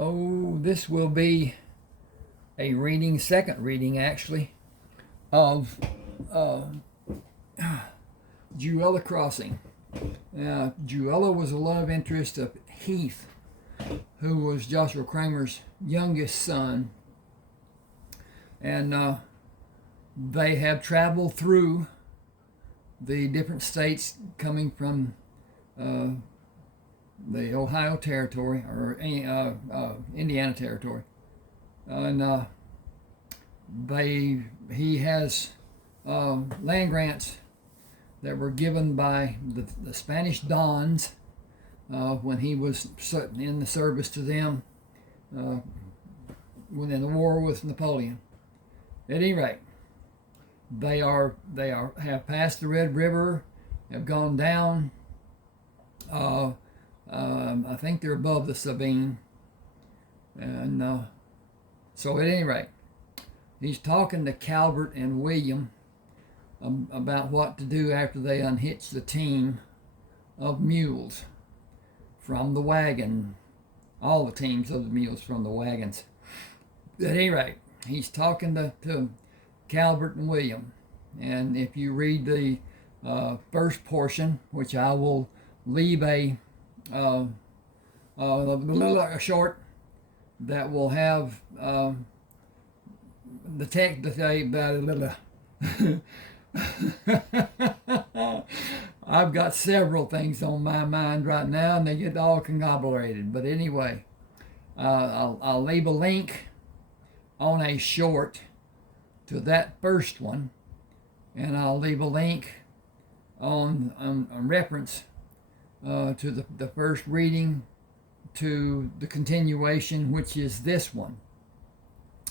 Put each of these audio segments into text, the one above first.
Oh, this will be a reading, second reading actually, of uh, Jewella Crossing. Now, Jewella was a love interest of Heath, who was Joshua Crammer's youngest son, and they have traveled through the different states coming from the Ohio Territory or Indiana Territory, and he has land grants that were given by the Spanish Dons when he was in the service to them when in the war with Napoleon. At any rate, they have passed the Red River, have gone down. I think they're above the Sabine, and so at any rate, he's talking to Calvert and William about what to do after they unhitch the team of mules from the wagon, all the teams of the mules from the wagons. At any rate, he's talking to Calvert and William, and if you read the first portion, which I will leave a short that will have the text to say about I've got several things on my mind right now, and they get all conglomerated. But anyway, I'll leave a link on a short to that first one, and I'll leave a link on a reference to the first reading to the continuation, which is this one.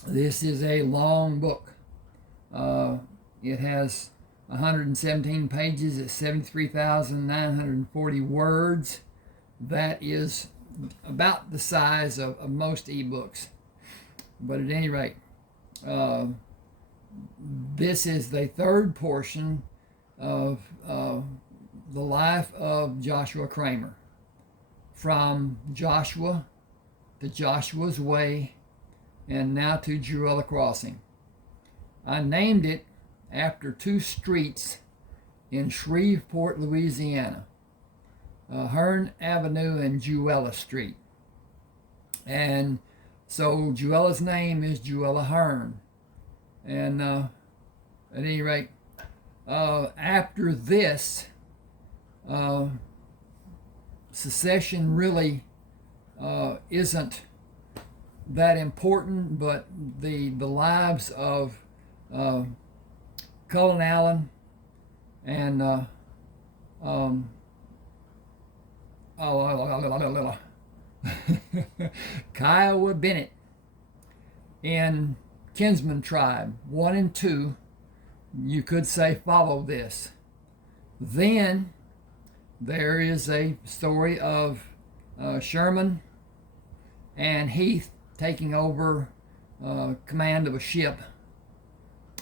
This is a long book. It has 117 pages. It's 73,940 words. That is about the size of most ebooks. But at any rate, this is the third portion of the life of Joshua Crammer, from Joshua to Joshua's Way, and now to Jewella Crossing. I named it after two streets in Shreveport, Louisiana, Hearn Avenue and Jewella Street. And so Jewella's name is Jewella Hearn. And at any rate, after this, secession really isn't that important, but the lives of Cullen Allen and Kiowa Bennett in Kinsman Tribe 1 and 2, you could say, follow this. Then there is a story of Sherman and Heath taking over command of a ship,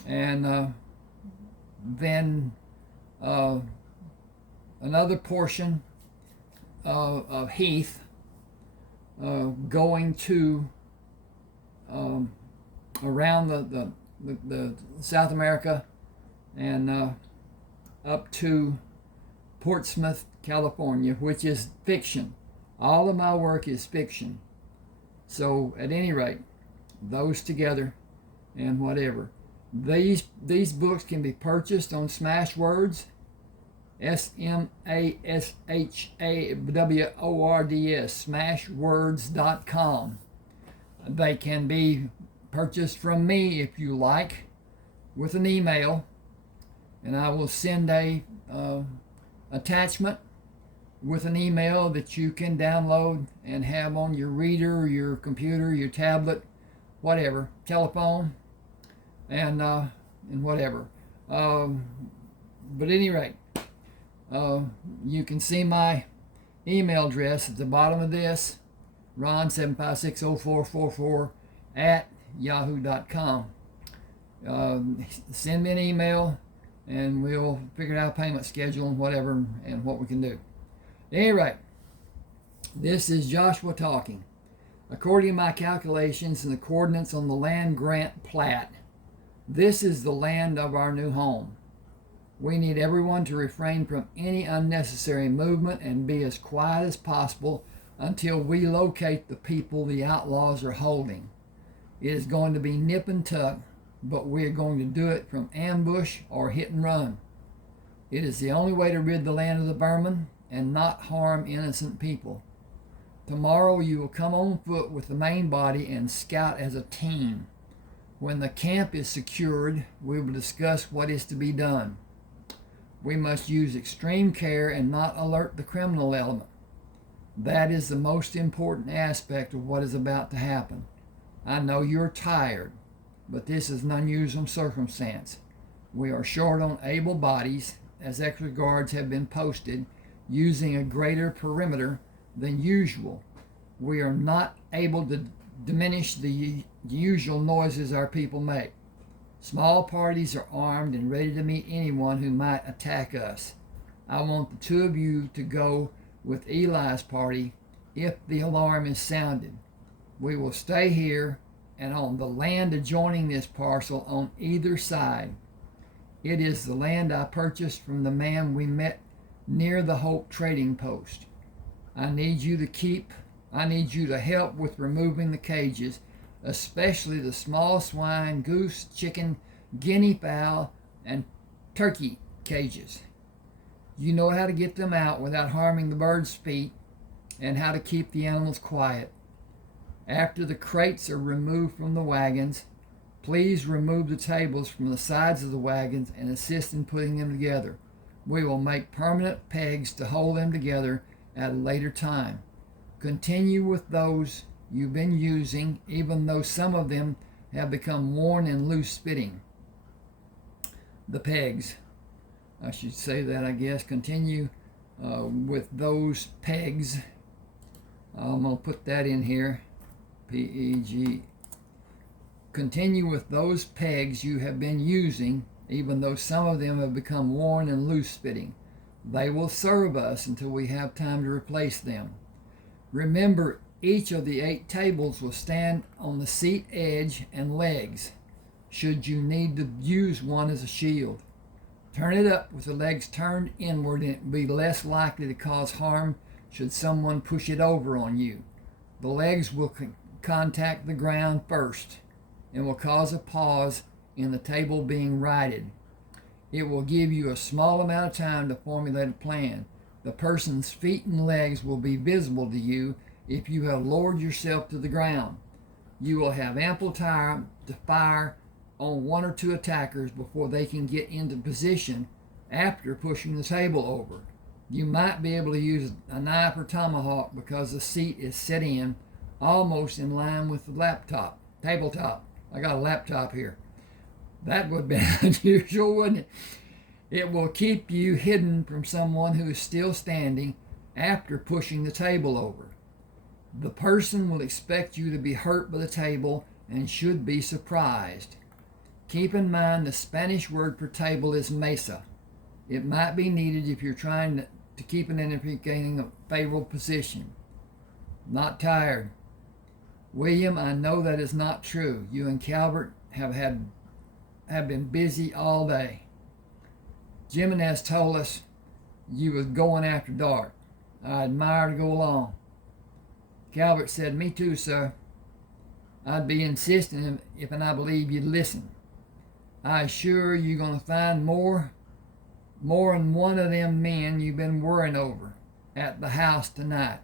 and then another portion of Heath going to around the South America and up to Portsmouth, California, which is fiction. All of my work is fiction. So at any rate, those together and whatever. These books can be purchased on Smashwords, SMASHAWORDS, smashwords.com. They can be purchased from me if you like, with an email, and I will send a attachment with an email that you can download and have on your reader, your computer, your tablet, whatever, telephone, and whatever. But at any rate, you can see my email address at the bottom of this, ron7560444 at yahoo.com. Send me an email, and we'll figure out a payment schedule and whatever, and what we can do. At any rate, this is Joshua talking. According to my calculations and the coordinates on the land grant plat, this is the land of our new home. We need everyone to refrain from any unnecessary movement and be as quiet as possible until we locate the people the outlaws are holding. It is going to be nip and tuck, but we are going to do it from ambush or hit and run. It is the only way to rid the land of the vermin and not harm innocent people. Tomorrow you will come on foot with the main body and scout as a team. When the camp is secured, we will discuss what is to be done. We must use extreme care and not alert the criminal element. That is the most important aspect of what is about to happen. I know you're tired, but this is an unusual circumstance. We are short on able bodies, as extra guards have been posted, using a greater perimeter than usual. We are not able to diminish the usual noises our people make. Small parties are armed and ready to meet anyone who might attack us. I want the two of you to go with Eli's party if the alarm is sounded. We will stay here and on the land adjoining this parcel on either side. It is the land I purchased from the man we met near the Hope trading post. I need you to help with removing the cages, especially the small swine, goose, chicken, guinea fowl, and turkey cages. You know how to get them out without harming the birds' feet and how to keep the animals quiet. After the crates are removed from the wagons, please remove the tables from the sides of the wagons and assist in putting them together. We will make permanent pegs to hold them together at a later time. Continue with those you've been using, even though some of them have become worn and loose fitting. The pegs. I should say that, I guess. Continue with those pegs. I'm going to put that in here. P-E-G. Continue with those pegs you have been using, even though some of them have become worn and loose fitting. They will serve us until we have time to replace them. Remember, each of the 8 tables will stand on the seat edge and legs, should you need to use one as a shield. Turn it up with the legs turned inward and it will be less likely to cause harm should someone push it over on you. The legs will contact the ground first and will cause a pause in the table being righted. It will give you a small amount of time to formulate a plan. The person's feet and legs will be visible to you if you have lowered yourself to the ground. You will have ample time to fire on 1 or 2 attackers before they can get into position after pushing the table over. You might be able to use a knife or tomahawk because the seat is set in almost in line with the tabletop. I got a laptop here. That would be unusual, wouldn't it? It will keep you hidden from someone who is still standing after pushing the table over. The person will expect you to be hurt by the table and should be surprised. Keep in mind the Spanish word for table is mesa. It might be needed if you're trying to keep an enemy gaining a favorable position. Not tired. William, I know that is not true. You and Calvert have been busy all day. Jimenez told us you was going after dark. I admire to go along. Calvert said, me too, sir. I'd be insisting if and I believe you'd listen. I assure you're going to find more than one of them men you've been worrying over at the house tonight.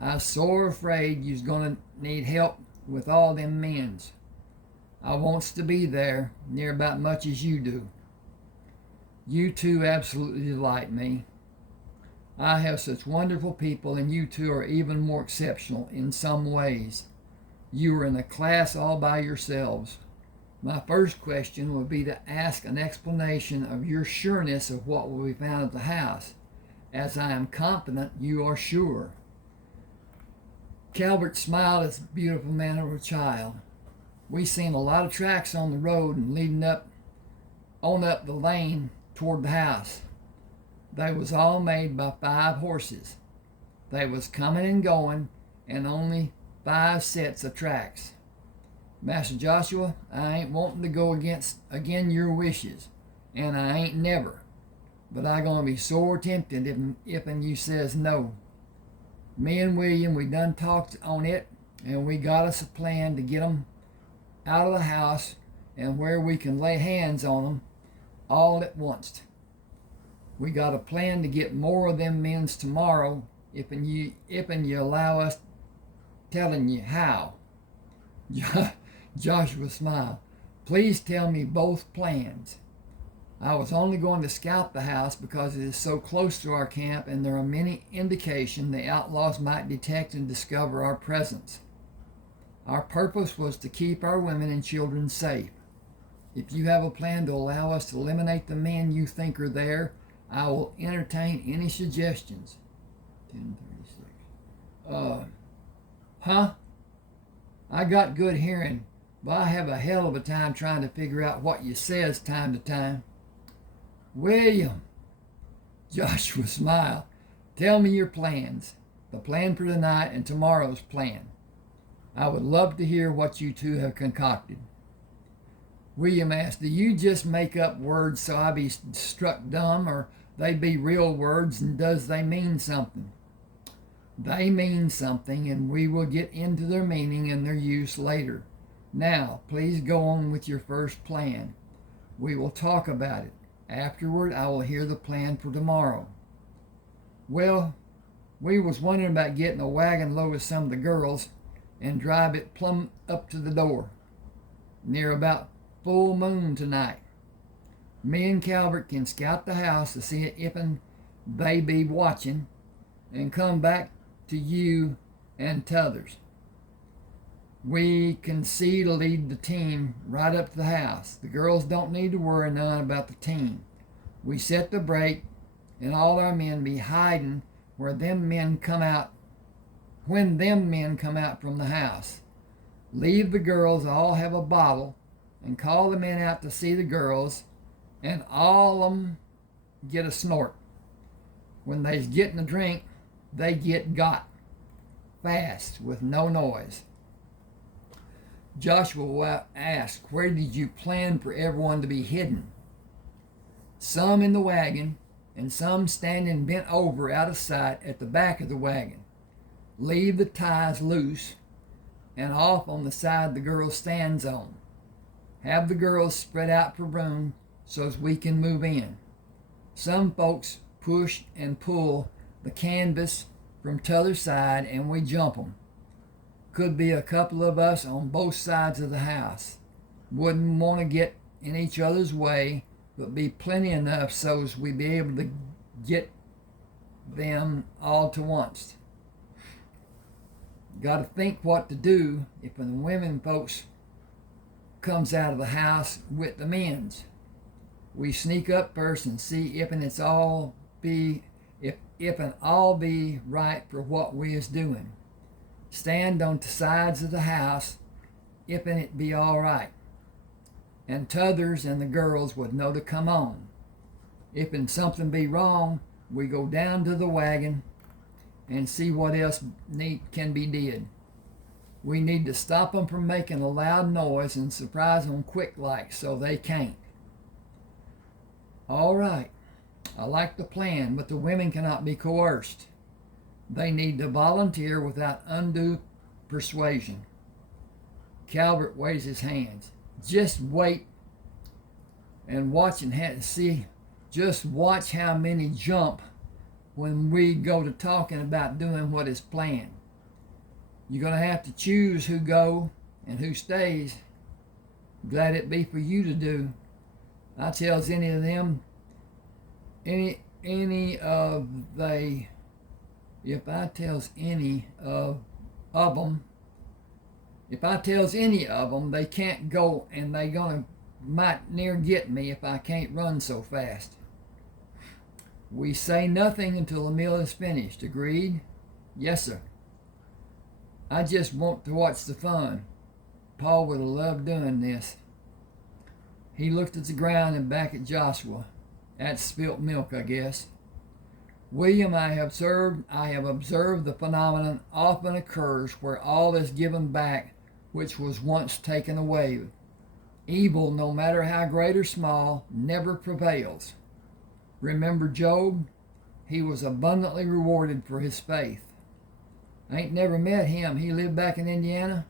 I was sore afraid you's going to need help with all them men's. I wants to be there near about much as you do. You two absolutely delight me. I have such wonderful people, and you two are even more exceptional in some ways. You are in a class all by yourselves. My first question would be to ask an explanation of your sureness of what will be found at the house, as I am confident you are sure. Calvert smiled at the beautiful manner of a child. We seen a lot of tracks on the road and leading up the lane toward the house. They was all made by 5 horses. They was coming and going, and only 5 sets of tracks. Master Joshua, I ain't wanting to go again your wishes, and I ain't never. But I gonna be sore tempted if and you says no. Me and William, we done talked on it, and we got us a plan to get 'em out of the house and where we can lay hands on 'em all at once. We got a plan to get more of them men's tomorrow if and you allow us telling you how. Joshua smiled. Please tell me both plans. I was only going to scout the house because it is so close to our camp and there are many indications the outlaws might detect and discover our presence. Our purpose was to keep our women and children safe. If you have a plan to allow us to eliminate the men you think are there, I will entertain any suggestions. 10:36. Huh? I got good hearing, but I have a hell of a time trying to figure out what you says time to time. William, Joshua smiled. Tell me your plans. The plan for tonight and tomorrow's plan. I would love to hear what you two have concocted. William asked, do you just make up words so I be struck dumb, or they be real words, and does they mean something? They mean something, and we will get into their meaning and their use later. Now, please go on with your first plan. We will talk about it. Afterward, I will hear the plan for tomorrow. Well, we was wondering about getting a wagon load of some of the girls and drive it plumb up to the door. Near about full moon tonight. Me and Calvert can scout the house to see if they be watching and come back to you and t'others. We can see to lead the team right up to the house. The girls don't need to worry none about the team. We set the break and all our men be hiding when them men come out from the house. Leave the girls all have a bottle and call the men out to see the girls, and all of 'em get a snort. When they's getting a drink, they get got fast with no noise. Joshua asked, where did you plan for everyone to be hidden? Some in the wagon, and some standing bent over out of sight at the back of the wagon. Leave the ties loose and off on the side the girl stands on. Have the girls spread out for room so as we can move in. Some folks push and pull the canvas from t'other side and we jump 'em. Could be a couple of us on both sides of the house. Wouldn't want to get in each other's way, but be plenty enough so as we be able to get them all to once. Got to think what to do if the women folks comes out of the house with the men's. We sneak up first and see if and all be right for what we is doing. Stand on the sides of the house if and it be all right. And t'others and the girls would know to come on. If and something be wrong, we go down to the wagon and see what else can be did. We need to stop them from making a loud noise and surprise them quick like so they can't. All right, I like the plan, but the women cannot be coerced. They need to volunteer without undue persuasion. Calvert waves his hands. Just wait and watch and see. Just watch how many jump when we go to talking about doing what is planned. You're going to have to choose who go and who stays. Glad it be for you to do. I tells any of them, if I tells any of them, they can't go and they might near get me if I can't run so fast. We say nothing until the meal is finished. Agreed? Yes, sir. I just want to watch the fun. Paul would have loved doing this. He looked at the ground and back at Joshua. That's spilt milk, I guess. William, I have observed the phenomenon often occurs where all is given back which was once taken away. Evil, no matter how great or small, never prevails. Remember Job? He was abundantly rewarded for his faith. I ain't never met him. He lived back in Indiana.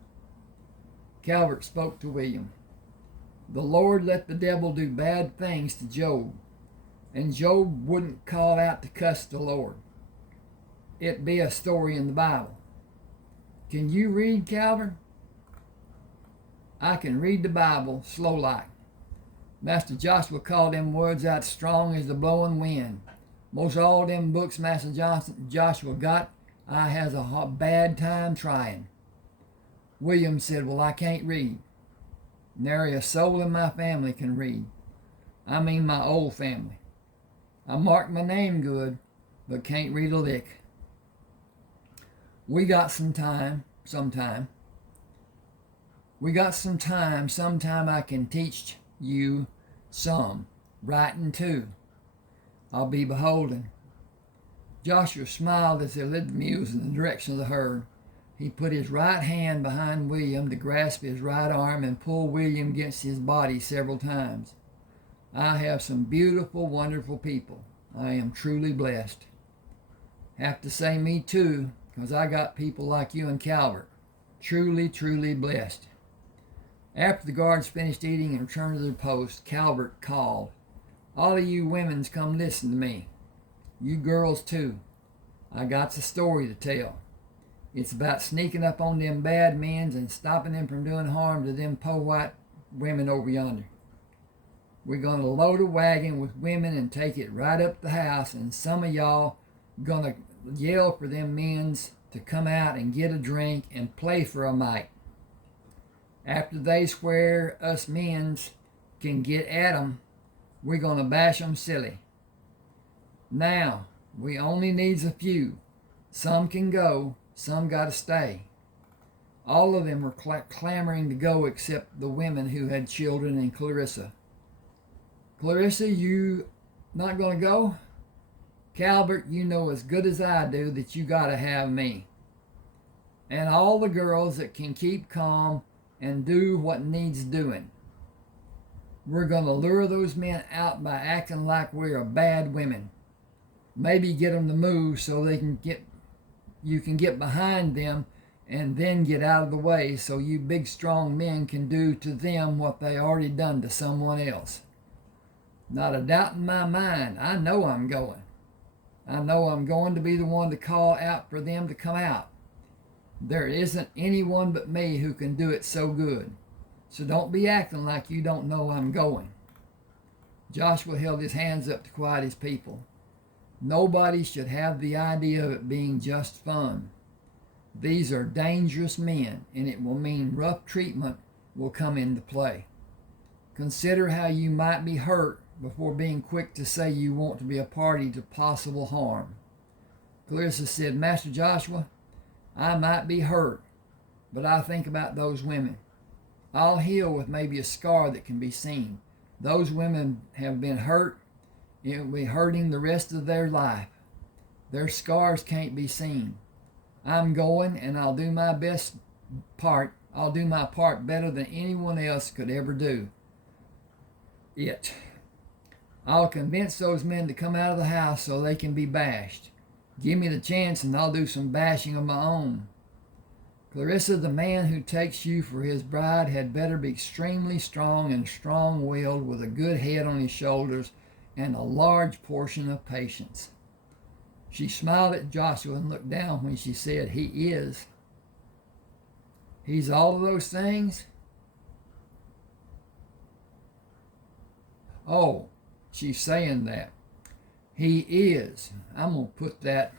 Calvert spoke to William. The Lord let the devil do bad things to Job, and Job wouldn't call out to cuss the Lord. It be a story in the Bible. Can you read, Calvert? I can read the Bible slow like. Master Joshua called them words out strong as the blowing wind. Most all them books Master Joshua got, I has a bad time trying. William said, well, I can't read. Nary a soul in my family can read. I mean my old family. I marked my name good, but can't read a lick. We got some time, sometime. Sometime I can teach you some, writing too. I'll be beholden. Joshua smiled as they led the mules in the direction of the herd. He put his right hand behind William to grasp his right arm and pull William against his body several times. I have some beautiful, wonderful people. I am truly blessed. Have to say me too, because I got people like you and Calvert. Truly, truly blessed. After the guards finished eating and returned to their post, Calvert called, all of you women's come listen to me. You girls too. I got a story to tell. It's about sneaking up on them bad men's and stopping them from doing harm to them po' white women over yonder. We're going to load a wagon with women and take it right up the house, and some of y'all going to yell for them men's to come out and get a drink and play for a mite. After they swear us men's can get at 'em, we're going to bash 'em silly. Now, we only needs a few. Some can go, some got to stay. All of them were clamoring to go except the women who had children and Clarissa. Clarissa, you not going to go? Calvert, you know as good as I do that you got to have me. And all the girls that can keep calm and do what needs doing. We're going to lure those men out by acting like we're bad women. Maybe get them to move so you can get behind them and then get out of the way so you big strong men can do to them what they already done to someone else. Not a doubt in my mind, I know I'm going. I know I'm going to be the one to call out for them to come out. There isn't anyone but me who can do it so good. So don't be acting like you don't know I'm going. Joshua held his hands up to quiet his people. Nobody should have the idea of it being just fun. These are dangerous men, and it will mean rough treatment will come into play. Consider how you might be hurt before being quick to say you want to be a party to possible harm. Clarissa said, Master Joshua, I might be hurt, but I think about those women. I'll heal with maybe a scar that can be seen. Those women have been hurt. It will be hurting the rest of their life. Their scars can't be seen. I'm going, and I'll do my best part. I'll do my part better than anyone else could ever do it. I'll convince those men to come out of the house so they can be bashed. Give me the chance and I'll do some bashing of my own. Clarissa, the man who takes you for his bride had better be extremely strong and strong-willed with a good head on his shoulders and a large portion of patience. She smiled at Joshua and looked down when she said, he is. He's all of those things? Oh, she's saying that. He is. I'm going to put that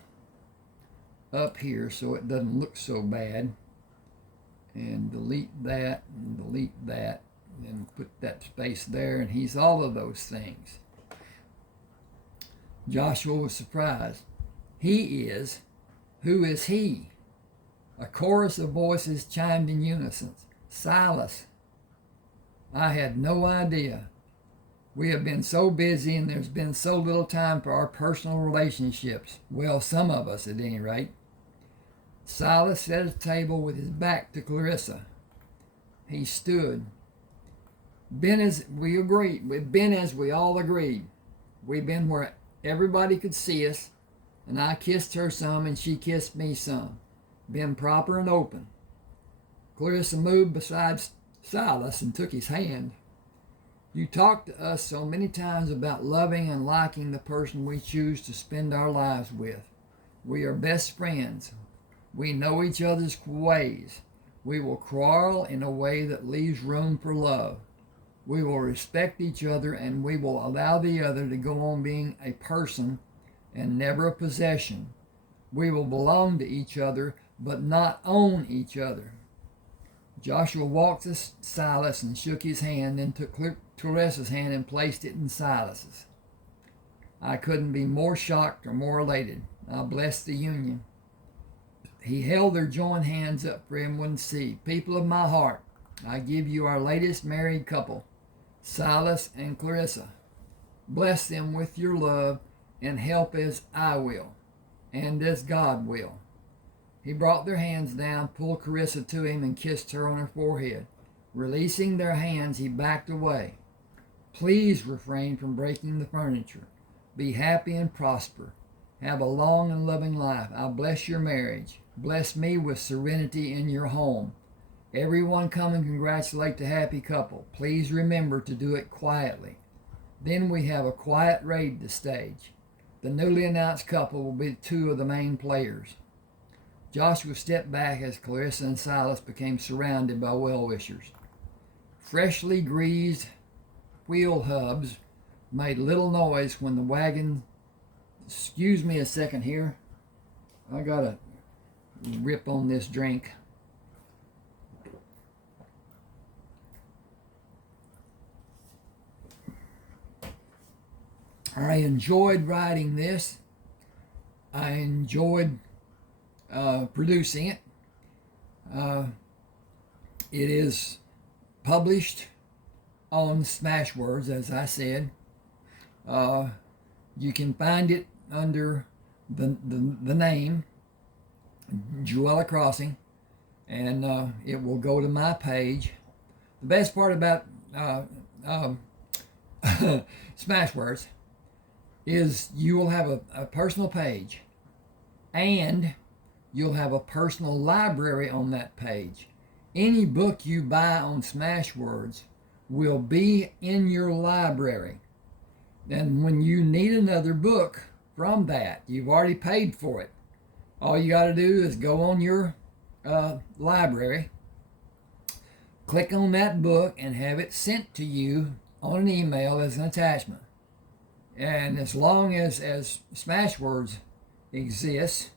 up here so it doesn't look so bad. And delete that, and put that space there, and he's all of those things. Joshua was surprised. He is. Who is he? A chorus of voices chimed in unison. Silas. I had no idea. We have been so busy and there's been so little time for our personal relationships. Well, some of us at any rate. Silas sat at the table with his back to Clarissa. He stood. Been as we agreed. We've been as we all agreed. We've been where everybody could see us, and I kissed her some and she kissed me some. Been proper and open. Clarissa moved beside Silas and took his hand. You talked to us so many times about loving and liking the person we choose to spend our lives with. We are best friends. We know each other's ways. We will quarrel in a way that leaves room for love. We will respect each other and we will allow the other to go on being a person and never a possession. We will belong to each other but not own each other. Joshua walked to Silas and shook his hand, then took Clarissa's hand and placed it in Silas's. I couldn't be more shocked or more elated. I blessed the union. He held their joined hands up for everyone to see. People of my heart, I give you our latest married couple, Silas and Clarissa. Bless them with your love and help as I will, and as God will. He brought their hands down, pulled Clarissa to him, and kissed her on her forehead. Releasing their hands, he backed away. Please refrain from breaking the furniture. Be happy and prosper. Have a long and loving life. I bless your marriage. Bless me with serenity in your home. Everyone come and congratulate the happy couple. Please remember to do it quietly. Then we have a quiet raid to stage. The newly announced couple will be two of the main players. Joshua stepped back as Clarissa and Silas became surrounded by well-wishers. Freshly greased wheel hubs made little noise when the wagon... Excuse me a second here. I gotta rip on this drink. I enjoyed writing this. I enjoyed producing it. It is published on Smashwords, as I said. You can find it under the name Jewella Crossing, and it will go to my page. The best part about Smashwords is you will have a personal page, and you'll have a personal library on that page. Any book you buy on Smashwords will be in your library. Then when you need another book from that, you've already paid for it. All you got to do is go on your library, click on that book, and have it sent to you on an email as an attachment. And as long as Smashwords exists,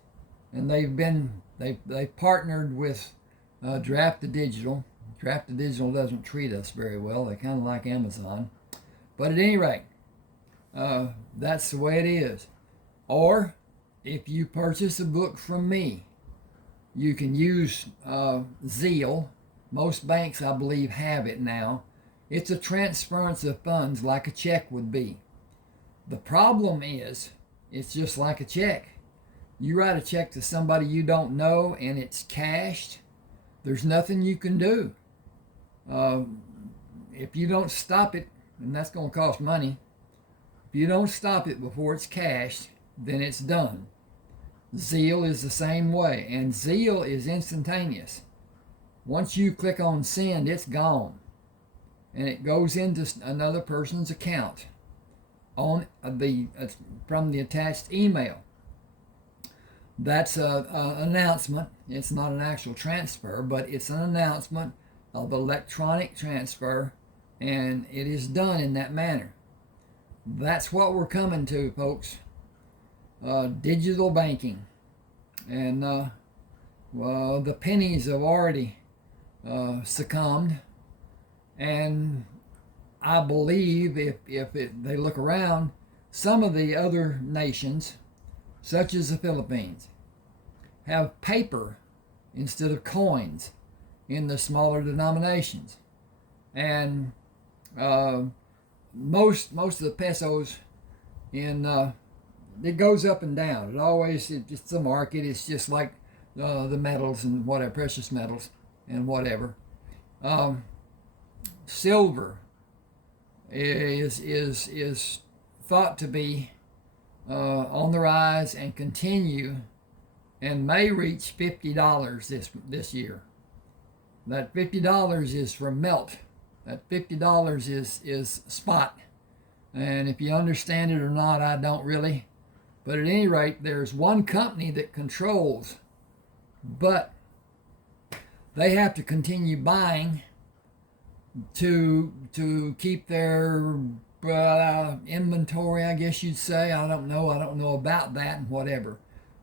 and they've partnered with Draft to Digital. Draft to Digital doesn't treat us very well. They kind of like Amazon. But at any rate, that's the way it is. Or if you purchase a book from me, you can use Zeal. Most banks, I believe, have it now. It's a transference of funds like a check would be. The problem is, it's just like a check. You write a check to somebody you don't know and it's cashed, there's nothing you can do. If you don't stop it, and that's going to cost money, if you don't stop it before it's cashed, then it's done. Zeal is the same way, and Zeal is instantaneous. Once you click on send, it's gone, and it goes into another person's account on from the attached email. That's an announcement. It's not an actual transfer, but it's an announcement of electronic transfer, and it is done in that manner. That's what we're coming to, folks. Digital banking. And well, the pennies have already succumbed, and I believe if they look around, some of the other nations, such as the Philippines, have paper instead of coins in the smaller denominations. And most of the pesos in it goes up and down. It's the market. It's just like the metals and whatever, precious metals and whatever. Silver is thought to be on the rise and continue, and may reach $50 this year. That $50 is for melt. That $50 is spot. And if you understand it or not, I don't really. But at any rate, there's one company that controls, but they have to continue buying to keep their inventory, I guess you'd say. I don't know about that and whatever.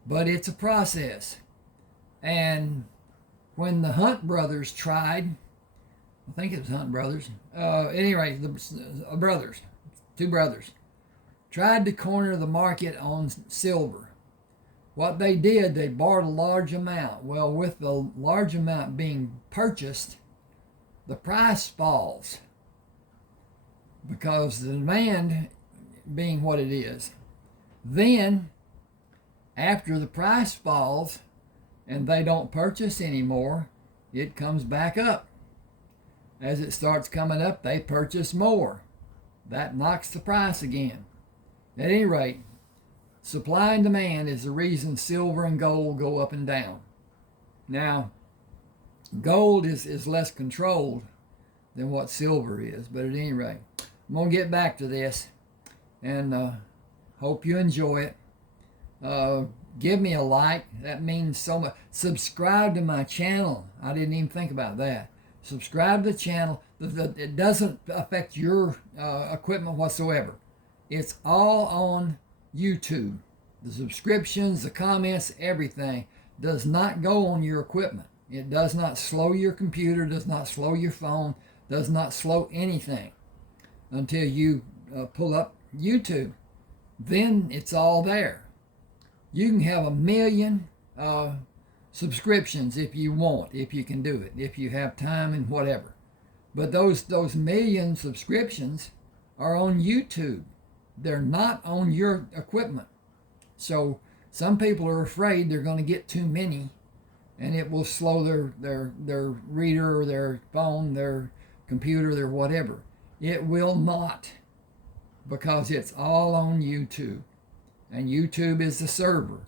But it's a process. And when the Hunt brothers tried, I think it was Hunt brothers, anyway, the brothers, two brothers, tried to corner the market on silver. What they did, they borrowed a large amount. Well, with the large amount being purchased, the price falls because the demand being what it is. Then, after the price falls and they don't purchase anymore, it comes back up. As it starts coming up, they purchase more. That knocks the price again. At any rate, supply and demand is the reason silver and gold go up and down. Now, gold is less controlled than what silver is, but at any rate, I'm going to get back to this, and hope you enjoy it. Give me a like. That means so much. Subscribe to my channel. I didn't even think about that. Subscribe to the channel. It doesn't affect your equipment whatsoever. It's all on YouTube. The subscriptions, the comments, everything does not go on your equipment. It does not slow your computer, does not slow your phone, does not slow anything until you pull up YouTube. Then it's all there. You can have 1 million subscriptions if you want, if you can do it, if you have time and whatever. But those million subscriptions are on YouTube. They're not on your equipment. So some people are afraid they're going to get too many, and it will slow their reader or their phone, their computer, their whatever. It will not, because it's all on YouTube. And YouTube is the server.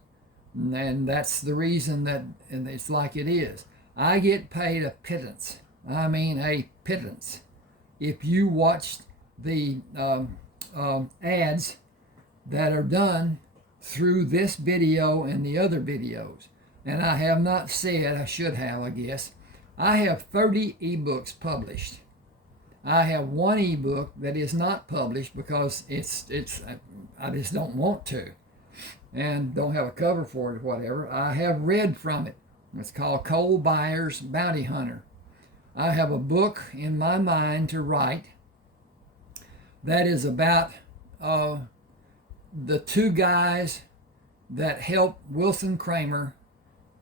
And that's the reason that and it's like it is. I get paid a pittance. I mean a pittance. If you watch the ads that are done through this video and the other videos. And I have not said, I should have, I guess. I have 30 ebooks published. I have one ebook that is not published because I just don't want to, and don't have a cover for it or whatever. I have read from it. It's called Coal Buyer's Bounty Hunter. I have a book in my mind to write that is about the two guys that helped Wilson Crammer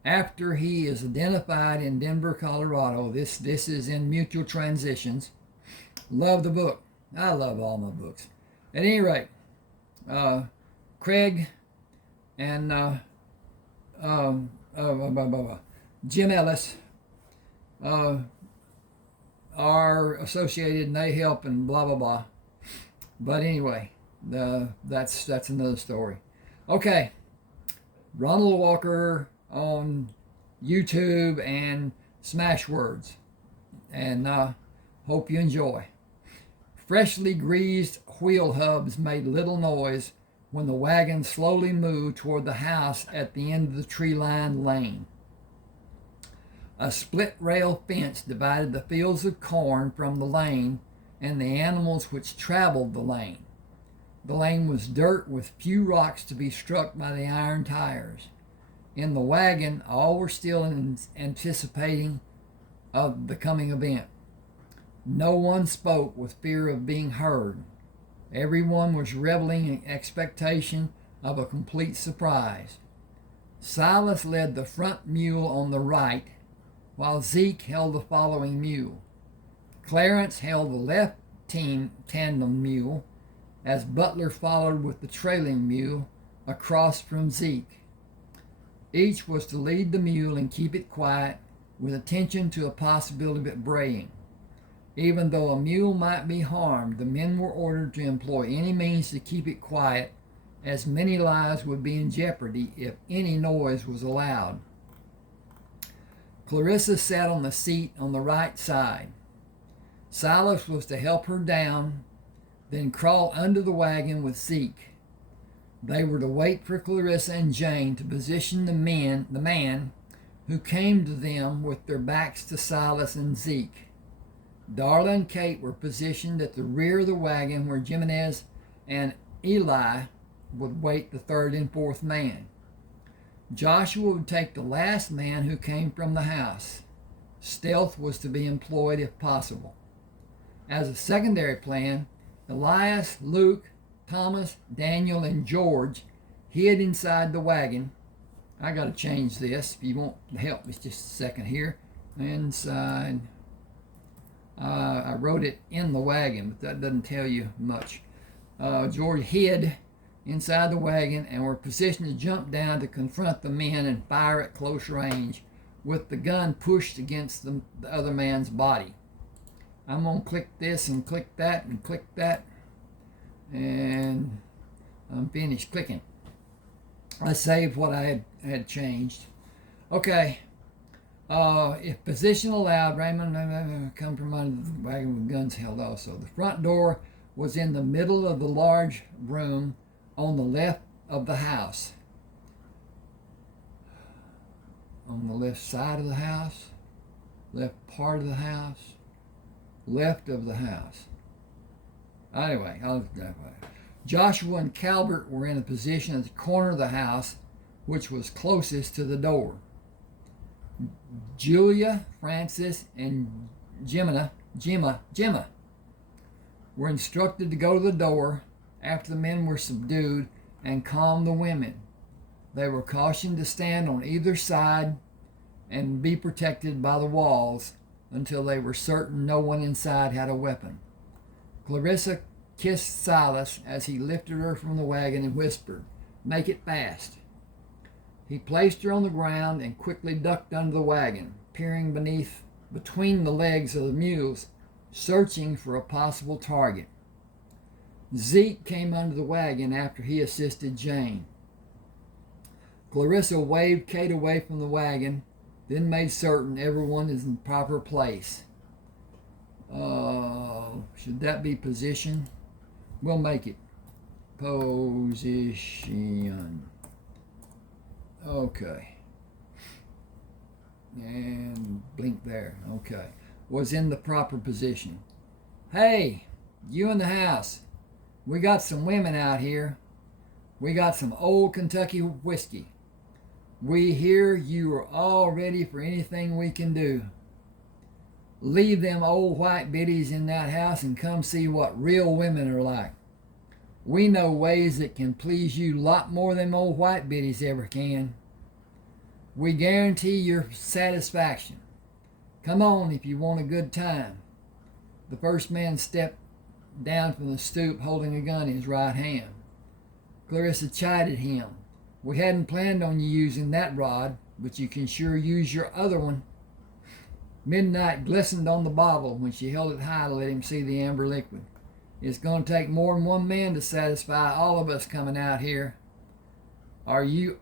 after he is identified in Denver, Colorado. This is in Mutual Transitions. Love the book. I love all my books. At any rate, Craig and Jim Ellis are associated, and they help and blah blah blah. But anyway, that's another story. Okay, Ronald Walker on YouTube and Smashwords, and hope you enjoy. Freshly greased wheel hubs made little noise when the wagon slowly moved toward the house at the end of the tree-lined lane. A split rail fence divided the fields of corn from the lane and the animals which traveled the lane. The lane was dirt with few rocks to be struck by the iron tires. In the wagon, all were still anticipating of the coming event. No one spoke with fear of being heard. Everyone was reveling in expectation of a complete surprise. Silas led the front mule on the right, while Zeke held the following mule. Clarence held the left tandem mule, as Butler followed with the trailing mule across from Zeke. Each was to lead the mule and keep it quiet, with attention to a possibility of it braying. Even though a mule might be harmed, the men were ordered to employ any means to keep it quiet, as many lives would be in jeopardy if any noise was allowed. Clarissa sat on the seat on the right side. Silas was to help her down, then crawl under the wagon with Zeke. They were to wait for Clarissa and Jane to position the man who came to them with their backs to Silas and Zeke. Darla and Kate were positioned at the rear of the wagon where Jimenez and Eli would wait the third and fourth man. Joshua would take the last man who came from the house. Stealth was to be employed if possible. As a secondary plan, Elias, Luke, Thomas, Daniel, and George hid inside the wagon. I got to change this. If you want help, it's just a second here. Inside. I wrote it in the wagon, but that doesn't tell you much. George hid inside the wagon and were positioned to jump down to confront the men and fire at close range with the gun pushed against the other man's body. I'm going to click this and click that and click that, and I'm finished clicking. I saved what I had changed. Okay. If position allowed, Raymond come from under the wagon with guns held also. The front door was in the middle of the large room on the left of the house. On the left side of the house, left part of the house, left of the house. Anyway, Joshua and Calvert were in a position at the corner of the house, which was closest to the door. Julia, Francis, and Gemma were instructed to go to the door after the men were subdued and calm the women. They were cautioned to stand on either side and be protected by the walls until they were certain no one inside had a weapon. Clarissa kissed Silas as he lifted her from the wagon and whispered, "Make it fast." He placed her on the ground and quickly ducked under the wagon, peering between the legs of the mules, searching for a possible target. Zeke came under the wagon after he assisted Jane. Clarissa waved Kate away from the wagon, then made certain everyone is in proper place. Should that be position? We'll make it position. Okay. And blink there. Okay. Was in the proper position. Hey, you in the house. We got some women out here. We got some old Kentucky whiskey. We hear you are all ready for anything we can do. Leave them old white biddies in that house and come see what real women are like. We know ways that can please you a lot more than old white biddies ever can. We guarantee your satisfaction. Come on if you want a good time. The first man stepped down from the stoop holding a gun in his right hand. Clarissa chided him. We hadn't planned on you using that rod, but you can sure use your other one. Midnight glistened on the bottle when she held it high to let him see the amber liquid. It's going to take more than one man to satisfy all of us coming out here. Are you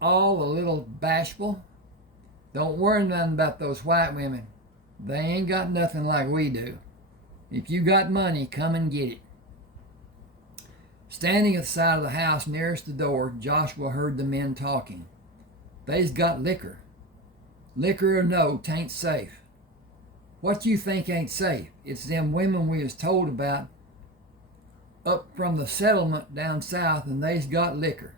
all a little bashful? Don't worry nothing about those white women. They ain't got nothing like we do. If you got money, come and get it. Standing at the side of the house nearest the door, Joshua heard the men talking. They's got liquor. Liquor or no, 'tain't safe. What you think ain't safe? It's them women we was told about up from the settlement down south, and they's got liquor.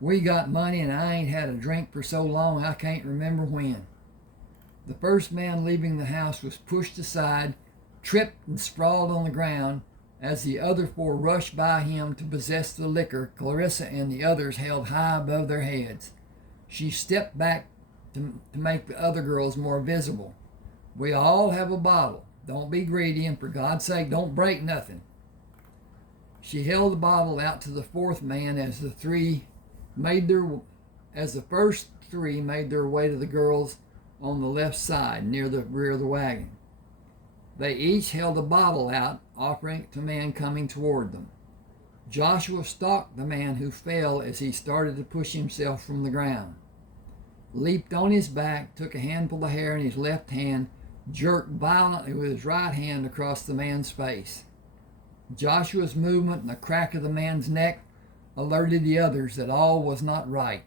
We got money, and I ain't had a drink for so long I can't remember when. The first man leaving the house was pushed aside, tripped and sprawled on the ground as the other four rushed by him to possess the liquor Clarissa and the others held high above their heads. She stepped back to make the other girls more visible. We all have a bottle. Don't be greedy, and for God's sake, don't break nothing. She held the bottle out to the fourth man as the first three made their way to the girls on the left side near the rear of the wagon. They each held a bottle out, offering it to the man coming toward them. Joshua stalked the man who fell as he started to push himself from the ground, leaped on his back, took a handful of hair in his left hand, jerked violently with his right hand across the man's face. Joshua's movement and the crack of the man's neck alerted the others that all was not right.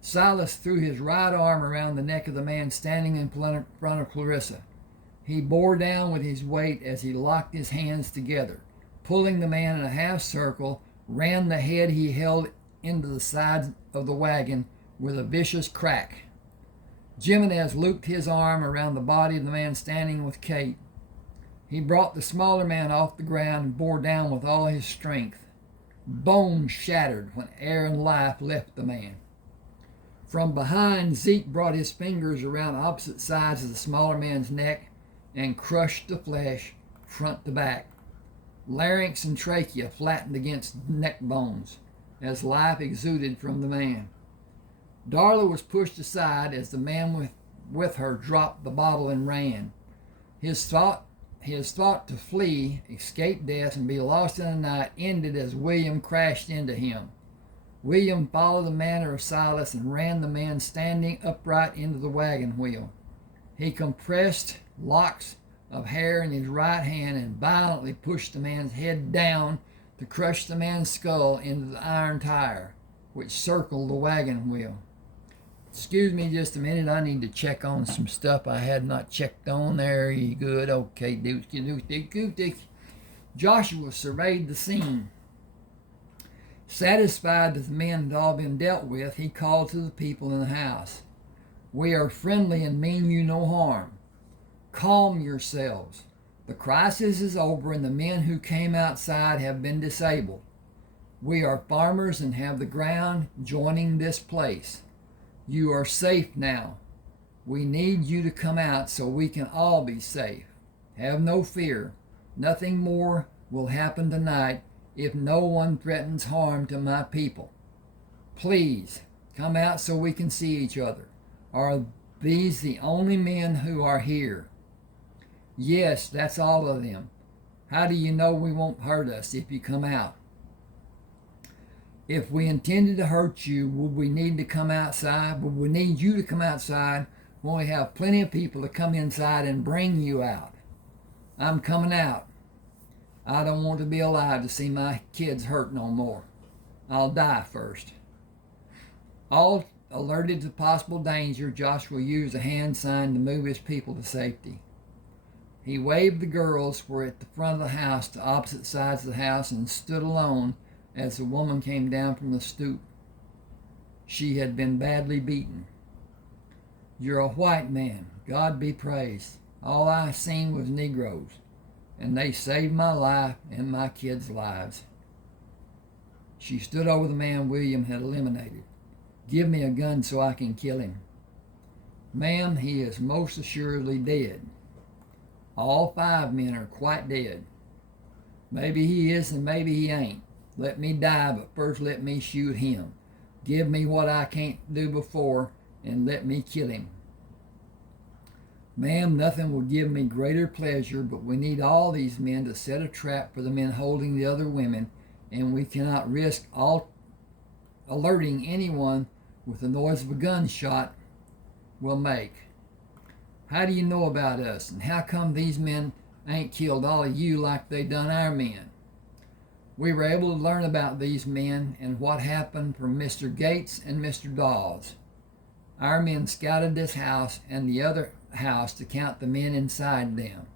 Silas threw his right arm around the neck of the man standing in front of Clarissa. He bore down with his weight as he locked his hands together, pulling the man in a half circle, ran the head he held into the side of the wagon with a vicious crack. Jimenez looped his arm around the body of the man standing with Kate. He brought the smaller man off the ground and bore down with all his strength. Bones shattered when air and life left the man. From behind, Zeke brought his fingers around opposite sides of the smaller man's neck and crushed the flesh front to back. Larynx and trachea flattened against neck bones as life exuded from the man. Darla was pushed aside as the man with her dropped the bottle and ran. His thought to flee, escape death, and be lost in the night ended as William crashed into him. William followed the manner of Silas and ran the man standing upright into the wagon wheel. He compressed locks of hair in his right hand and violently pushed the man's head down to crush the man's skull into the iron tire, which circled the wagon wheel. Excuse me just a minute, I need to check on some stuff I had not checked on. There you good. Okay, dookie. Joshua surveyed the scene. Satisfied that the men had all been dealt with, he called to the people in the house. We are friendly and mean you no harm. Calm yourselves. The crisis is over and the men who came outside have been disabled. We are farmers and have the ground joining this place. You are safe now. We need you to come out so we can all be safe. Have no fear. Nothing more will happen tonight if no one threatens harm to my people. Please, come out so we can see each other. Are these the only men who are here? Yes, that's all of them. How do you know we won't hurt us if you come out? If we intended to hurt you, would we need to come outside? Would we need you to come outside when we have plenty of people to come inside and bring you out? I'm coming out. I don't want to be alive to see my kids hurt no more. I'll die first. All alerted to possible danger, Joshua used a hand sign to move his people to safety. He waved the girls were at the front of the house to opposite sides of the house and stood alone as the woman came down from the stoop. She had been badly beaten. You're a white man. God be praised. All I seen was Negroes, and they saved my life and my kids' lives. She stood over the man William had eliminated. Give me a gun so I can kill him. Ma'am, he is most assuredly dead. All 5 men are quite dead. Maybe he is and maybe he ain't. Let me die, but first let me shoot him. Give me what I can't do before, and let me kill him. Ma'am, nothing will give me greater pleasure, but we need all these men to set a trap for the men holding the other women, and we cannot risk alerting anyone with the noise of a gunshot will make. How do you know about us, and how come these men ain't killed all of you like they done our men? We were able to learn about these men and what happened from Mr. Gates and Mr. Dawes. Our men scouted this house and the other house to count the men inside them.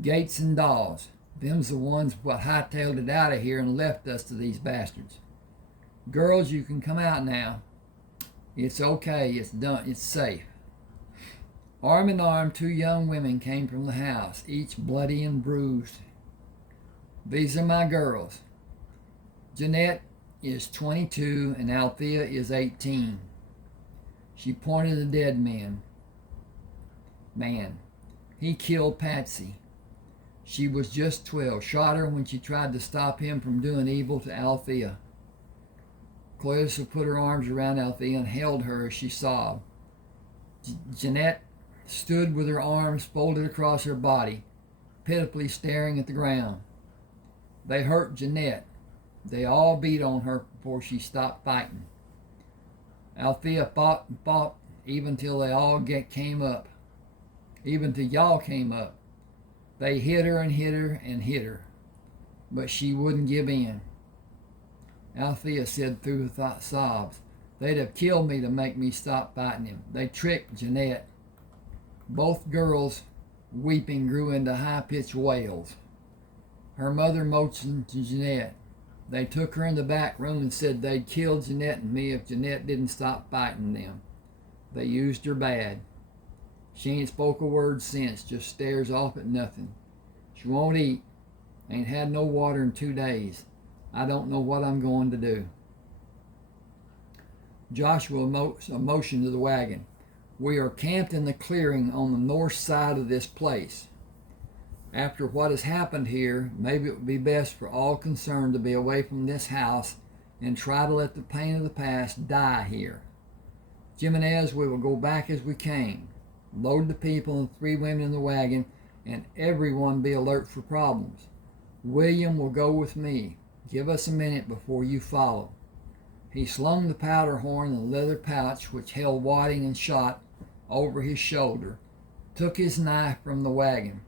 Gates and Dawes, them's the ones what hightailed it out of here and left us to these bastards. Girls, you can come out now. It's okay, it's done, it's safe. Arm in arm, 2 young women came from the house, each bloody and bruised. These are my girls. Jeanette is 22 and Althea is 18. She pointed to the dead man. He killed Patsy. She was just 12. Shot her when she tried to stop him from doing evil to Althea. Clarissa put her arms around Althea and held her as she sobbed. Jeanette stood with her arms folded across her body, pitifully staring at the ground. They hurt Jeanette. They all beat on her before she stopped fighting. Althea fought and fought even till they all came up. Even till y'all came up. They hit her and hit her and hit her. But she wouldn't give in. Althea said through her sobs, "They'd have killed me to make me stop fighting him. They tricked Jeanette." Both girls, weeping, grew into high-pitched wails. Her mother motioned to Jeanette. They took her in the back room and said they'd kill Jeanette and me if Jeanette didn't stop fighting them. They used her bad. She ain't spoke a word since, just stares off at nothing. She won't eat. Ain't had no water in 2 days. I don't know what I'm going to do. Joshua motioned to the wagon. We are camped in the clearing on the north side of this place. After what has happened here, maybe it would be best for all concerned to be away from this house and try to let the pain of the past die here. Jimenez, we will go back as we came. Load the people and 3 women in the wagon, and everyone be alert for problems. William will go with me. Give us a minute before you follow. He slung the powder horn in the leather pouch which held wadding and shot over his shoulder, took his knife from the wagon,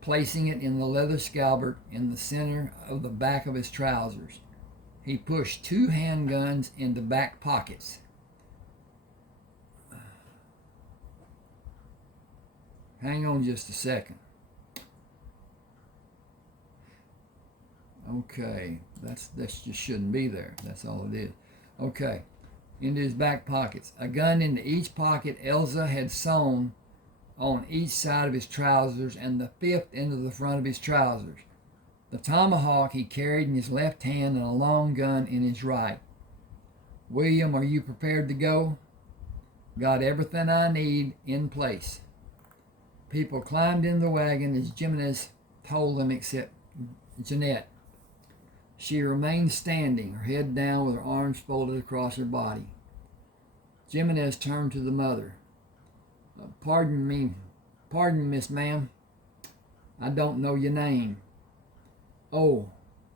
placing it in the leather scabbard in the center of the back of his trousers. He pushed 2 handguns into back pockets. Hang on just a second. Okay, that just shouldn't be there. That's all it is. Okay, into his back pockets. A gun into each pocket Elsa had sewn on each side of his trousers, and the 5th into the front of his trousers. The tomahawk he carried in his left hand and a long gun in his right. William, are you prepared to go? Got everything I need in place. People climbed in the wagon as Jimenez told them, except Jeanette. She remained standing, her head down with her arms folded across her body. Jimenez turned to the mother. Pardon me, Miss Ma'am. I don't know your name." "Oh,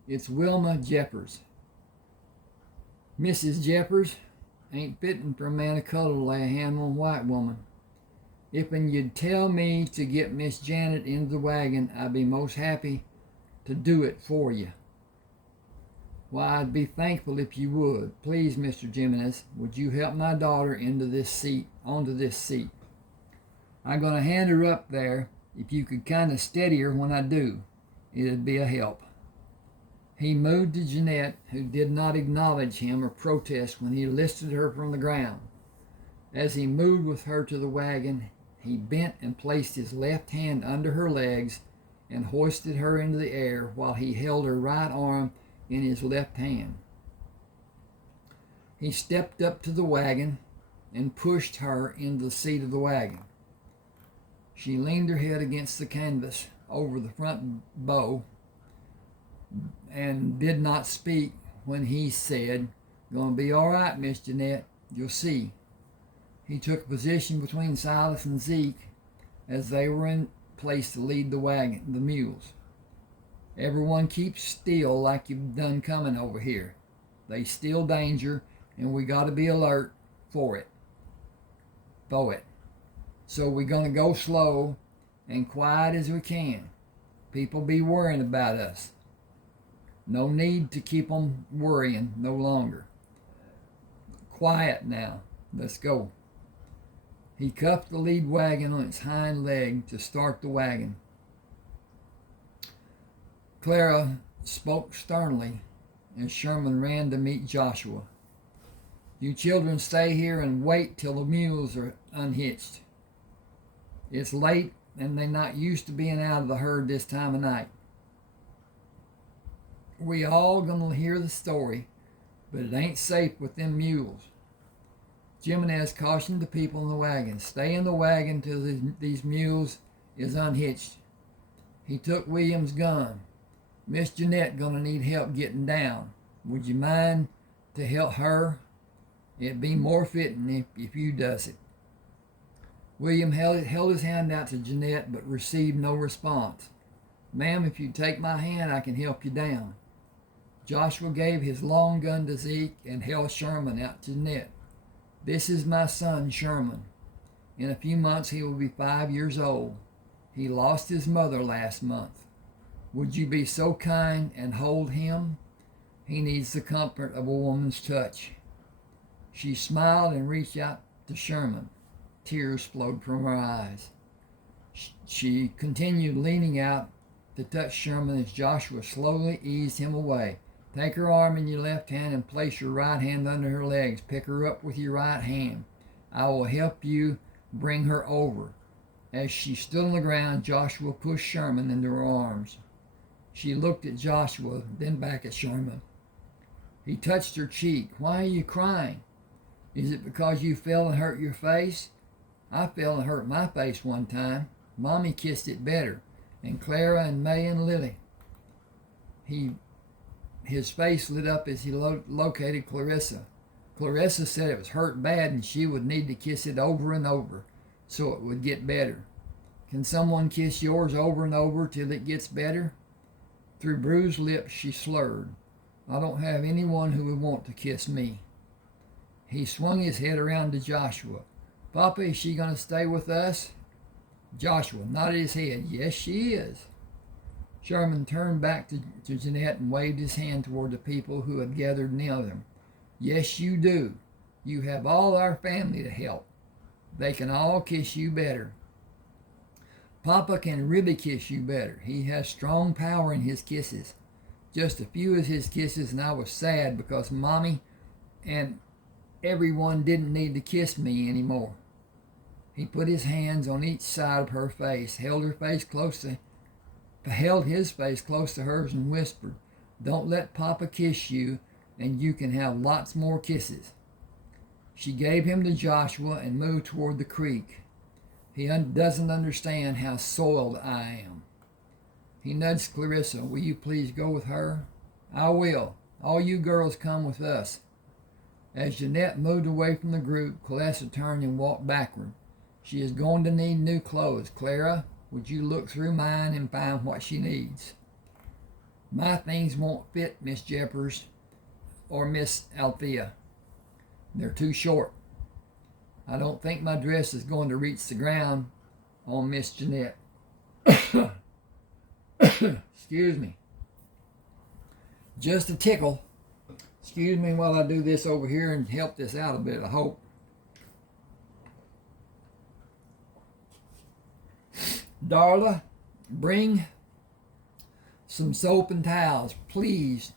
it's Wilma Jeffers." "Mrs. Jeffers, ain't fitting for a man of color to lay a hand on a white woman. If'n you'd tell me to get Miss Janet into the wagon, I'd be most happy to do it for you." "Why, I'd be thankful if you would. Please, Mr. Jimenez, would you help my daughter onto this seat? I'm going to hand her up there. If you could kind of steady her when I do, it'd be a help." He moved to Jeanette, who did not acknowledge him or protest when he lifted her from the ground. As he moved with her to the wagon, he bent and placed his left hand under her legs and hoisted her into the air while he held her right arm in his left hand. He stepped up to the wagon and pushed her into the seat of the wagon. She leaned her head against the canvas over the front bow and did not speak when he said, "Gonna be all right, Miss Jeanette. You'll see." He took a position between Silas and Zeke as they were in place to lead the mules. "Everyone keep still like you've done coming over here. They still danger, and we got to be alert for it. So we're going to go slow and quiet as we can. People be worrying about us. No need to keep them worrying no longer. Quiet now. Let's go." He cuffed the lead wagon on its hind leg to start the wagon. Clara spoke sternly as Sherman ran to meet Joshua. "You children stay here and wait till the mules are unhitched. It's late and they're not used to being out of the herd this time of night. We all gonna hear the story, but it ain't safe with them mules." Jimenez cautioned the people in the wagon, "Stay in the wagon till these mules is unhitched. He took William's gun. Miss Jeanette gonna need help getting down. Would you mind to help her? It'd be more fitting if you does it. William held his hand out to Jeanette, but received no response. Ma'am, if you take my hand, I can help you down. Joshua gave his long gun to Zeke and held Sherman out to Jeanette. This is my son, Sherman. In a few months, he will be 5 years old. He lost his mother last month. Would you be so kind and hold him? He needs the comfort of a woman's touch. She smiled and reached out to Sherman. Tears flowed from her eyes. She continued leaning out to touch Sherman as Joshua slowly eased him away. Take her arm in your left hand and place your right hand under her legs. Pick her up with your right hand. I will help you bring her over. As she stood on the ground, Joshua pushed Sherman into her arms. She looked at Joshua, then back at Sherman. He touched her cheek. Why are you crying? Is it because you fell and hurt your face? I fell and hurt my face one time. Mommy kissed it better. And Clara and May and Lily. His face lit up as he located Clarissa. Clarissa said it was hurt bad and she would need to kiss it over and over so it would get better. Can someone kiss yours over and over till it gets better? Through bruised lips she slurred. I don't have anyone who would want to kiss me. He swung his head around to Joshua. Papa, is she going to stay with us? Joshua nodded his head. Yes, she is. Sherman turned back to Jeanette and waved his hand toward the people who had gathered near them. Yes, you do. You have all our family to help. They can all kiss you better. Papa can really kiss you better. He has strong power in his kisses. Just a few of his kisses, and I was sad because Mommy and everyone didn't need to kiss me anymore. He put his hands on each side of her face, held his face close to hers and whispered, Don't let Papa kiss you, and you can have lots more kisses. She gave him to Joshua and moved toward the creek. He doesn't understand how soiled I am. He nudged Clarissa. Will you please go with her? I will. All you girls come with us. As Jeanette moved away from the group, Clarissa turned and walked backward. She is going to need new clothes. Clara, would you look through mine and find what she needs? My things won't fit Miss Jeffers or Miss Althea. They're too short. I don't think my dress is going to reach the ground on Miss Jeanette. Excuse me. Just a tickle. Excuse me while I do this over here and help this out a bit, I hope. Darla, bring some soap and towels, please.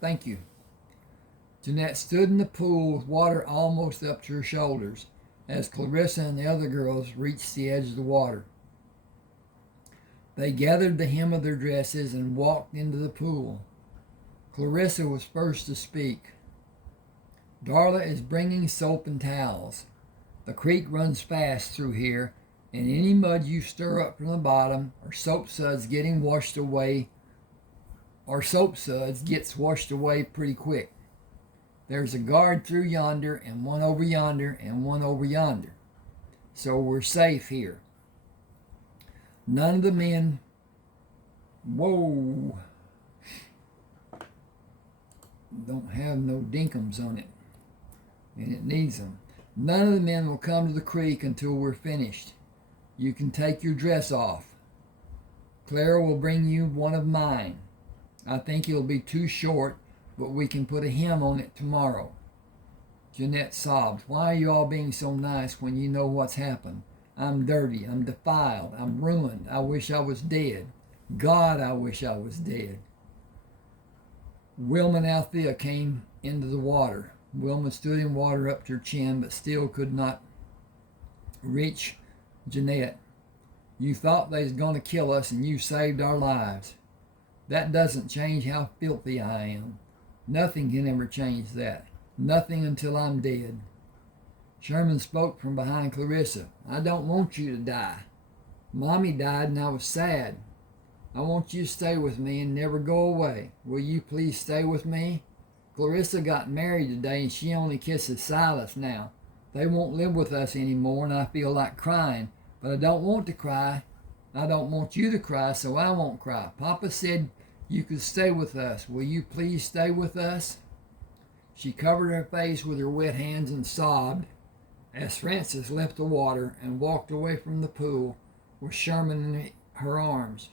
Thank you. Jeanette stood in the pool with water almost up to her shoulders as Clarissa and the other girls reached the edge of the water. They gathered the hem of their dresses and walked into the pool. Clarissa was first to speak. Darla is bringing soap and towels. The creek runs fast through here, and any mud you stir up from the bottom or soap suds gets washed away pretty quick. There's a guard through yonder and one over yonder and one over yonder. So we're safe here. None of the men, don't have no dinkums on it, and it needs them. None of the men will come to the creek until we're finished. You can take your dress off. Clara will bring you one of mine. I think it'll be too short, but we can put a hem on it tomorrow. Jeanette sobbed. Why are you all being so nice when you know what's happened? I'm dirty. I'm defiled. I'm ruined. I wish I was dead. God, I wish I was dead. Wilma and Althea came into the water. Wilma stood in water up to her chin, but still could not reach Jeanette. You thought they was going to kill us, and you saved our lives. That doesn't change how filthy I am. Nothing can ever change that. Nothing until I'm dead. Sherman spoke from behind Clarissa. I don't want you to die. Mommy died and I was sad. I want you to stay with me and never go away. Will you please stay with me? Clarissa got married today and she only kisses Silas now. They won't live with us anymore and I feel like crying, but I don't want to cry. I don't want you to cry, so I won't cry. Papa said you could stay with us. Will you please stay with us? She covered her face with her wet hands and sobbed as Frances left the water and walked away from the pool with Sherman in her arms.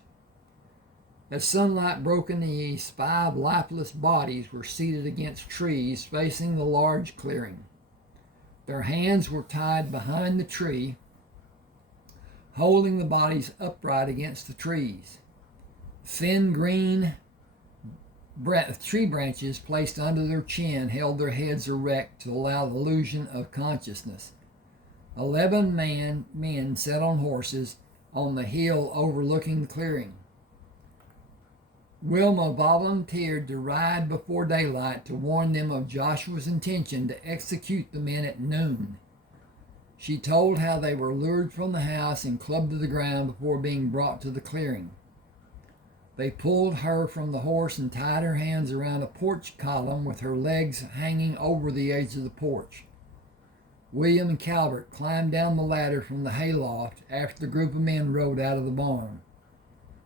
As sunlight broke in the east, 5 lifeless bodies were seated against trees facing the large clearing. Their hands were tied behind the tree, holding the bodies upright against the trees. Thin green tree branches placed under their chin held their heads erect to allow the illusion of consciousness. 11 men sat on horses on the hill overlooking the clearing. Wilma volunteered to ride before daylight to warn them of Joshua's intention to execute the men at noon. She told how they were lured from the house and clubbed to the ground before being brought to the clearing. They pulled her from the horse and tied her hands around a porch column with her legs hanging over the edge of the porch. William and Calvert climbed down the ladder from the hayloft after the group of men rode out of the barn.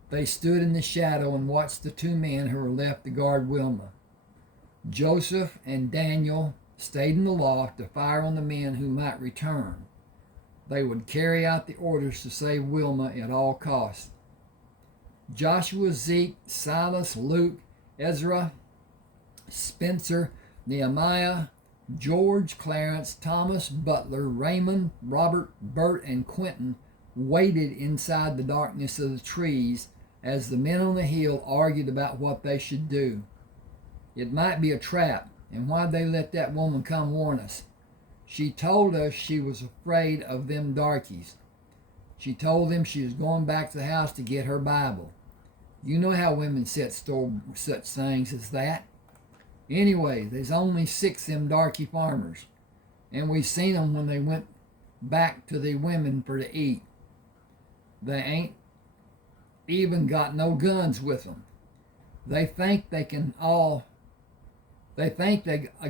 They stood in the shadow and watched the 2 men who were left to guard Wilma. Joseph and Daniel stayed in the loft to fire on the men who might return. They would carry out the orders to save Wilma at all costs. Joshua, Zeke, Silas, Luke, Ezra, Spencer, Nehemiah, George, Clarence, Thomas, Butler, Raymond, Robert, Bert, and Quentin waited inside the darkness of the trees as the men on the hill argued about what they should do. It might be a trap, and why'd they let that woman come warn us? She told us she was afraid of them darkies. She told them she was going back to the house to get her Bible. You know how women set store such things as that. Anyway, there's only 6 them darky farmers, and we seen them when they went back to the women for to eat. They ain't even got no guns with them. They think they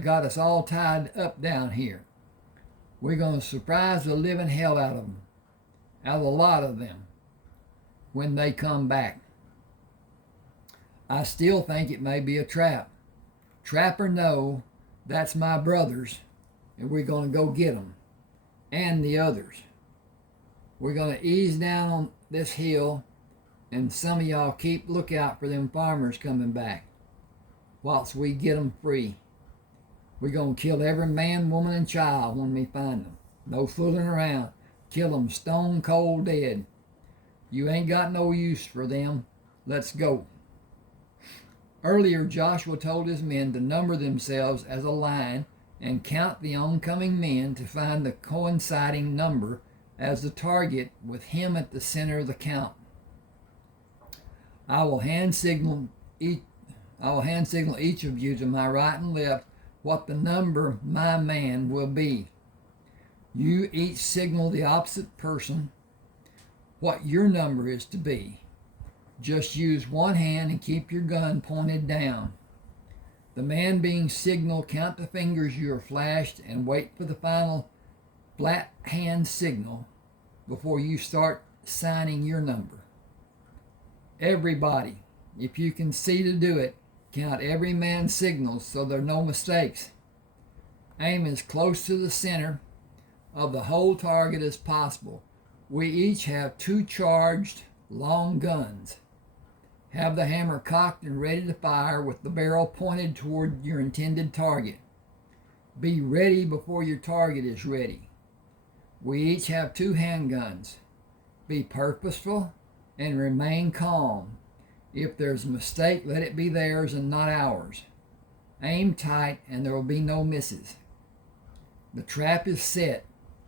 got us all tied up down here. We're going to surprise the living hell out of them, out of a lot of them, when they come back. I still think it may be a trap. Trap or no, that's my brothers, and we're going to go get them, and the others. We're going to ease down on this hill, and some of y'all keep lookout for them farmers coming back, whilst we get them free. We're going to kill every man, woman, and child when we find them. No fooling around. Kill them stone cold dead. You ain't got no use for them. Let's go. Earlier, Joshua told his men to number themselves as a line and count the oncoming men to find the coinciding number as the target with him at the center of the count. I will hand signal each of you to my right and left what the number my man will be. You each signal the opposite person what your number is to be. Just use one hand and keep your gun pointed down. The man being signaled, count the fingers you are flashed and wait for the final flat hand signal before you start signing your number. Everybody, if you can see to do it, count every man's signals so there are no mistakes. Aim as close to the center of the whole target as possible. We each have 2 charged long guns. Have the hammer cocked and ready to fire with the barrel pointed toward your intended target. Be ready before your target is ready. We each have 2 handguns. Be purposeful and remain calm. If there's a mistake, let it be theirs and not ours. Aim tight and there will be no misses. The trap is set.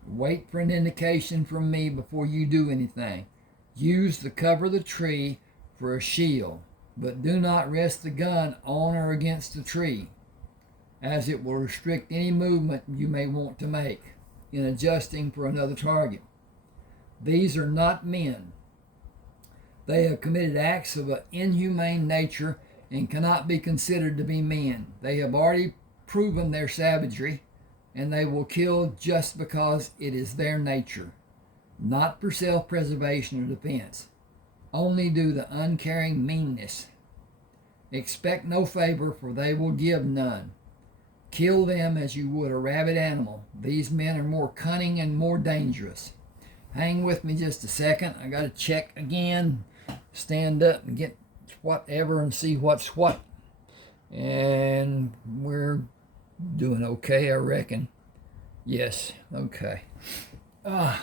Wait for an indication from me before you do anything. Use the cover of the tree for a shield, but do not rest the gun on or against the tree, as it will restrict any movement you may want to make in adjusting for another target. These are not men. They have committed acts of an inhumane nature and cannot be considered to be men. They have already proven their savagery, and they will kill just because it is their nature, not for self-preservation or defense, only due to uncaring meanness. Expect no favor, for they will give none. Kill them as you would a rabid animal. These men are more cunning and more dangerous. Hang with me just a second. I got to check again, stand up and get whatever and see what's what. And we're doing okay, I reckon. Yes, okay. I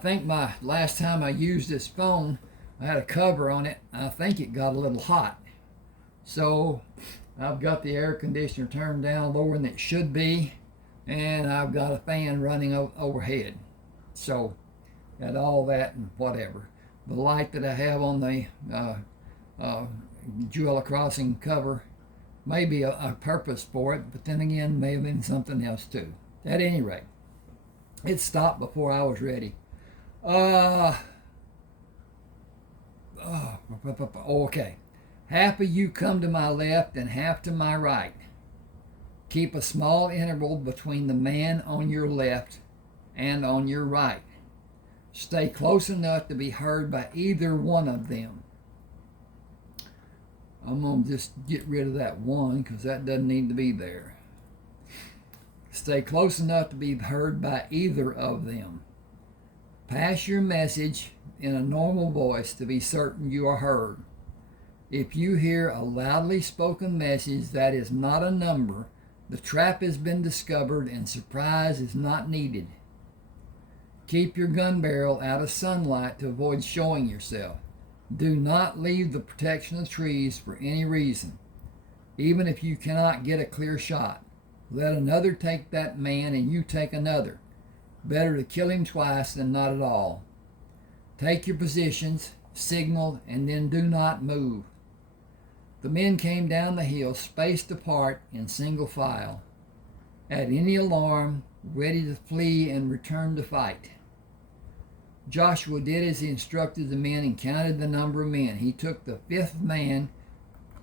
think my last time I used this phone, I had a cover on it. I think it got a little hot. So I've got the air conditioner turned down lower than it should be, and I've got a fan running overhead. So got all that and whatever. The light that I have on the Jewella crossing cover may be a purpose for it, but then again may have been something else too. At any rate, it stopped before I was ready. Okay. Half of you come to my left and half to my right. Keep a small interval between the man on your left and on your right. Stay close enough to be heard by either one of them. I'm going to just get rid of that one because that doesn't need to be there. Stay close enough to be heard by either of them. Pass your message in a normal voice to be certain you are heard. If you hear a loudly spoken message that is not a number, the trap has been discovered and surprise is not needed. Keep your gun barrel out of sunlight to avoid showing yourself. Do not leave the protection of trees for any reason, even if you cannot get a clear shot. Let another take that man and you take another. Better to kill him twice than not at all. Take your positions, signal, and then do not move. The men came down the hill, spaced apart in single file. At any alarm, ready to flee and return to fight. Joshua did as he instructed the men and counted the number of men. He took the fifth man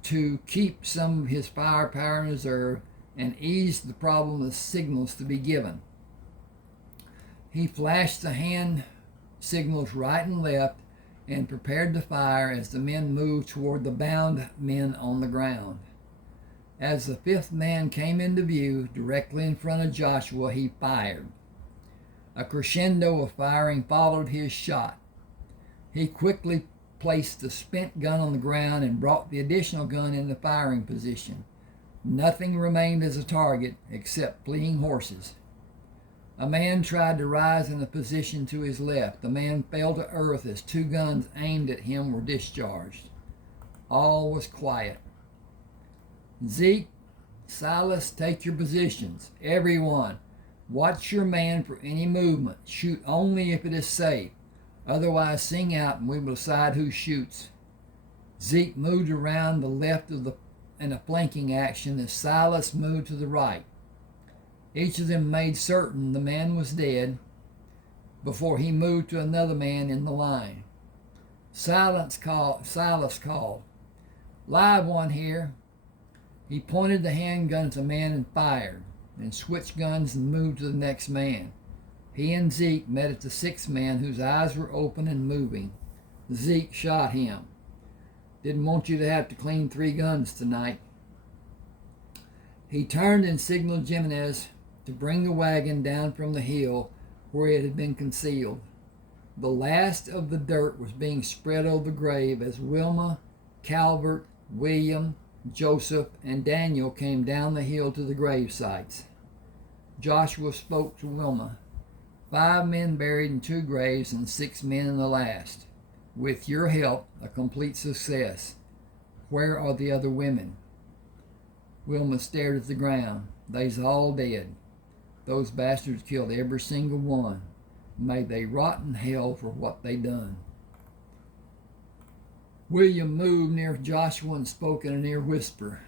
to keep some of his firepower in reserve and ease the problem of signals to be given. He flashed the hand signals right and left and prepared to fire as the men moved toward the bound men on the ground. As the fifth man came into view directly in front of Joshua, he fired. A crescendo of firing followed his shot. He quickly placed the spent gun on the ground and brought the additional gun into firing position. Nothing remained as a target except fleeing horses. A man tried to rise in a position to his left. The man fell to earth as two guns aimed at him were discharged. All was quiet. Zeke, Silas, take your positions. Everyone, watch your man for any movement. Shoot only if it is safe. Otherwise, sing out and we will decide who shoots. Zeke moved around the left in a flanking action as Silas moved to the right. Each of them made certain the man was dead before he moved to another man in the line. Silas called, "Live one here." He pointed the handgun at the man and fired, then switched guns and moved to the next man. He and Zeke met at the sixth man, whose eyes were open and moving. Zeke shot him. "Didn't want you to have to clean 3 guns tonight." He turned and signaled Jimenez to bring the wagon down from the hill where it had been concealed. The last of the dirt was being spread over the grave as Wilma, Calvert, William, Joseph, and Daniel came down the hill to the grave sites. Joshua spoke to Wilma. 5 men buried in 2 graves and 6 men in the last. With your help, a complete success. Where are the other women? Wilma stared at the ground. They's all dead. Those bastards killed every single one. May they rot in hell for what they done. William moved near Joshua and spoke in an ear whisper.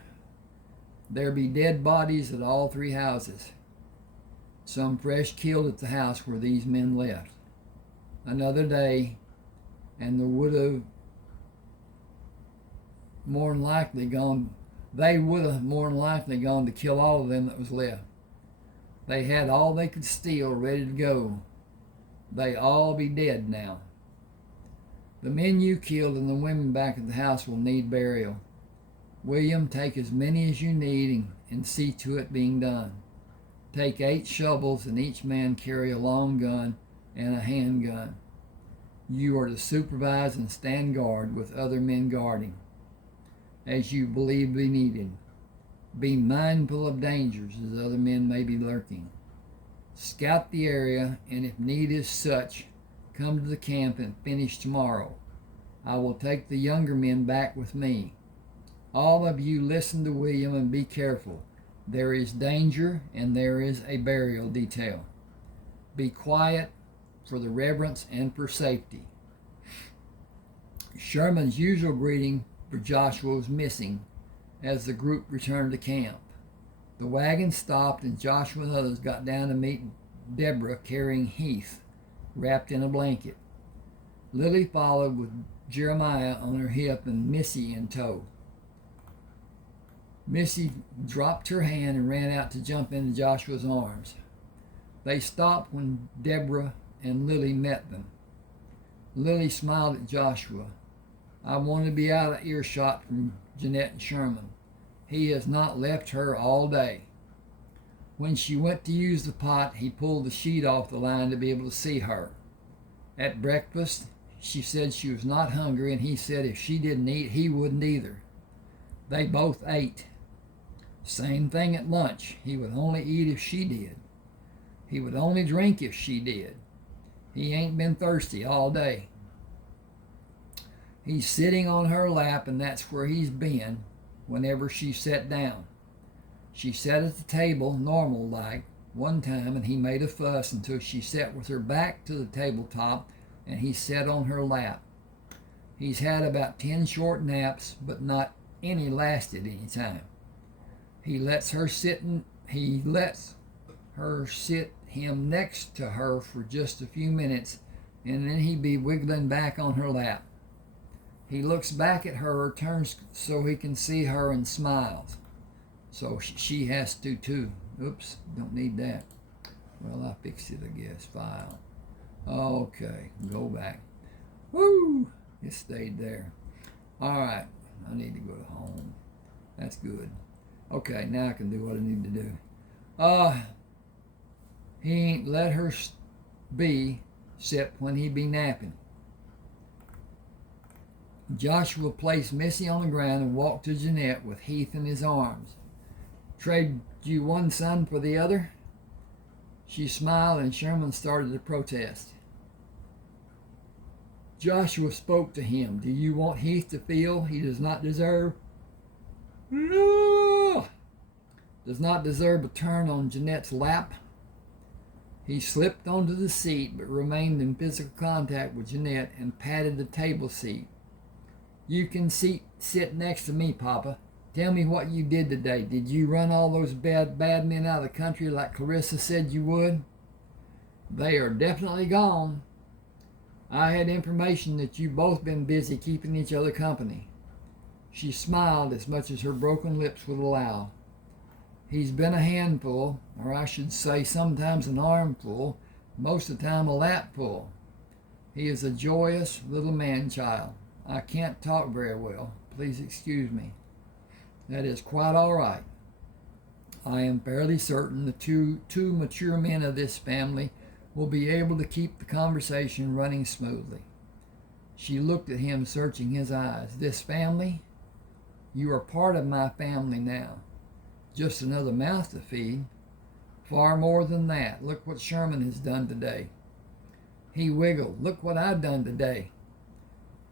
There be dead bodies at all 3 houses. Some fresh killed at the house where these men left. Another day, and there would have more than likely gone. They would have more than likely gone to kill all of them that was left. They had all they could steal ready to go. They all be dead now. The men you killed and the women back at the house will need burial. William, take as many as you need and see to it being done. Take 8 shovels and each man carry a long gun and a handgun. You are to supervise and stand guard with other men guarding, as you believe be needed. Be mindful of dangers as other men may be lurking. Scout the area, and if need is such, come to the camp and finish tomorrow. I will take the younger men back with me. All of you listen to William and be careful. There is danger and there is a burial detail. Be quiet for the reverence and for safety. Sherman's usual greeting for Joshua was missing as the group returned to camp. The wagon stopped and Joshua and others got down to meet Deborah carrying Heath, wrapped in a blanket. Lily followed with Jeremiah on her hip and Missy in tow. Missy dropped her hand and ran out to jump into Joshua's arms. They stopped when Deborah and Lily met them. Lily smiled at Joshua. I want to be out of earshot from Jeanette and Sherman. He has not left her all day. When she went to use the pot, he pulled the sheet off the line to be able to see her. At breakfast, she said she was not hungry, and he said if she didn't eat, he wouldn't either. They both ate. Same thing at lunch. He would only eat if she did. He would only drink if she did. He ain't been thirsty all day. He's sitting on her lap, and that's where he's been whenever she sat down. She sat at the table normal-like one time, and he made a fuss until she sat with her back to the tabletop, and he sat on her lap. He's had about 10 short naps, but not any lasted any time. He lets her sit him next to her for just a few minutes, and then he'd be wiggling back on her lap. He looks back at her, turns so he can see her, and smiles. So she has to too. Oops, don't need that. Well, I fixed it, I guess. File. Okay, go back. Woo! It stayed there. All right, I need to go to home. That's good. Okay, now I can do what I need to do. He ain't let her be, except when he be napping. Joshua placed Missy on the ground and walked to Jeanette with Heath in his arms. Trade you one son for the other? She smiled, and Sherman started to protest. Joshua spoke to him. Do you want Heath to feel he does not deserve? No! Does not deserve a turn on Jeanette's lap? He slipped onto the seat but remained in physical contact with Jeanette and patted the table seat. You can sit next to me, Papa. Tell me what you did today. Did you run all those bad men out of the country like Clarissa said you would? They are definitely gone. I had information that you've both been busy keeping each other company. She smiled as much as her broken lips would allow. He's been a handful, or I should say sometimes an armful, most of the time a lapful. He is a joyous little man-child. I can't talk very well. Please excuse me. That is quite all right. I am fairly certain the two mature men of this family will be able to keep the conversation running smoothly. She looked at him, searching his eyes. This family? You are part of my family now. Just another mouth to feed. Far more than that. Look what Sherman has done today. He wiggled. Look what I've done today.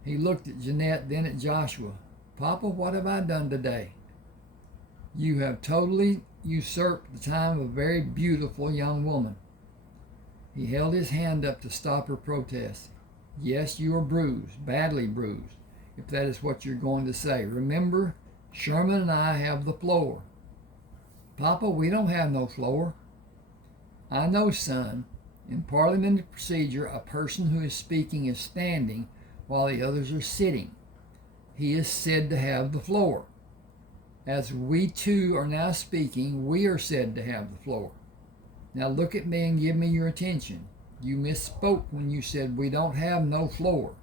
He looked at Jeanette, then at Joshua. Papa, what have I done today? You have totally usurped the time of a very beautiful young woman. He held his hand up to stop her protest. Yes, you are bruised, badly bruised, if that is what you're going to say. Remember, Sherman and I have the floor. Papa, we don't have no floor. I know, son. In parliamentary procedure, a person who is speaking is standing while the others are sitting. he is said to have the floor. As we two are now speaking, we are said to have the floor. Now look at me and give me your attention. You misspoke when you said we don't have no floor.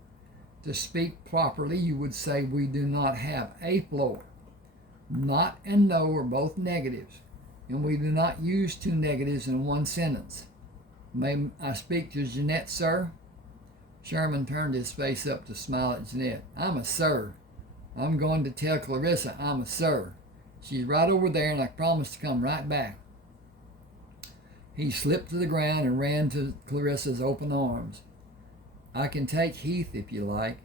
To speak properly, you would say we do not have a floor. Not and no are both negatives, and we do not use two negatives in one sentence. May I speak to Jeanette, sir? Sherman turned his face up to smile at Jeanette. I'm a sir. I'm going to tell Clarissa I'm a sir. She's right over there, and I promise to come right back. He slipped to the ground and ran to Clarissa's open arms. I can take Heath if you like.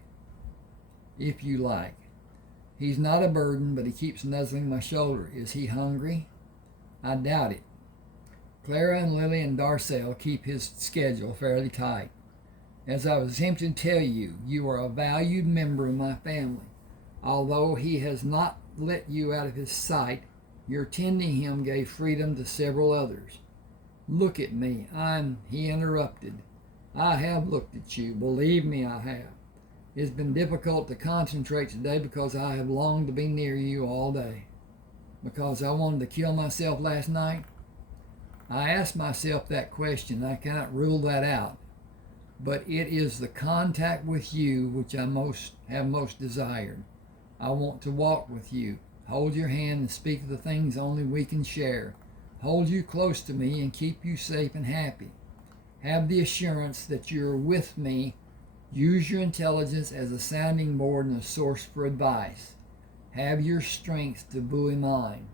If you like. He's not a burden, but he keeps nuzzling my shoulder. Is he hungry? I doubt it. Clara and Lily and Darcel keep his schedule fairly tight. As I was attempting to tell you, you are a valued member of my family. Although he has not let you out of his sight, your tending him gave freedom to several others. Look at me. He interrupted. I have looked at you. Believe me, I have. It's been difficult to concentrate today because I have longed to be near you all day. Because I wanted to kill myself last night? I asked myself that question. I cannot rule that out. But it is the contact with you which I have most desired. I want to walk with you, hold your hand and speak of the things only we can share, hold you close to me and keep you safe and happy. Have the assurance that you're with me. Use your intelligence as a sounding board and a source for advice. Have your strength to buoy mine.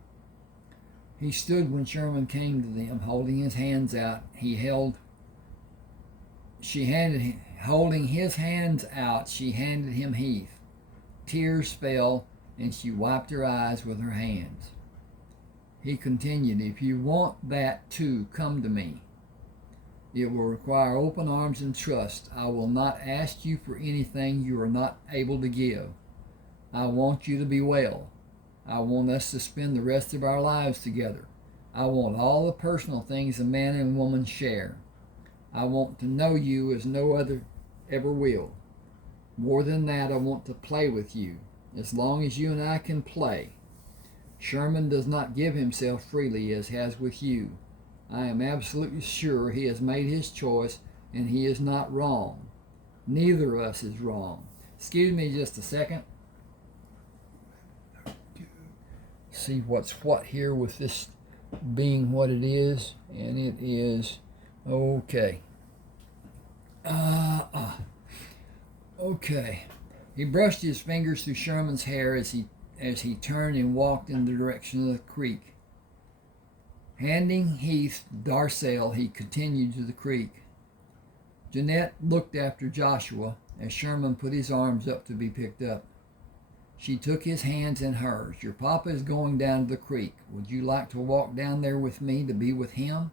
He stood when Sherman came to them, holding his hands out. Holding his hands out, she handed him Heath. Tears fell, and she wiped her eyes with her hands. He continued, if you want that too, come to me. It will require open arms and trust. I will not ask you for anything you are not able to give. I want you to be well. I want us to spend the rest of our lives together. I want all the personal things a man and woman share. I want to know you as no other ever will. More than that, I want to play with you, as long as you and I can play. Sherman does not give himself freely as has with you. I am absolutely sure he has made his choice, and he is not wrong. Neither of us is wrong. Excuse me just a second. See what's what here with this being what it is, and it is okay. Okay. He brushed his fingers through Sherman's hair as he turned and walked in the direction of the creek. Handing Heath Darcel, he continued to the creek. Jeanette looked after Joshua as Sherman put his arms up to be picked up. She took his hands in hers. Your papa is going down to the creek. Would you like to walk down there with me to be with him?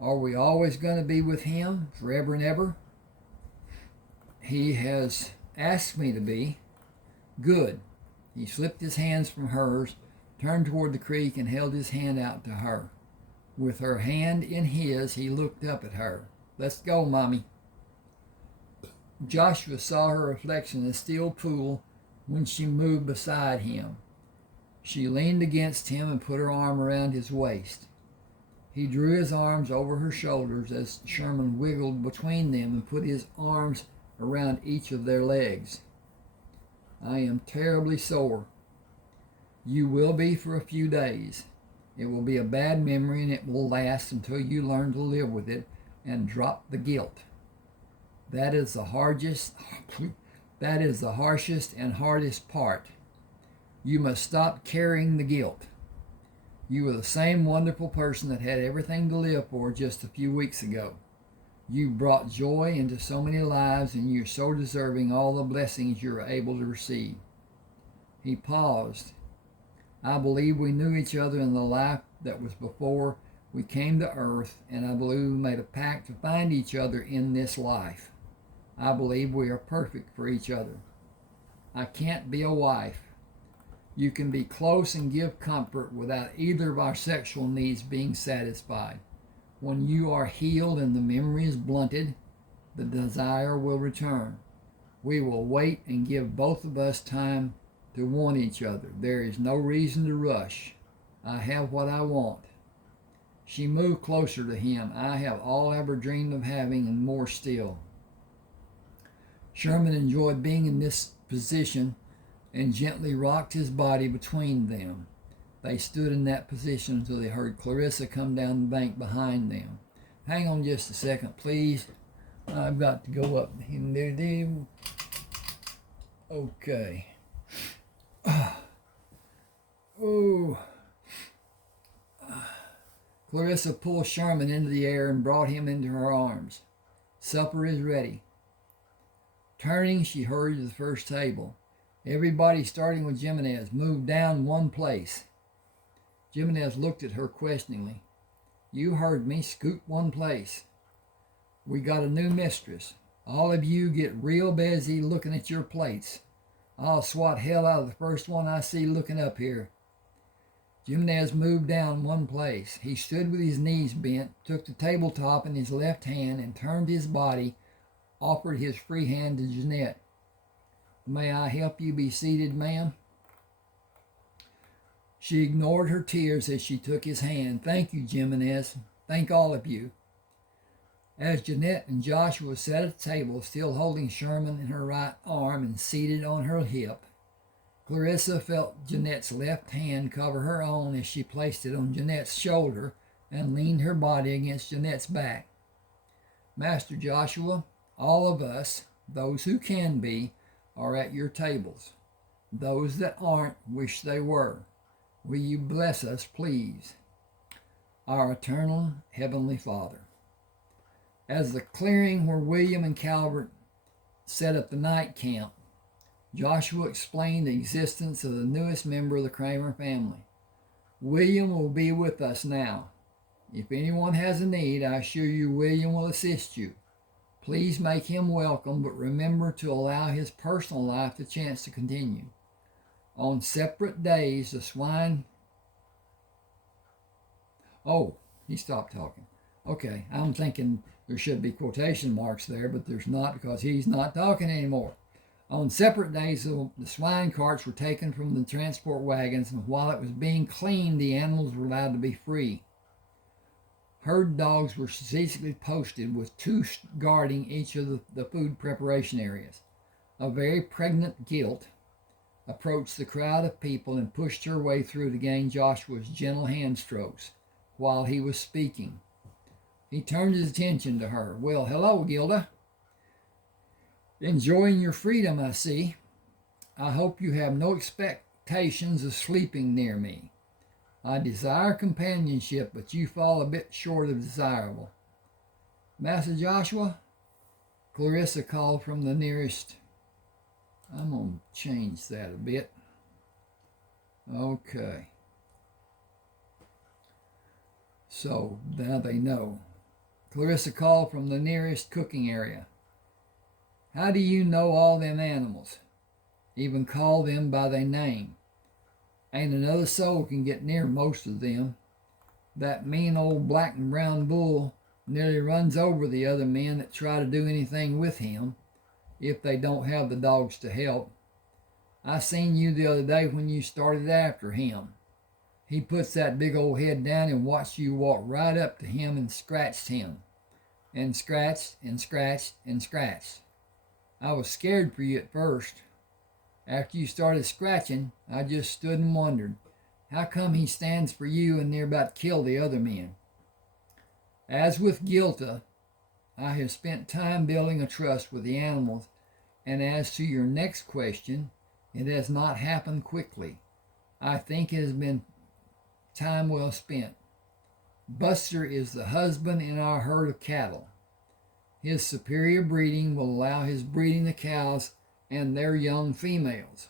Are we always going to be with him, forever and ever? He has asked me to be. Good. He slipped his hands from hers, turned toward the creek, and held his hand out to her. With her hand in his, he looked up at her. Let's go, Mommy. Joshua saw her reflection in the still pool when she moved beside him. She leaned against him and put her arm around his waist. He drew his arms over her shoulders as Sherman wiggled between them and put his arms around each of their legs. I am terribly sore. You will be for a few days. It will be a bad memory, and it will last until you learn to live with it and drop the guilt. That is the harshest and hardest part. You must stop carrying the guilt. You are the same wonderful person that had everything to live for just a few weeks ago. You brought joy into so many lives, and you're so deserving all the blessings you're able to receive. He paused. I believe we knew each other in the life that was before we came to earth, and I believe we made a pact to find each other in this life. I believe we are perfect for each other. I can't be a wife. You can be close and give comfort without either of our sexual needs being satisfied. When you are healed and the memory is blunted, the desire will return. We will wait and give both of us time to want each other. There is no reason to rush. I have what I want. She moved closer to him. I have all I ever dreamed of having and more still. Sherman enjoyed being in this position and gently rocked his body between them. They stood in that position until they heard Clarissa come down the bank behind them. Hang on just a second, please. I've got to go up. Okay. Oh. Clarissa pulled Sherman into the air and brought him into her arms. Supper is ready. Turning, she hurried to the first table. Everybody, starting with Jimenez, moved down one place. Jimenez looked at her questioningly. You heard me. Scoot one place. We got a new mistress. All of you get real busy looking at your plates. I'll swat hell out of the first one I see looking up here. Jimenez moved down one place. He stood with his knees bent, took the tabletop in his left hand, and turned his body, offered his free hand to Jeanette. May I help you be seated, ma'am? She ignored her tears as she took his hand. Thank you, Jimenez. Thank all of you. As Jeanette and Joshua sat at the table, still holding Sherman in her right arm and seated on her hip, Clarissa felt Jeanette's left hand cover her own as she placed it on Jeanette's shoulder and leaned her body against Jeanette's back. Master Joshua, all of us, those who can be, are at your tables. Those that aren't wish they were. Will you bless us, please? Our eternal Heavenly Father. As the clearing where William and Calvert set up the night camp, Joshua explained the existence of the newest member of the Crammer family. William will be with us now. If anyone has a need, I assure you William will assist you. Please make him welcome, but remember to allow his personal life the chance to continue. On separate days, the swine... Oh, he stopped talking. Okay, I'm thinking there should be quotation marks there, but there's not because he's not talking anymore. On separate days, the swine carts were taken from the transport wagons, and while it was being cleaned, the animals were allowed to be free. Herd dogs were strategically posted with two guarding each of the food preparation areas. A very pregnant gilt approached the crowd of people and pushed her way through to gain Joshua's gentle hand strokes while he was speaking. He turned his attention to her. Well, hello, Gilda. Enjoying your freedom, I see. I hope you have no expectations of sleeping near me. I desire companionship, but you fall a bit short of desirable. Master Joshua, Clarissa called from the nearest. I'm going to change that a bit. Okay. So now they know. Clarissa called from the nearest cooking area. How do you know all them animals? Even call them by their name. Ain't another soul can get near most of them. That mean old black and brown bull nearly runs over the other men that try to do anything with him, if they don't have the dogs to help. I seen you the other day when you started after him. He puts that big old head down and watched you walk right up to him and scratched him. And scratched and scratched and scratched. I was scared for you at first. After you started scratching, I just stood and wondered, how come he stands for you and near about kill the other men? As with Gilda, I have spent time building a trust with the animals, and as to your next question, it has not happened quickly. I think it has been time well spent. Buster is the husband in our herd of cattle. His superior breeding will allow his breeding the cows and their young females.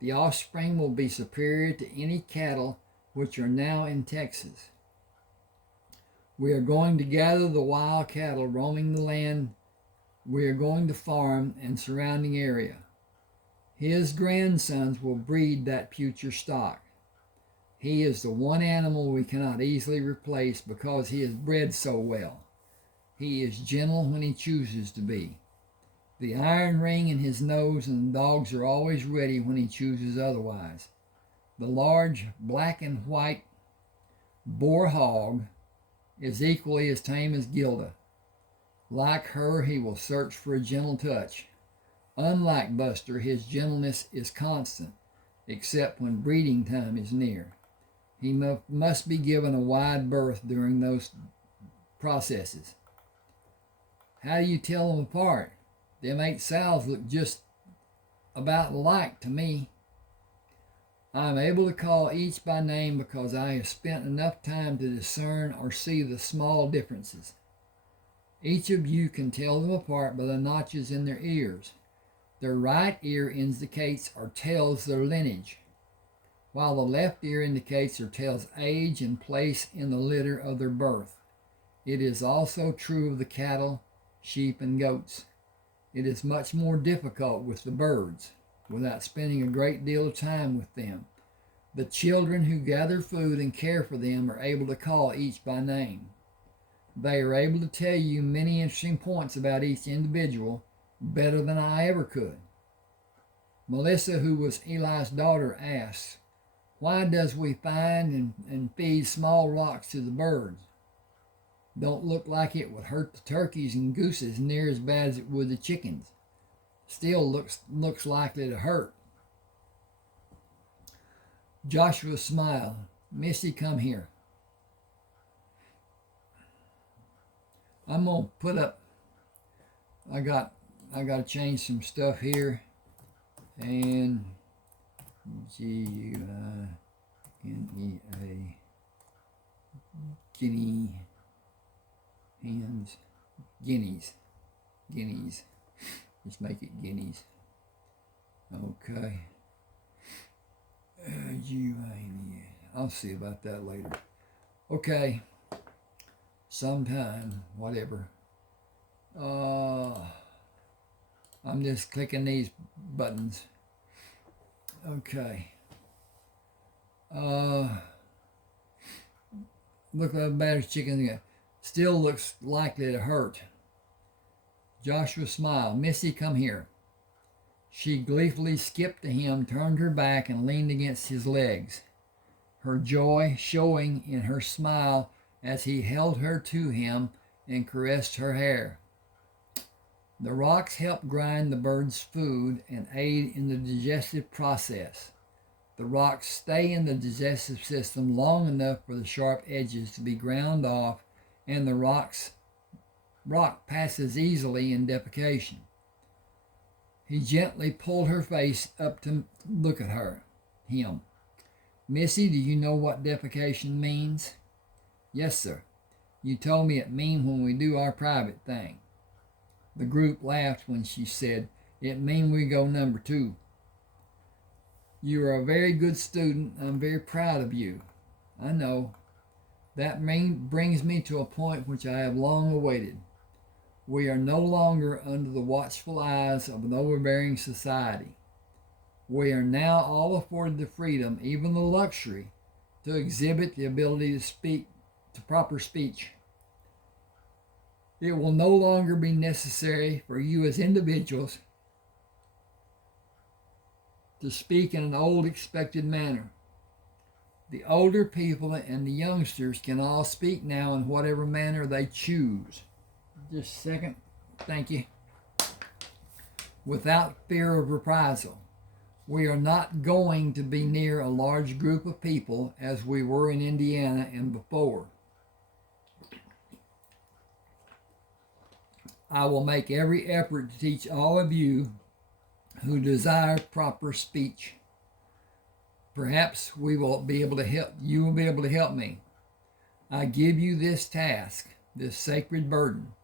The offspring will be superior to any cattle which are now in Texas. We are going to gather the wild cattle roaming the land we are going to farm and surrounding area. His grandsons will breed that future stock. He is the one animal we cannot easily replace because he is bred so well. He is gentle when he chooses to be. the iron ring in his nose, and the dogs are always ready when he chooses otherwise. The large black and white boar hog is equally as tame as Gilda. Like her, he will search for a gentle touch. Unlike Buster, his gentleness is constant, except when breeding time is near. He must be given a wide berth during those processes. How do you tell them apart? Them 8 sows look just about alike to me. I am able to call each by name because I have spent enough time to discern or see the small differences. Each of you can tell them apart by the notches in their ears. Their right ear indicates or tells their lineage, while the left ear indicates or tells age and place in the litter of their birth. It is also true of the cattle, sheep, and goats. It is much more difficult with the birds, without spending a great deal of time with them. The children who gather food and care for them are able to call each by name. They are able to tell you many interesting points about each individual, better than I ever could. Melissa, who was Eli's daughter, asked, "Why does we find and feed small rocks to the birds? Don't look like it would hurt the turkeys and gooses near as bad as it would the chickens. Still looks likely to hurt." Joshua smiled. "Missy, come here. I'm gonna put up. I got to change some stuff here, and Guinea, guinea hens, guineas. Just make it guineas. Okay. I'll see about that later. Okay. Sometime, whatever. I'm just clicking these buttons. Okay. Look at the battered chicken again. Still looks likely to hurt. Joshua smiled. "Missy, come here." She gleefully skipped to him, turned her back, and leaned against his legs, her joy showing in her smile as he held her to him and caressed her hair. The rocks help grind the bird's food and aid in the digestive process. The rocks stay in the digestive system long enough for the sharp edges to be ground off, and the rock passes easily in defecation. He gently pulled her face up to look at him. "Missy, do you know what defecation means?" "Yes, sir. You told me it mean when we do our private thing." The group laughed when she said, "It mean we go number 2. You are a very good student. I'm very proud of you." "I know. That brings me to a point which I have long awaited. We are no longer under the watchful eyes of an overbearing society. We are now all afforded the freedom, even the luxury, to exhibit the ability to speak to proper speech. It will no longer be necessary for you as individuals to speak in an old expected manner. The older people and the youngsters can all speak now in whatever manner they choose." Just a second. Thank you. "Without fear of reprisal. We are not going to be near a large group of people as we were in Indiana and before. I will make every effort to teach all of you who desire proper speech. Perhaps you will be able to help me. I give you this task, this sacred burden.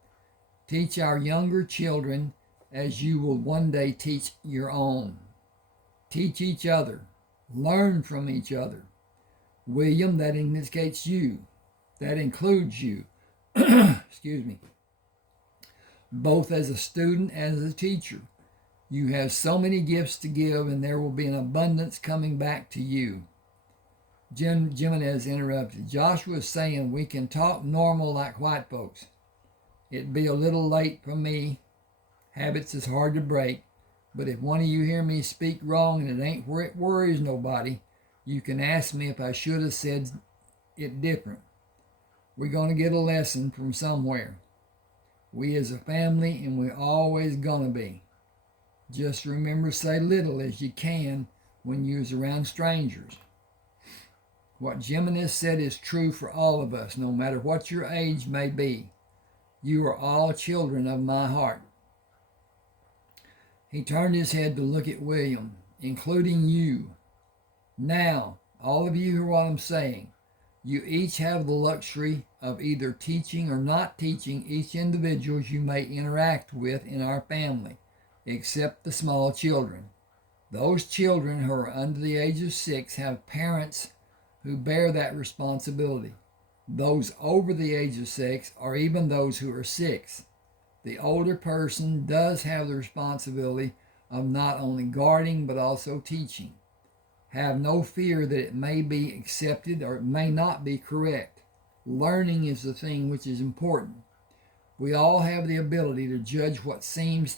Teach our younger children as you will one day teach your own. Teach each other. Learn from each other. William, that indicates you. That includes you. Excuse me. Both as a student and as a teacher. You have so many gifts to give, and there will be an abundance coming back to you." Jimenez interrupted. "Joshua is saying we can talk normal like white folks. It'd be a little late for me Habits is hard to break, but if one of you hear me speak wrong and it ain't where it worries nobody, you can ask me if I should have said it different. We're going to get a lesson from somewhere. We as a family, and we're always going to be. Just remember to say little as you can when you're around strangers. What Jiminy said is true for all of us, no matter what your age may be. You are all children of my heart. He turned his head to look at William, including you. Now, all of you hear what I'm saying. You each have the luxury of either teaching or not teaching each individual you may interact with in our family, except the small children. Those children who are under the age of 6 have parents who bear that responsibility. Those over the age of 6, or even those who are 6, the older person does have the responsibility of not only guarding but also teaching. Have no fear that it may be accepted or it may not be correct. Learning is the thing which is important. We all have the ability to judge what seems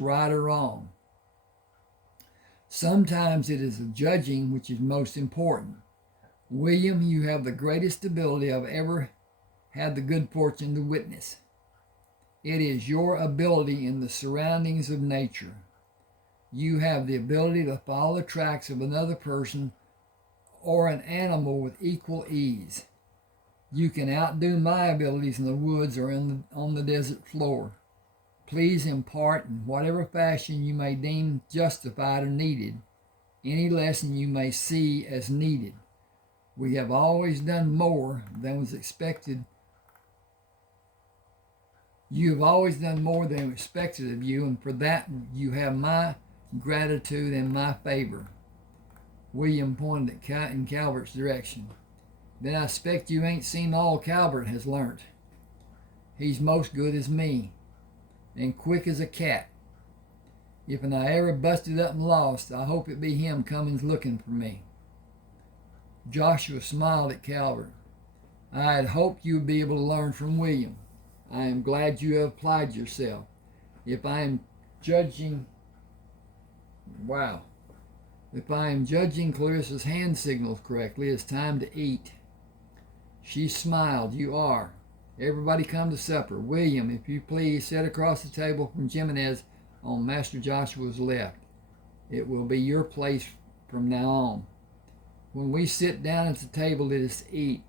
right or wrong. Sometimes it is the judging which is most important. William, you have the greatest ability I've ever had the good fortune to witness. It is your ability in the surroundings of nature. You have the ability to follow the tracks of another person or an animal with equal ease. You can outdo my abilities in the woods or on the desert floor. Please impart in whatever fashion you may deem justified or needed, any lesson you may see as needed. We have always done more than was expected. You have always done more than was expected of you, and for that you have my gratitude and my favor. William pointed in Calvert's direction. Then I expect you ain't seen all Calvert has learnt. He's most good as me, and quick as a cat. If I ever busted up and lost, I hope it be him coming looking for me. Joshua smiled at Calvert. I had hoped you would be able to learn from William. I am glad you have applied yourself. If I am judging Clarissa's hand signals correctly, it's time to eat. She smiled. You are. Everybody come to supper. William, if you please, sit across the table from Jimenez on Master Joshua's left. It will be your place from now on. When we sit down at the table, it is to eat.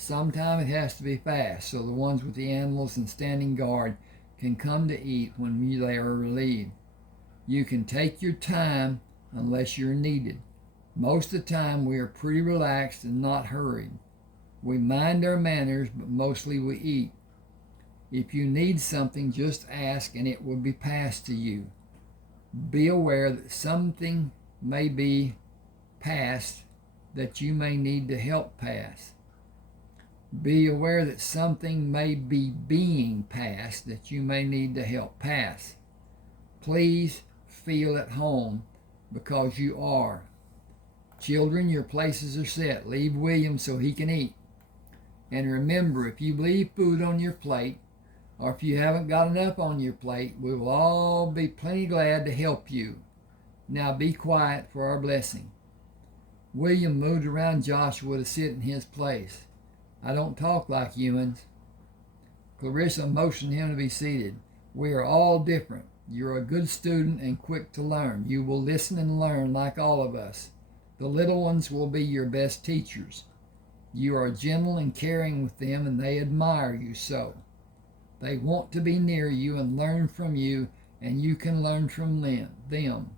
Sometime it has to be fast, so the ones with the animals and standing guard can come to eat when they are relieved. You can take your time unless you're needed. Most of the time we are pretty relaxed and not hurried. We mind our manners, but mostly we eat. If you need something, just ask and it will be passed to you. Be aware that something may be passed that you may need to help pass. Be aware that something may be being passed that you may need to help pass. Please feel at home because you are. Children, your places are set. Leave William so he can eat. And remember, if you leave food on your plate, or if you haven't got enough on your plate, we will all be plenty glad to help you. Now be quiet for our blessing. William moved around Joshua to sit in his place. I don't talk like humans. Clarissa motioned him to be seated. We are all different. You're a good student and quick to learn. You will listen and learn like all of us. The little ones will be your best teachers. You are gentle and caring with them, and they admire you so. They want to be near you and learn from you, and you can learn from them.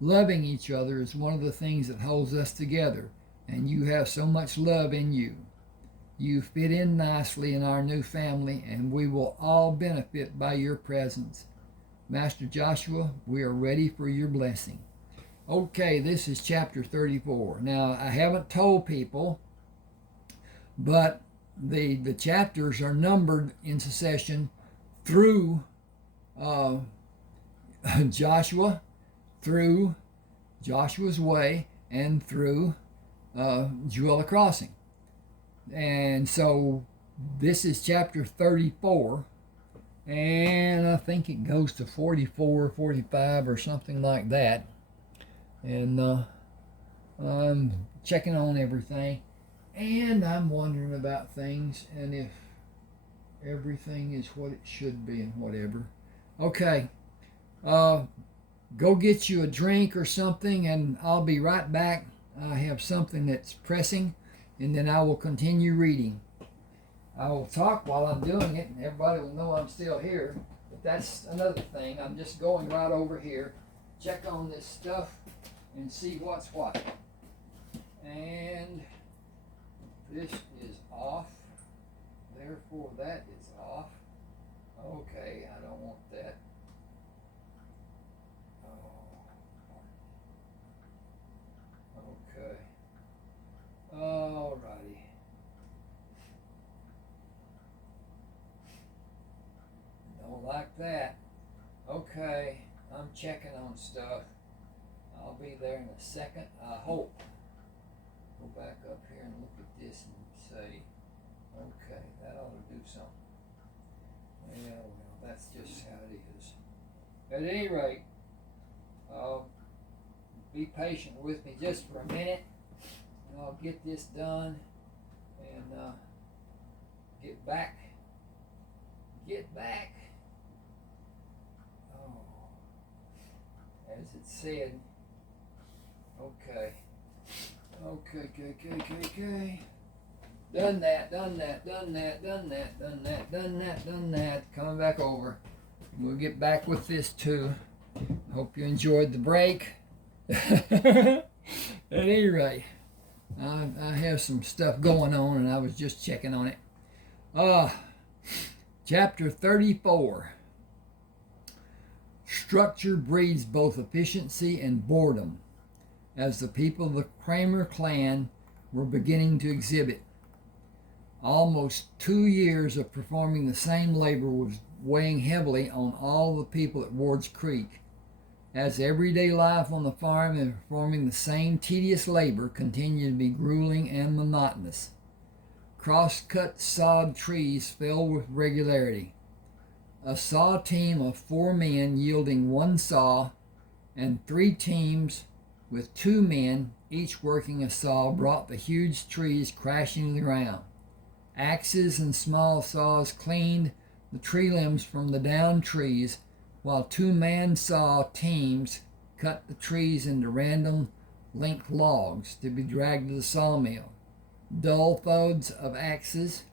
Loving each other is one of the things that holds us together, and you have so much love in you. You fit in nicely in our new family, and we will all benefit by your presence. Master Joshua, we are ready for your blessing. Okay, this is chapter 34. Now, I haven't told people, but the chapters are numbered in succession through Joshua, through Joshua's Way, and through Jewella Crossing. And so this is chapter 34, and I think it goes to 44, 45 or something like that. And I'm checking on everything, and I'm wondering about things and if everything is what it should be and whatever. Okay, go get you a drink or something, and I'll be right back. I have something that's pressing, and then I will continue reading. I will talk while I'm doing it, and everybody will know I'm still here. But that's another thing. I'm just going right over here, check on this stuff, and see what's what. And this is off. Therefore, that is off. Okay, I don't want that. Okay. Alrighty. Don't like that. Okay, I'm checking on stuff. I'll be there in a second, I hope. Go back up here and look at this and say, okay, that ought to do something. Yeah, well, that's just how it is. At any rate, be patient with me just for a minute, and I'll get this done and get back. Oh, as it said. Okay. Done that. Coming back over. We'll get back with this too. Hope you enjoyed the break. At any rate, I have some stuff going on, and I was just checking on it. Chapter 34. Structure breeds both efficiency and boredom, as the people of the Crammer clan were beginning to exhibit. Almost 2 years of performing the same labor was weighing heavily on all the people at Ward's Creek, as everyday life on the farm and performing the same tedious labor continued to be grueling and monotonous. Cross-cut sawed trees fell with regularity. A saw team of 4 men yielding 1 saw, and 3 teams with 2 men each working a saw brought the huge trees crashing to the ground. Axes and small saws cleaned the tree limbs from the downed trees, while 2 man saw teams cut the trees into random length logs to be dragged to the sawmill. Dull thuds of axes,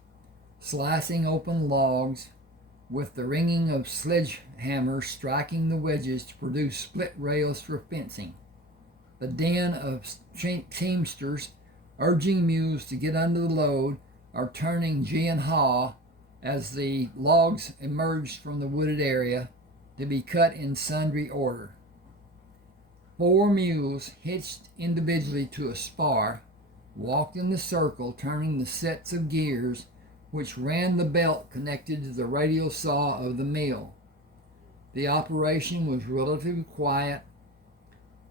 slicing open logs, with the ringing of sledgehammers striking the wedges to produce split rails for fencing. The din of teamsters urging mules to get under the load or turning gee and haw as the logs emerged from the wooded area to be cut in sundry order. 4 mules, hitched individually to a spar, walked in the circle, turning the sets of gears which ran the belt connected to the radial saw of the mill. The operation was relatively quiet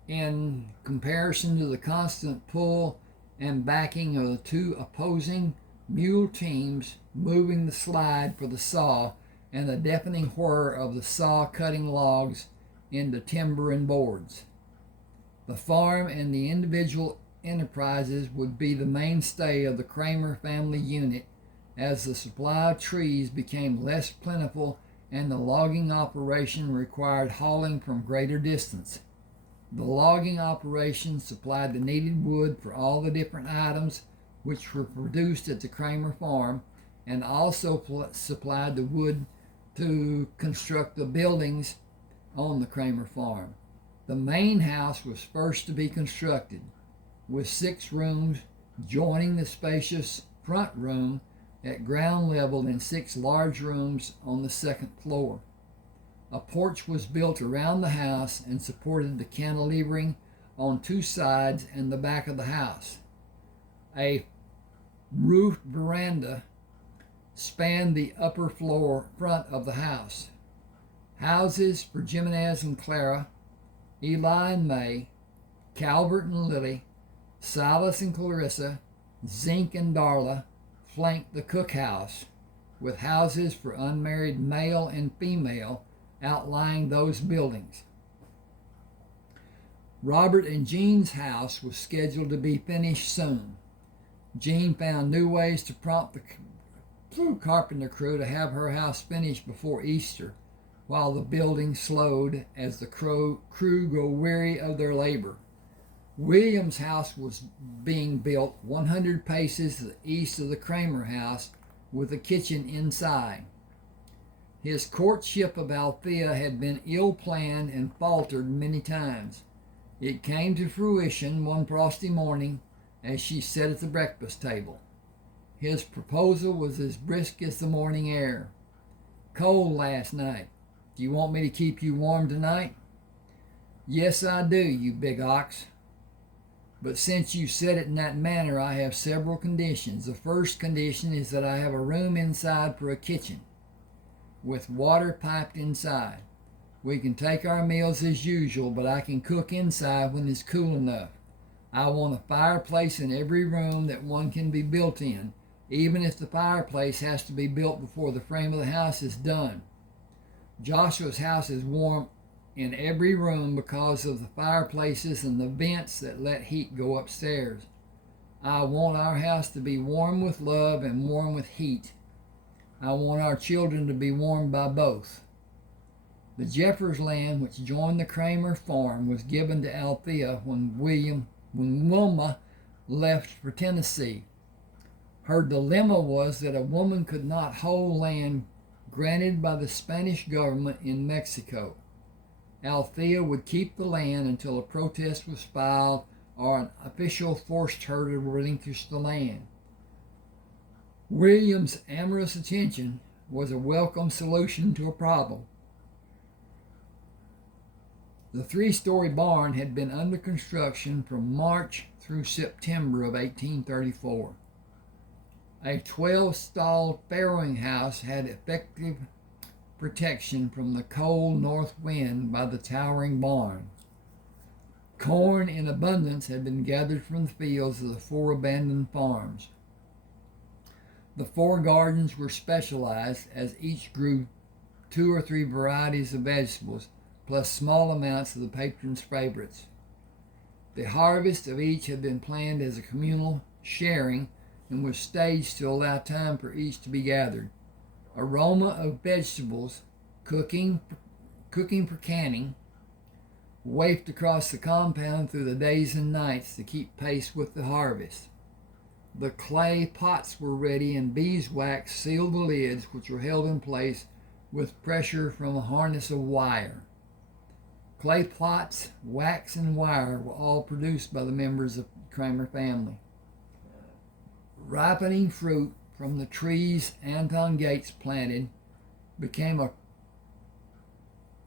in comparison to the constant pull and backing of the 2 opposing mule teams moving the slide for the saw and the deafening whir of the saw cutting logs into timber and boards. The farm and the individual enterprises would be the mainstay of the Crammer family unit as the supply of trees became less plentiful and the logging operation required hauling from greater distance. The logging operation supplied the needed wood for all the different items which were produced at the Crammer farm, and also supplied the wood to construct the buildings on the Crammer farm. The main house was first to be constructed, with 6 rooms joining the spacious front room at ground level and 6 large rooms on the second floor. A porch was built around the house and supported the cantilevering on 2 sides and the back of the house. A roofed veranda spanned the upper floor front of the house. Houses for Jimenez and Clara, Eli and May, Calvert and Lily, Silas and Clarissa, Zink and Darla flanked the cookhouse, with houses for unmarried male and female outlying those buildings. Robert and Jean's house was scheduled to be finished soon. Jean found new ways to prompt the carpenter crew to have her house finished before Easter, while the building slowed as the crew grew weary of their labor. William's house was being built 100 paces east of the Crammer house with a kitchen inside. His courtship of Althea had been ill-planned and faltered many times. It came to fruition one frosty morning as she sat at the breakfast table. His proposal was as brisk as the morning air. "Cold last night. Do you want me to keep you warm tonight?" "Yes, I do, you big ox. But since you said it in that manner, I have several conditions. The first condition is that I have a room inside for a kitchen, with water piped inside. We can take our meals as usual, but I can cook inside when it's cool enough. I want a fireplace in every room that one can be built in, even if the fireplace has to be built before the frame of the house is done. Joshua's house is warm in every room because of the fireplaces and the vents that let heat go upstairs. I want our house to be warm with love and warm with heat. I want our children to be warmed by both." The Jeffers land, which joined the Crammer farm, was given to Althea when Wilma left for Tennessee. Her dilemma was that a woman could not hold land granted by the Spanish government in Mexico. Althea would keep the land until a protest was filed or an official forced her to relinquish the land. William's amorous attention was a welcome solution to a problem. The three-story barn had been under construction from March through September of 1834. A 12-stalled farrowing house had effective protection from the cold north wind by the towering barn. Corn in abundance had been gathered from the fields of the 4 abandoned farms. The 4 gardens were specialized, as each grew 2 or 3 varieties of vegetables, plus small amounts of the patrons' favorites. The harvest of each had been planned as a communal sharing and was staged to allow time for each to be gathered. Aroma of vegetables, cooking for canning, wafted across the compound through the days and nights to keep pace with the harvest. The clay pots were ready, and beeswax sealed the lids, which were held in place with pressure from a harness of wire. Clay pots, wax, and wire were all produced by the members of the Crammer family. Ripening fruit from the trees Anton Gates planted became a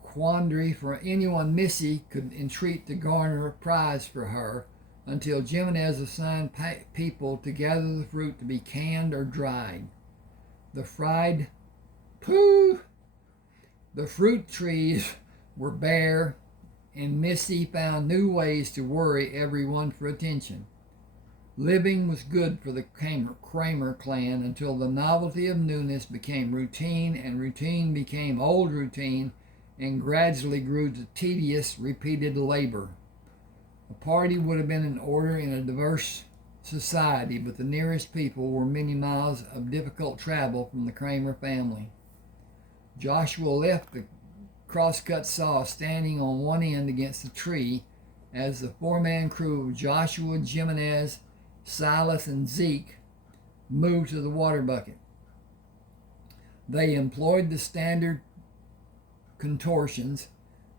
quandary for anyone Missy could entreat to garner a prize for her, until Jimenez assigned people to gather the fruit to be canned or dried. The fruit trees were bare, and Missy found new ways to worry everyone for attention. Living was good for the Crammer clan until the novelty of newness became routine, and routine became old routine, and gradually grew to tedious, repeated labor. A party would have been in order in a diverse society, but the nearest people were many miles of difficult travel from the Crammer family. Joshua left the crosscut saw standing on one end against a tree as the 4-man crew of Joshua, Jimenez, Silas, and Zeke moved to the water bucket. They employed the standard contortions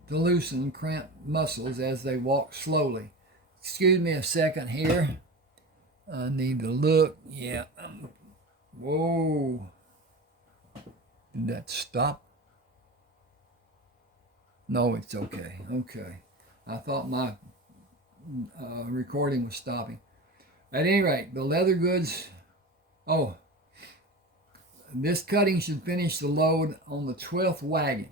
to loosen cramped muscles as they walked slowly. Excuse me a second here. I need to look. Yeah. Whoa. Did that stop? No, it's okay. Okay. I thought my recording was stopping. At any rate, the leather goods. Oh, this cutting should finish the load on the 12th wagon.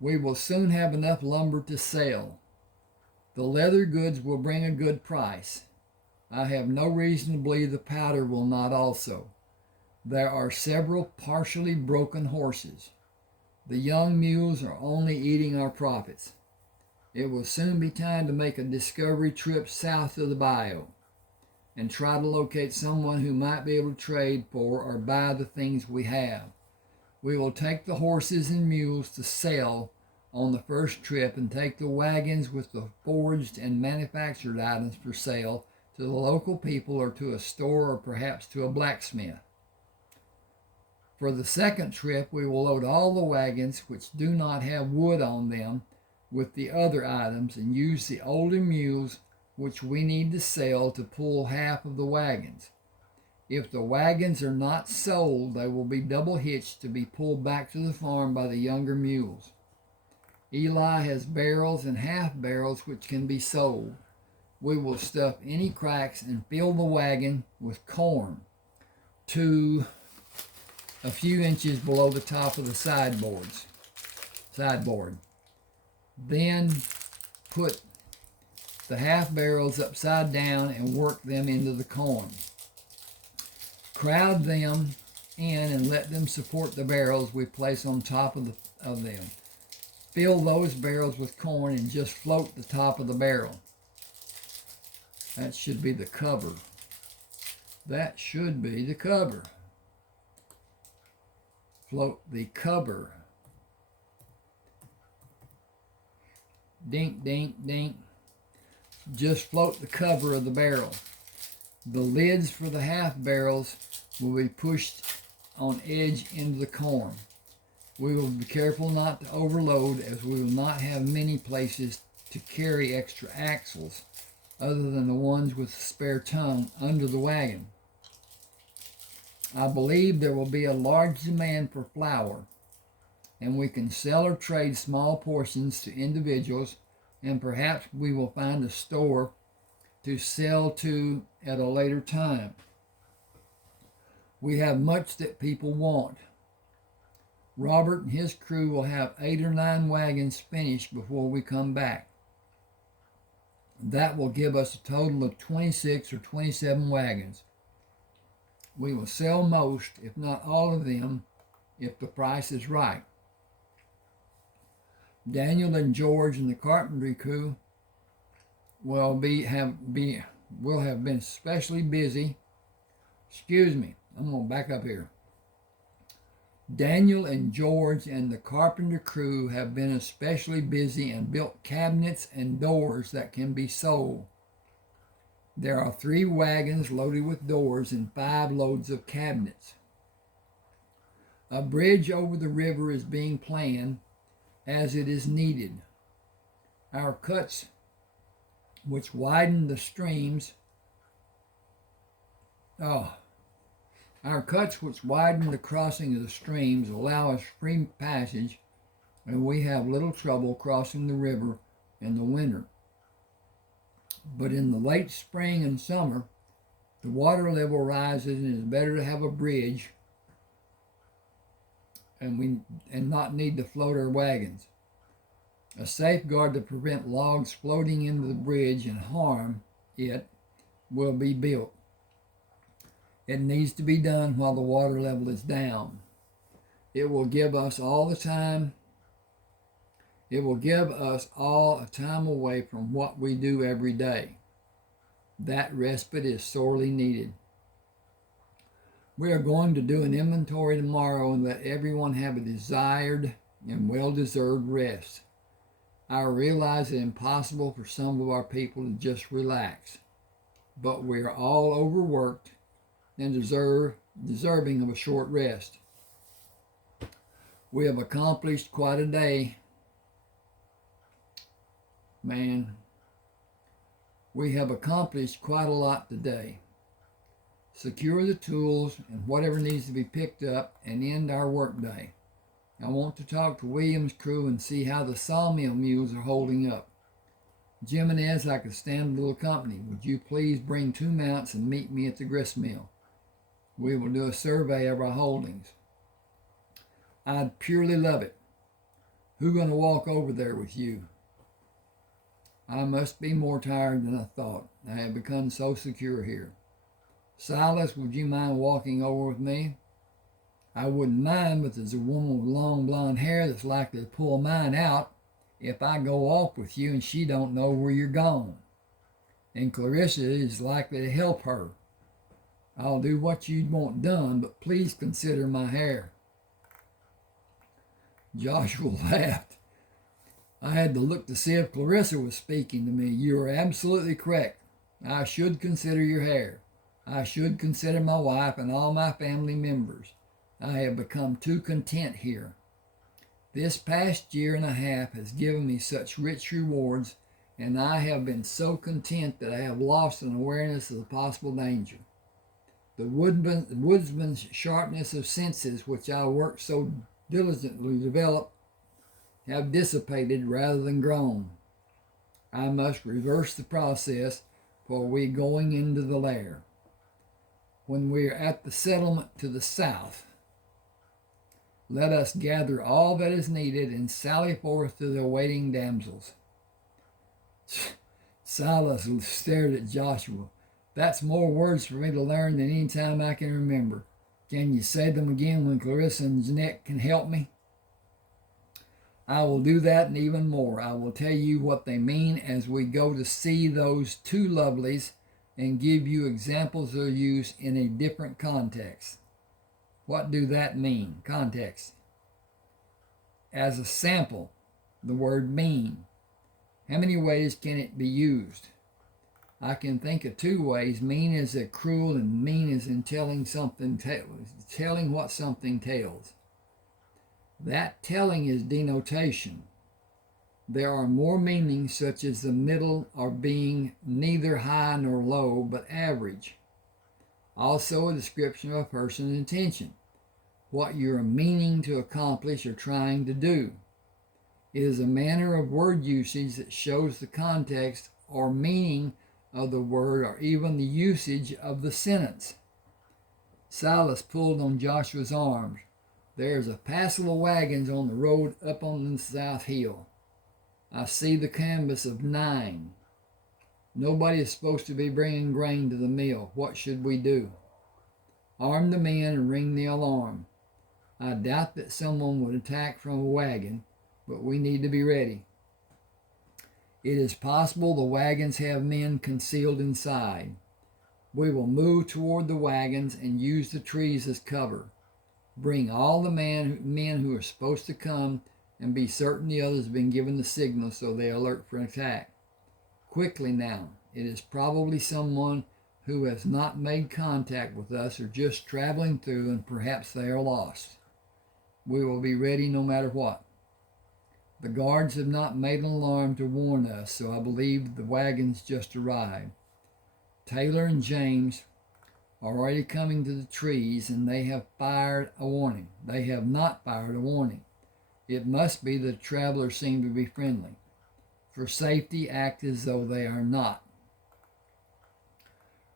We will soon have enough lumber to sell. The leather goods will bring a good price. I have no reason to believe the powder will not also. There are several partially broken horses. The young mules are only eating our profits. It will soon be time to make a discovery trip south of the bayou and try to locate someone who might be able to trade for or buy the things we have. We will take the horses and mules to sell on the first trip and take the wagons with the forged and manufactured items for sale to the local people or to a store or perhaps to a blacksmith. For the second trip, we will load all the wagons which do not have wood on them with the other items and use the older mules which we need to sell to pull half of the wagons. If the wagons are not sold, they will be double hitched to be pulled back to the farm by the younger mules. Eli has barrels and half barrels which can be sold. We will stuff any cracks and fill the wagon with corn to a few inches below the top of the sideboard. Then put the half barrels upside down and work them into the corn. Crowd them in and let them support the barrels we place on top of them. Fill those barrels with corn and just float the top of the barrel. That should be the cover. That should be the cover. Float the cover. Dink, dink, dink. Just float the cover of the barrel. The lids for the half barrels will be pushed on edge into the corn. We will be careful not to overload as we will not have many places to carry extra axles other than the ones with the spare tongue under the wagon. I believe there will be a large demand for flour, and we can sell or trade small portions to individuals, and perhaps we will find a store to sell to at a later time. We have much that people want. Robert and his crew will have 8 or 9 wagons finished before we come back. That will give us a total of 26 or 27 wagons. We will sell most, if not all of them, if the price is right. Daniel and George and the carpentry crew will have been especially busy. Excuse me, I'm going to back up here. Daniel and George and the carpenter crew have been especially busy and built cabinets and doors that can be sold. There are 3 wagons loaded with doors and 5 loads of cabinets. A bridge over the river is being planned as it is needed. Our cuts which widen the streams Our cuts which widen the crossing of the streams allow us free passage, and we have little trouble crossing the river in the winter. But in the late spring and summer, the water level rises and it is better to have a bridge and not need to float our wagons. A safeguard to prevent logs floating into the bridge and harm it will be built. It needs to be done while the water level is down. It will give us all a time away from what we do every day. That respite is sorely needed. We are going to do an inventory tomorrow and let everyone have a desired and well-deserved rest. I realize it's impossible for some of our people to just relax, but we are all overworked and deserving of a short rest. We have accomplished quite a day. We have accomplished quite a lot today. Secure the tools and whatever needs to be picked up and end our workday. I want to talk to William's crew and see how the sawmill mules are holding up. Jimenez, I could stand a little company. Would you please bring 2 mounts and meet me at the grist mill? We will do a survey of our holdings. I'd purely love it. Who's going to walk over there with you? I must be more tired than I thought. I have become so secure here. Silas, would you mind walking over with me? I wouldn't mind, but there's a woman with long blonde hair that's likely to pull mine out if I go off with you and she don't know where you're gone. And Clarissa is likely to help her. I'll do what you want done, but please consider my hair. Joshua laughed. I had to look to see if Clarissa was speaking to me. You are absolutely correct. I should consider your hair. I should consider my wife and all my family members. I have become too content here. This past year and a half has given me such rich rewards, and I have been so content that I have lost an awareness of the possible danger. The woodsman's sharpness of senses, which I worked so diligently to develop, have dissipated rather than grown. I must reverse the process, for we are going into the lair. When we are at the settlement to the south, let us gather all that is needed and sally forth to the awaiting damsels. Silas stared at Joshua. That's more words for me to learn than any time I can remember. Can you say them again when Clarissa and Jeanette can help me? I will do that and even more. I will tell you what they mean as we go to see those two lovelies and give you examples of use in a different context. What do that mean? Context. As a sample, the word mean. How many ways can it be used? I can think of two ways. Mean is a cruel and mean is in telling what something tells. That telling is denotation. There are more meanings such as the middle or being neither high nor low but average. Also a description of a person's intention, what you are meaning to accomplish or trying to do. It is a manner of word usage that shows the context or meaning of the word or even the usage of the sentence. Silas pulled on Joshua's arms. There's a passel of wagons on the road up on the south hill. I see the canvas of 9. Nobody is supposed to be bringing grain to the mill. What should we do? Arm the men and ring the alarm. I doubt that someone would attack from a wagon, but we need to be ready. It is possible the wagons have men concealed inside. We will move toward the wagons and use the trees as cover. Bring all the men who are supposed to come and be certain the others have been given the signal so they alert for an attack. Quickly now. It is probably someone who has not made contact with us or just traveling through, and perhaps they are lost. We will be ready no matter what. The guards have not made an alarm to warn us, so I believe the wagons just arrived. Taylor and James are already coming to the trees, and they have fired a warning. They have not fired a warning. It must be that the travelers seem to be friendly. For safety, act as though they are not.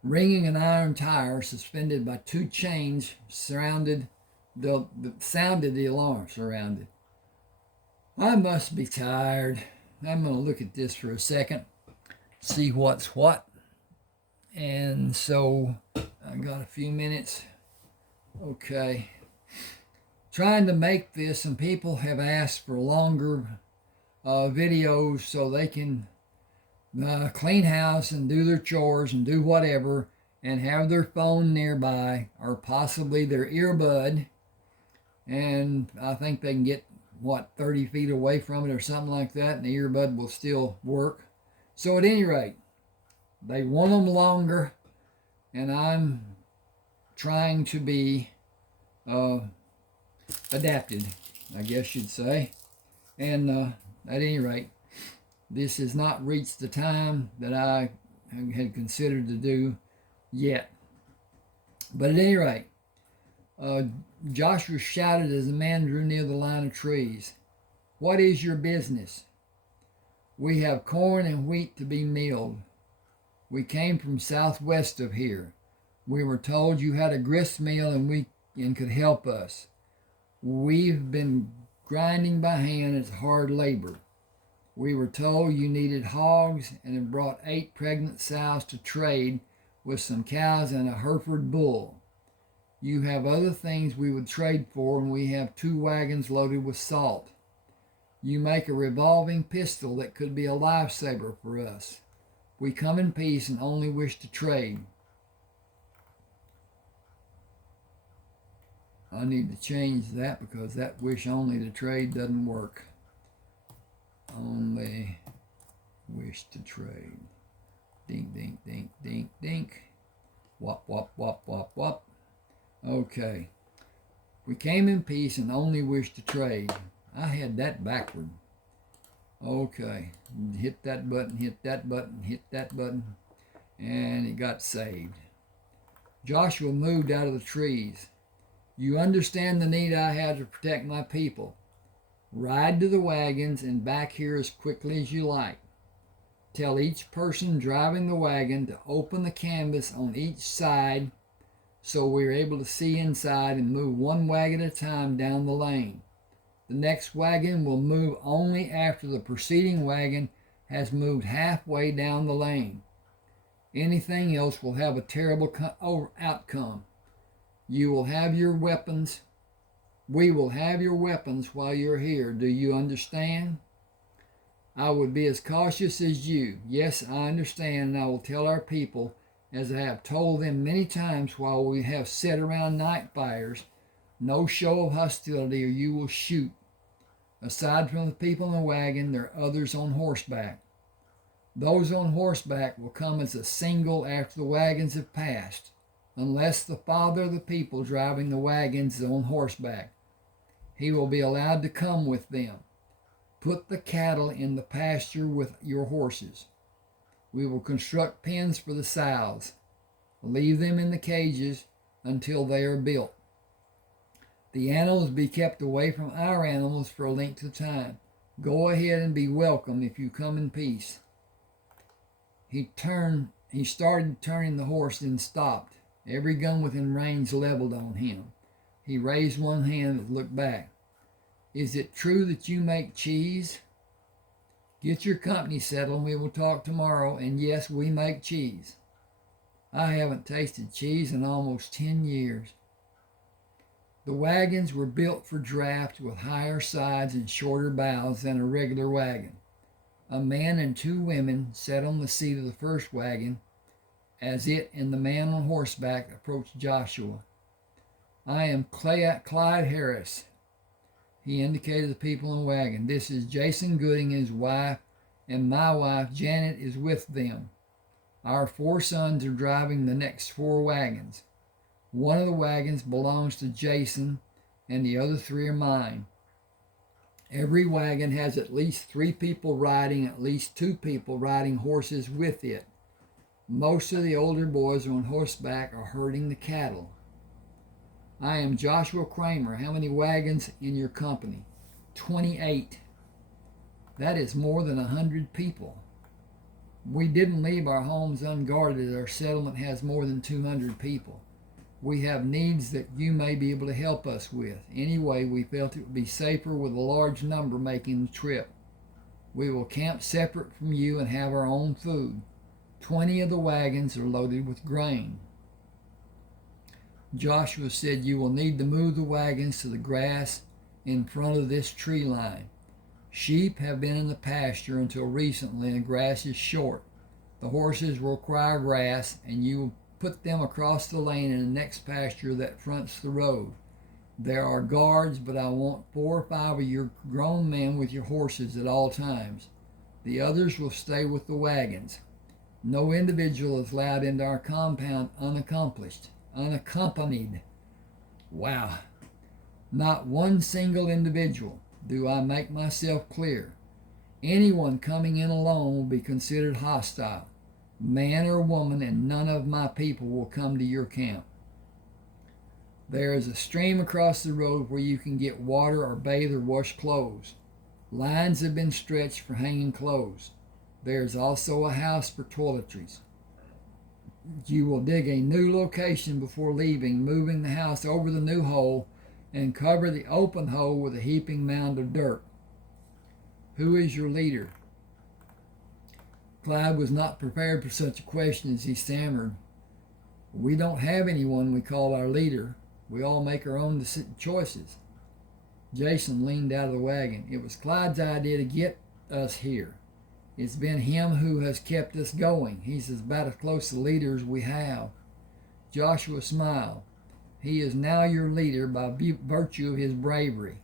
Ringing an iron tire suspended by 2 chains sounded the alarm. Surrounded. I must be tired. I'm going to look at this for a second, see what's what. And so I got a few minutes. Okay. Trying to make this, and people have asked for longer videos so they can clean house and do their chores and do whatever and have their phone nearby or possibly their earbud. And I think they can get 30 feet away from it or something like that, and the earbud will still work. So at any rate, they want them longer, and I'm trying to be adapted, I guess you'd say. And at any rate, this has not reached the time that I had considered to do yet. But at any rate, Joshua shouted as the man drew near the line of trees, "What is your business?" "We have corn and wheat to be milled. We came from southwest of here. We were told you had a grist mill and could help us. We've been grinding by hand. It's hard labor. We were told you needed hogs and have brought 8 pregnant sows to trade with some cows and a Hereford bull. You have other things we would trade for, and we have 2 wagons loaded with salt. You make a revolving pistol that could be a lifesaver for us. We come in peace and only wish to trade. I need to change that because that wish only to trade doesn't work. Only wish to trade. Dink, dink, dink, dink, dink. Wop, wop, wop, wop, wop. Okay. We came in peace and only wish to trade. I had that backward. Okay. Hit that button, hit that button, hit that button. And it got saved. Joshua moved out of the trees. You understand the need I have to protect my people. Ride to the wagons and back here as quickly as you like. Tell each person driving the wagon to open the canvas on each side so we're able to see inside and move 1 wagon at a time down the lane. The next wagon will move only after the preceding wagon has moved halfway down the lane. Anything else will have a terrible outcome. You will have your weapons. We will have your weapons while you're here. Do you understand? I would be as cautious as you. Yes, I understand, and I will tell our people, as I have told them many times while we have sat around night fires, no show of hostility or you will shoot. Aside from the people in the wagon, there are others on horseback. Those on horseback will come as a single after the wagons have passed, unless the father of the people driving the wagons is on horseback. He will be allowed to come with them. Put the cattle in the pasture with your horses. We will construct pens for the sows. Leave them in the cages until they are built. The animals be kept away from our animals for a length of time. Go ahead and be welcome if you come in peace. He started turning the horse, then stopped. Every gun within range leveled on him. He raised one hand and looked back. Is it true that you make cheese? Get your company settled and we will talk tomorrow. And yes, we make cheese. I haven't tasted cheese in almost 10 years. The wagons were built for draft with higher sides and shorter bows than a regular wagon. A man and 2 women sat on the seat of the first wagon as it and the man on horseback approached Joshua. I am Clyde Harris. He indicated the people in the wagon. This is Jason Gooding and his wife, and my wife Janet is with them. Our 4 sons are driving the next 4 wagons. One of the wagons belongs to Jason, and the other 3 are mine. Every wagon has at least 3 people riding, at least 2 people riding horses with it. Most of the older boys on horseback are herding the cattle. I am Joshua Crammer. How many wagons in your company? 28. That is more than 100 people. We didn't leave our homes unguarded. Our settlement has more than 200 people. We have needs that you may be able to help us with. Anyway, we felt it would be safer with a large number making the trip. We will camp separate from you and have our own food. 20 of the wagons are loaded with grain. Joshua said, you will need to move the wagons to the grass in front of this tree line. Sheep have been in the pasture until recently, and the grass is short. The horses will require grass, and you will put them across the lane in the next pasture that fronts the road. There are guards, but I want 4 or 5 of your grown men with your horses at all times. The others will stay with the wagons. No individual is allowed into our compound unaccompanied. Wow. Not one single individual. Do I make myself clear? Anyone coming in alone will be considered hostile. Man or woman, and none of my people will come to your camp. There is a stream across the road where you can get water or bathe or wash clothes. Lines have been stretched for hanging clothes. There is also a house for toiletries. You will dig a new location before leaving, moving the house over the new hole and cover the open hole with a heaping mound of dirt. Who is your leader? Clyde was not prepared for such a question as he stammered. We don't have anyone we call our leader. We all make our own choices. Jason leaned out of the wagon. It was Clyde's idea to get us here. It's been him who has kept us going. He's about as close a leader as we have. Joshua smiled. He is now your leader by virtue of his bravery.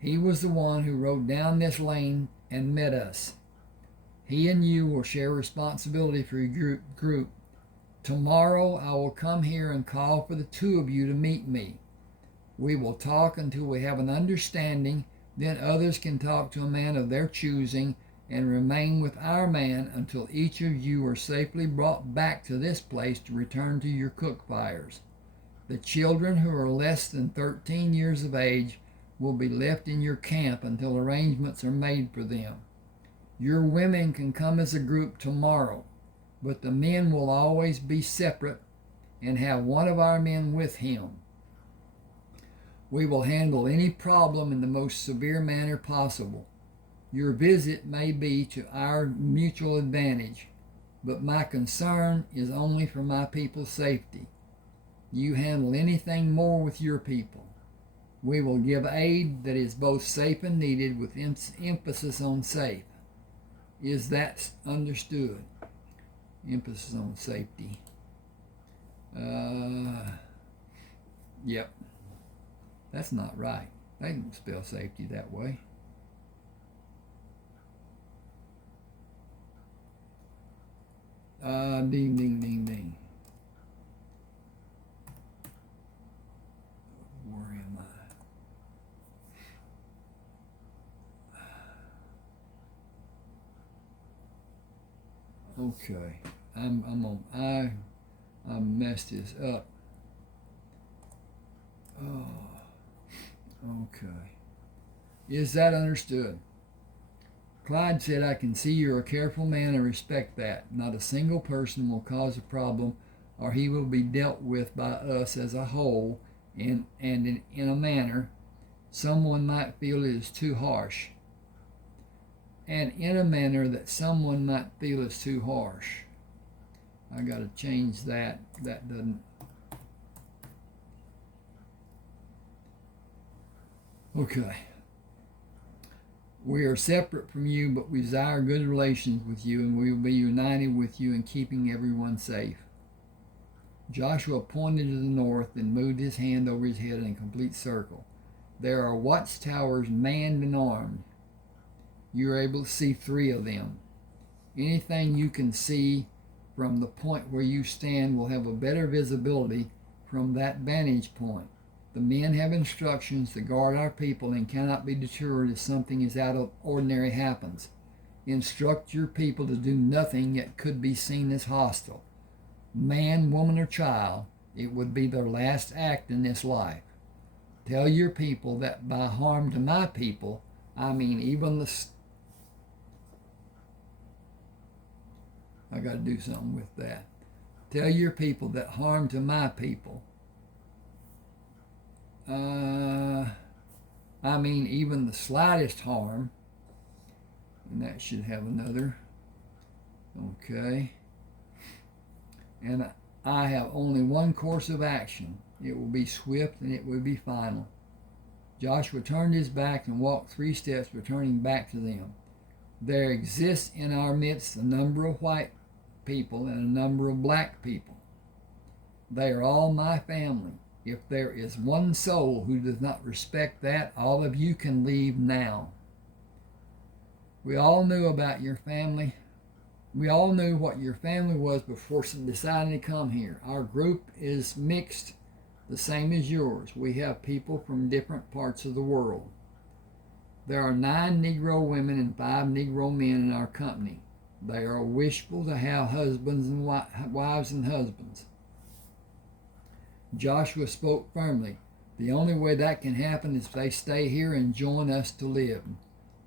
He was the one who rode down this lane and met us. He and you will share responsibility for your group. Tomorrow I will come here and call for the two of you to meet me. We will talk until we have an understanding. Then others can talk to a man of their choosing and remain with our man until each of you are safely brought back to this place to return to your cook fires. The children who are less than 13 years of age will be left in your camp until arrangements are made for them. Your women can come as a group tomorrow, but the men will always be separate and have one of our men with him. We will handle any problem in the most severe manner possible. Your visit may be to our mutual advantage, but my concern is only for my people's safety. You handle anything more with your people. We will give aid that is both safe and needed, with emphasis on safe. Is that understood? Emphasis on safety. Yep. That's not right. They don't spell safety that way. Ding, ding, ding, ding. Where am I? Okay. I messed this up. Oh. Okay. Is that understood? Clyde said, I can see you're a careful man and respect that. Not a single person will cause a problem, or he will be dealt with by us as a whole, and in a manner someone might feel it is too harsh. And in a manner that someone might feel is too harsh. I got to change that. That doesn't. Okay. We are separate from you, but we desire good relations with you, and we will be united with you in keeping everyone safe. Joshua pointed to the north and moved his hand over his head in a complete circle. There are watchtowers manned and armed. You are able to see 3 of them. Anything you can see from the point where you stand will have a better visibility from that vantage point. The men have instructions to guard our people and cannot be deterred if something is out of ordinary happens. Instruct your people to do nothing that could be seen as hostile. Man, woman, or child, it would be their last act in this life. Tell your people that by harm to my people, I mean even the... I got to do something with that. Tell your people that harm to my people, I mean even the slightest harm, and that should have another. Okay. And I have only one course of action. It will be swift and it will be final. Joshua turned his back and walked 3 steps, returning back to them. There exists in our midst a number of white people and a number of black people. They are all my family. If there is one soul who does not respect that, all of you can leave now. We all knew about your family. We all knew what your family was before deciding to come here. Our group is mixed, the same as yours. We have people from different parts of the world. There are 9 Negro women and 5 Negro men in our company. They are wishful to have husbands and wives and husbands. Joshua spoke firmly. The only way that can happen is if they stay here and join us to live.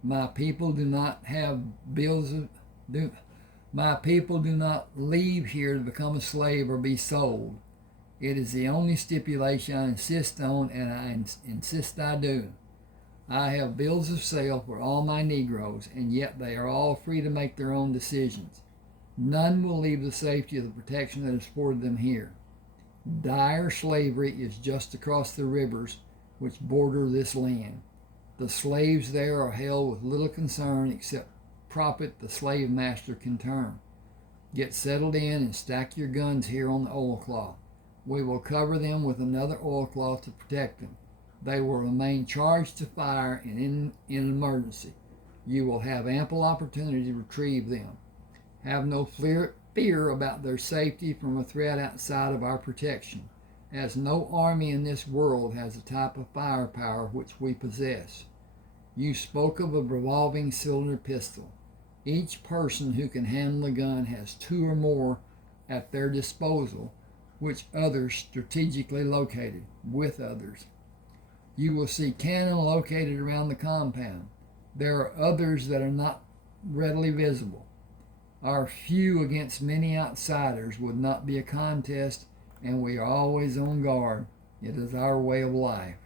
My people do not leave here to become a slave or be sold. It is the only stipulation I insist on, and I insist I do. I have bills of sale for all my Negroes, and yet they are all free to make their own decisions. None will leave the safety of the protection that is afforded them here. Dire slavery is just across the rivers which border this land. The slaves there are held with little concern except profit the slave master can turn. Get settled in and stack your guns here on the oilcloth. We will cover them with another oilcloth to protect them. They will remain charged to fire and in an emergency. You will have ample opportunity to retrieve them. Have no fear about their safety from a threat outside of our protection, as no army in this world has the type of firepower which we possess. You spoke of a revolving cylinder pistol. Each person who can handle a gun has two or more at their disposal, which others strategically located with others. You will see cannon located around the compound. There are others that are not readily visible. Our few against many outsiders would not be a contest, and we are always on guard. It is our way of life.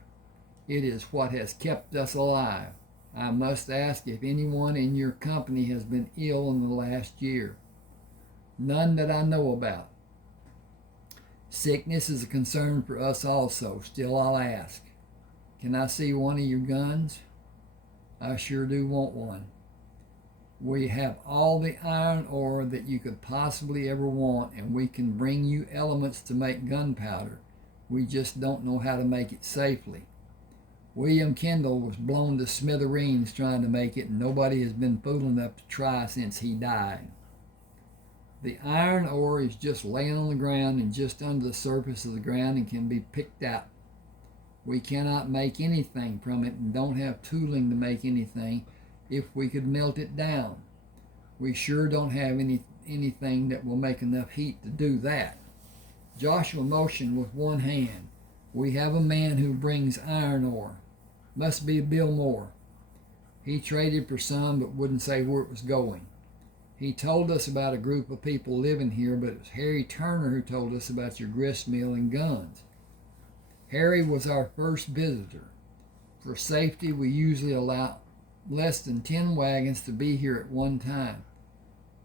It is what has kept us alive. I must ask if anyone in your company has been ill in the last year. None that I know about. Sickness is a concern for us also. Still, I'll ask. Can I see one of your guns? I sure do want one. We have all the iron ore that you could possibly ever want, and we can bring you elements to make gunpowder. We just don't know how to make it safely. William Kendall was blown to smithereens trying to make it, and nobody has been fool enough to try since he died. The iron ore is just laying on the ground and just under the surface of the ground and can be picked out. We cannot make anything from it and don't have tooling to make anything if we could melt it down. We sure don't have anything that will make enough heat to do that. Joshua motioned with one hand. We have a man who brings iron ore. Must be Bill Moore. He traded for some but wouldn't say where it was going. He told us about a group of people living here, but it was Harry Turner who told us about your grist mill and guns. Harry was our first visitor. For safety, we usually allow less than 10 wagons to be here at one time.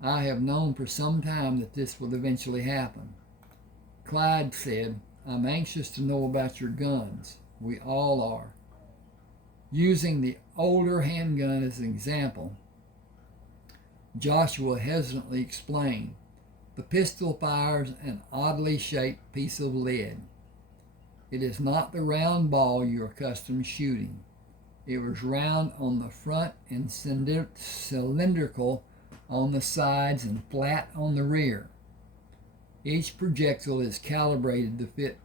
I have known for some time that this will eventually happen. Clyde said, I'm anxious to know about your guns. We all are. Using the older handgun as an example, Joshua hesitantly explained, the pistol fires an oddly shaped piece of lead. It is not the round ball you are accustomed to shooting. It was round on the front and cylindrical on the sides and flat on the rear. Each projectile is calibrated to fit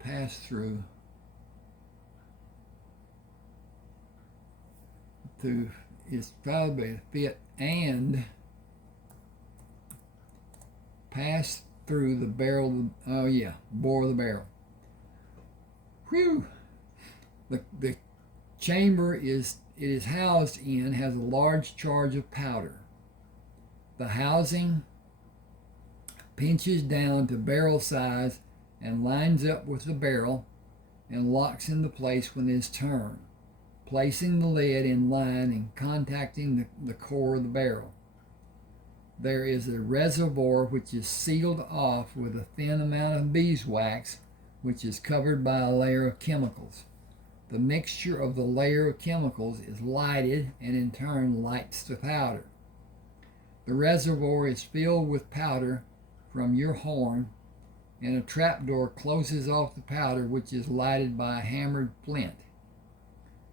pass through is probably to fit and pass through the barrel. Bore of the barrel. Whew. The chamber it is housed in has a large charge of powder. The housing pinches down to barrel size and lines up with the barrel and locks into place when it is turned, placing the lead in line and contacting the core of the barrel. There is a reservoir which is sealed off with a thin amount of beeswax, which is covered by a layer of chemicals. The mixture of the layer of chemicals is lighted and in turn lights the powder. The reservoir is filled with powder from your horn, and a trapdoor closes off the powder, which is lighted by a hammered flint.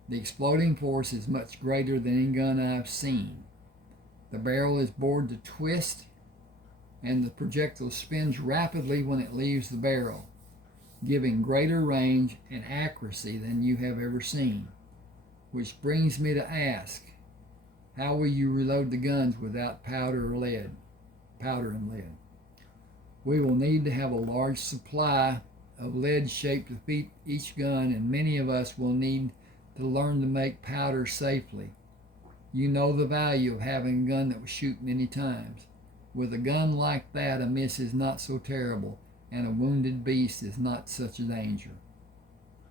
The exploding force is much greater than any gun I've seen. The barrel is bored to twist, and the projectile spins rapidly when it leaves the barrel, giving greater range and accuracy than you have ever seen. Which brings me to ask, how will you reload the guns without powder and lead? We will need to have a large supply of lead shaped to fit each gun, and many of us will need to learn to make powder safely. You know the value of having a gun that will shoot many times. With a gun like that, a miss is not so terrible, and a wounded beast is not such a danger.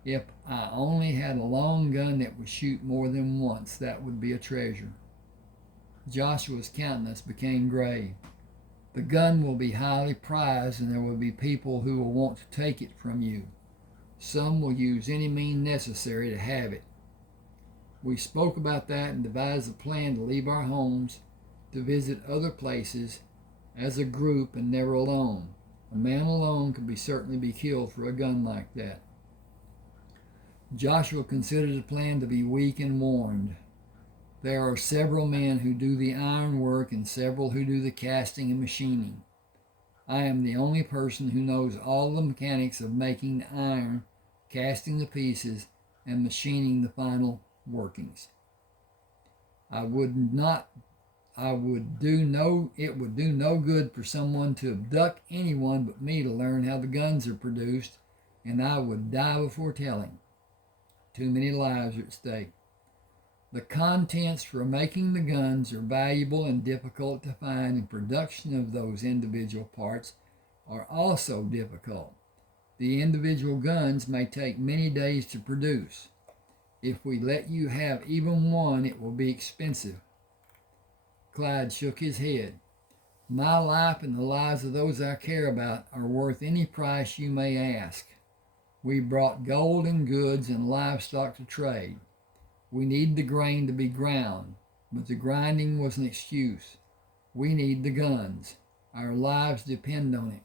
If I only had a long gun that would shoot more than once, that would be a treasure. Joshua's countenance became grave. The gun will be highly prized, and there will be people who will want to take it from you. Some will use any means necessary to have it. We spoke about that and devised a plan to leave our homes, to visit other places as a group and never alone. A man alone could certainly be killed for a gun like that. Joshua considered the plan to be weak and warned. There are several men who do the iron work and several who do the casting and machining. I am the only person who knows all the mechanics of making the iron, casting the pieces, and machining the final workings. It would do no good for someone to abduct anyone but me to learn how the guns are produced, and I would die before telling. Too many lives are at stake. The contents for making the guns are valuable and difficult to find, and production of those individual parts are also difficult. The individual guns may take many days to produce. If we let you have even one, it will be expensive. Clyde shook his head. My life and the lives of those I care about are worth any price you may ask. We brought gold and goods and livestock to trade. We need the grain to be ground, but the grinding was an excuse. We need the guns. Our lives depend on it.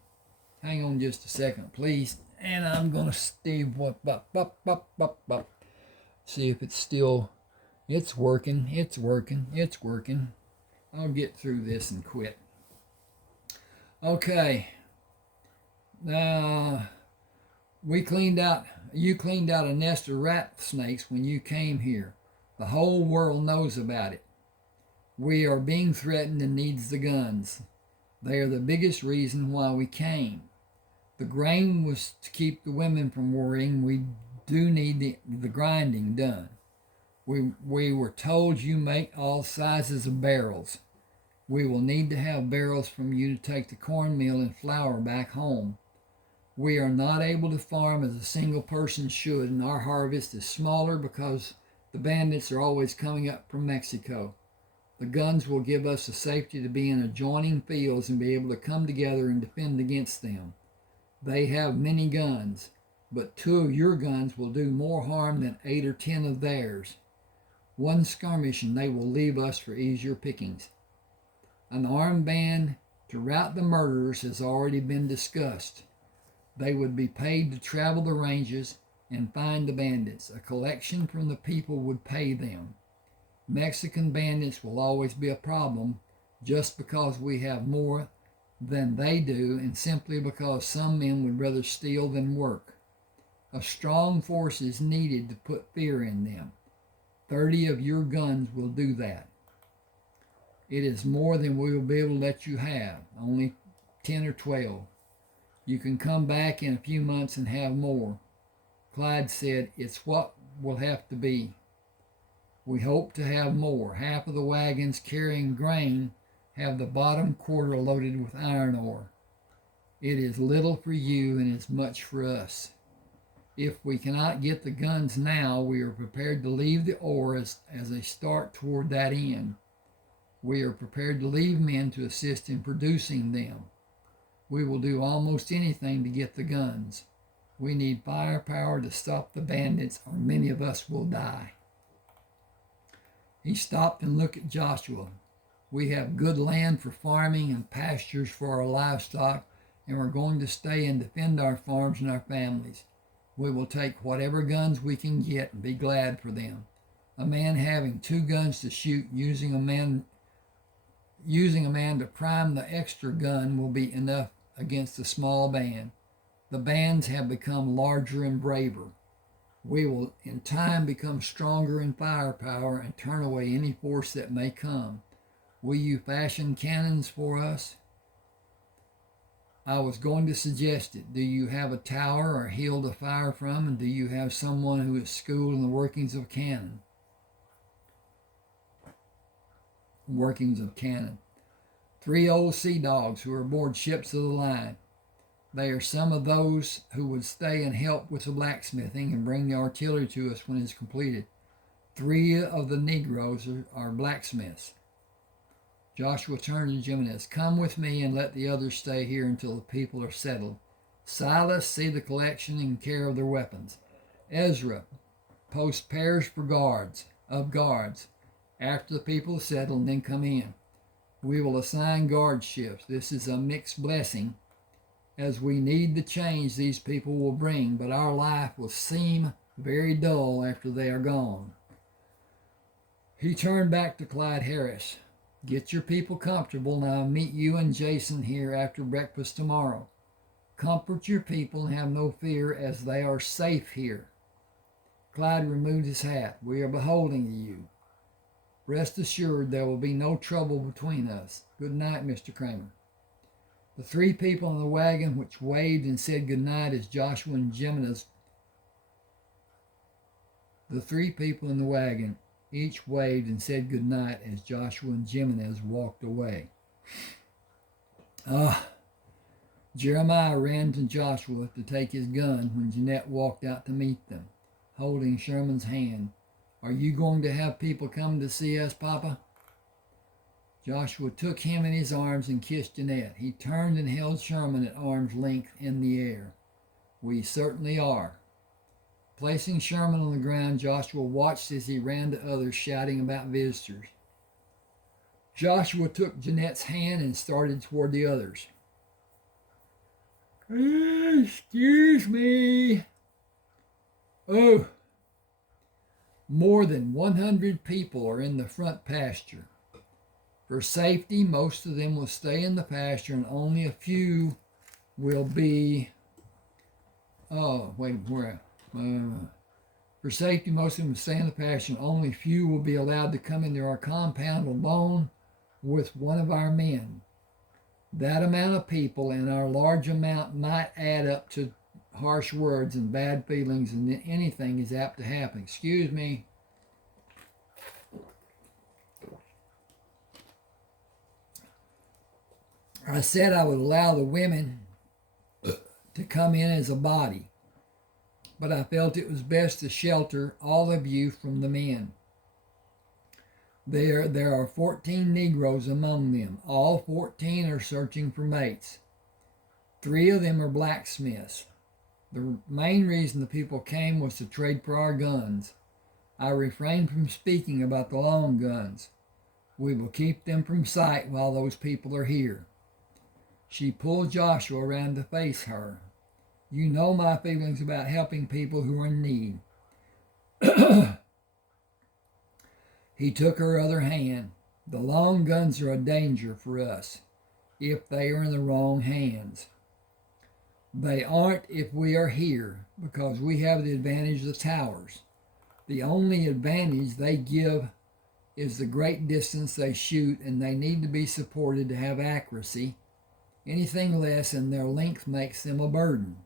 Hang on just a second, please. And I'm going to see if it's still, it's working. I'll get through this and quit. Okay. You cleaned out a nest of rat snakes when you came here. The whole world knows about it. We are being threatened and needs the guns. They are the biggest reason why we came. The grain was to keep the women from worrying. We do need the grinding done. We were told you make all sizes of barrels. We will need to have barrels from you to take the cornmeal and flour back home. We are not able to farm as a single person should, and our harvest is smaller because the bandits are always coming up from Mexico. The guns will give us the safety to be in adjoining fields and be able to come together and defend against them. They have many guns, but 2 of your guns will do more harm than 8 or 10 of theirs. One skirmish and they will leave us for easier pickings. An armed band to rout the murderers has already been discussed. They would be paid to travel the ranges and find the bandits. A collection from the people would pay them. Mexican bandits will always be a problem just because we have more than they do and simply because some men would rather steal than work. A strong force is needed to put fear in them. 30 of your guns will do that. It is more than we will be able to let you have, only 10 or 12. You can come back in a few months and have more. Clyde said, it's what will have to be. We hope to have more. Half of the wagons carrying grain have the bottom quarter loaded with iron ore. It is little for you and it's much for us. If we cannot get the guns now, we are prepared to leave the ore as a start toward that end. We are prepared to leave men to assist in producing them. We will do almost anything to get the guns. We need firepower to stop the bandits, or many of us will die. He stopped and looked at Joshua. We have good land for farming and pastures for our livestock, and we're going to stay and defend our farms and our families. We will take whatever guns we can get and be glad for them. A man having 2 guns to shoot, using a man to prime the extra gun will be enough against a small band. The bands have become larger and braver. We will in time become stronger in firepower and turn away any force that may come. Will you fashion cannons for us? I was going to suggest it. Do you have a tower or hill to fire from, and do you have someone who is schooled in the workings of cannon? 3 old sea dogs who are aboard ships of the line. They are some of those who would stay and help with the blacksmithing and bring the artillery to us when it is completed. 3 of the Negroes are blacksmiths. Joshua turned to Jimenez. Come with me and let the others stay here until the people are settled. Silas, see the collection and care of their weapons. Ezra, post pairs for guards. After the people are settled, then come in. We will assign guard shifts. This is a mixed blessing, as we need the change these people will bring, but our life will seem very dull after they are gone. He turned back to Clyde Harris. Get your people comfortable, and I'll meet you and Jason here after breakfast tomorrow. Comfort your people and have no fear, as they are safe here. Clyde removed his hat. We are beholden to you. Rest assured there will be no trouble between us. Good night, Mr. Crammer. The three people in the wagon which waved and said good night as Joshua and Jimenez. The three people in the wagon each waved and said good night as Joshua and Jimenez walked away. Jeremiah ran to Joshua to take his gun when Jeanette walked out to meet them, holding Sherman's hand. Are you going to have people come to see us, Papa? Joshua took him in his arms and kissed Jeanette. He turned and held Sherman at arm's length in the air. We certainly are. Placing Sherman on the ground, Joshua watched as he ran to others, shouting about visitors. Joshua took Jeanette's hand and started toward the others. Excuse me. Oh, more than 100 people are in the front pasture. For safety, most of them will stay in the pasture, and only a few will be... For safety, most of them will stay in the pasture, and only few will be allowed to come into our compound alone with one of our men. That amount of people and our large amount might add up to harsh words and bad feelings, and anything is apt to happen. Excuse me. I said I would allow the women to come in as a body, but I felt it was best to shelter all of you from the men. There are 14 Negroes among them. All 14 are searching for mates. 3 of them are blacksmiths. The main reason the people came was to trade for our guns. I refrained from speaking about the long guns. We will keep them from sight while those people are here. She pulled Joshua around to face her. You know my feelings about helping people who are in need. He took her other hand. The long guns are a danger for us if they are in the wrong hands. They aren't if we are here, because we have the advantage of the towers. The only advantage they give is the great distance they shoot, and they need to be supported to have accuracy. Anything less in their length makes them a burden.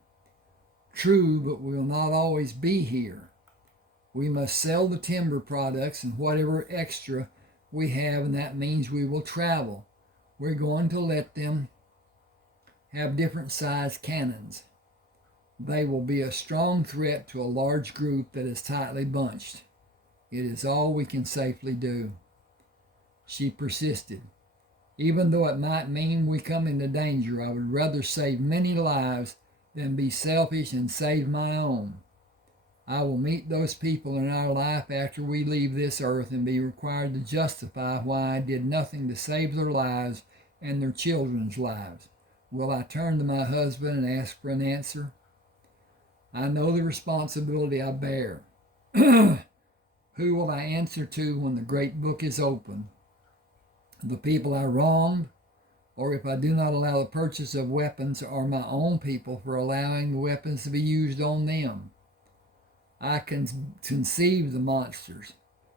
True, but we will not always be here. We must sell the timber products and whatever extra we have, and that means we will travel. We're going to let them have different sized cannons. They will be a strong threat to a large group that is tightly bunched. It is all we can safely do. She persisted. Even though it might mean we come into danger, I would rather save many lives than be selfish and save my own. I will meet those people in our life after we leave this earth and be required to justify why I did nothing to save their lives and their children's lives. Will I turn to my husband and ask for an answer? I know the responsibility I bear. Who will I answer to when the great book is open? The people I wronged, or if I do not allow the purchase of weapons, or my own people for allowing the weapons to be used on them? I conceived the monsters.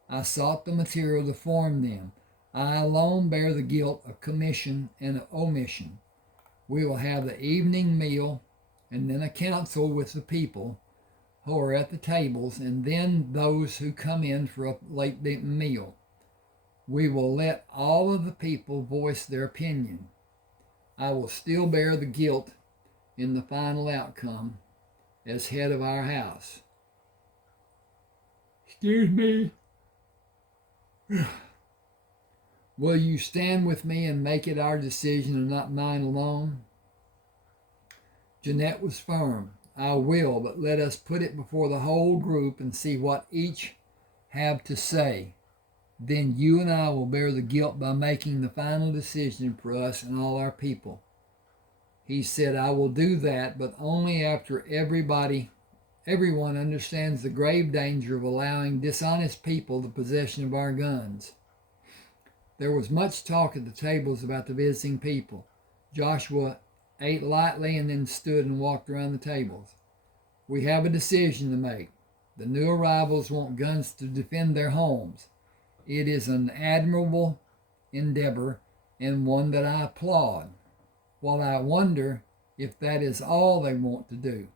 I sought the material to form them. I alone bear the guilt of commission and omission. We will have the evening meal, and then a council with the people who are at the tables, and then those who come in for a late meal. We will let all of the people voice their opinion. I will still bear the guilt in the final outcome as head of our house. Excuse me. Will you stand with me and make it our decision and not mine alone? Jeanette was firm. I will, but let us put it before the whole group and see what each have to say. Then you and I will bear the guilt by making the final decision for us and all our people. He said, I will do that, but only after everyone understands the grave danger of allowing dishonest people the possession of our guns. There was much talk at the tables about the visiting people. Joshua ate lightly and then stood and walked around the tables. We have a decision to make. The new arrivals want guns to defend their homes. It is an admirable endeavor and one that I applaud, while I wonder if that is all they want to do.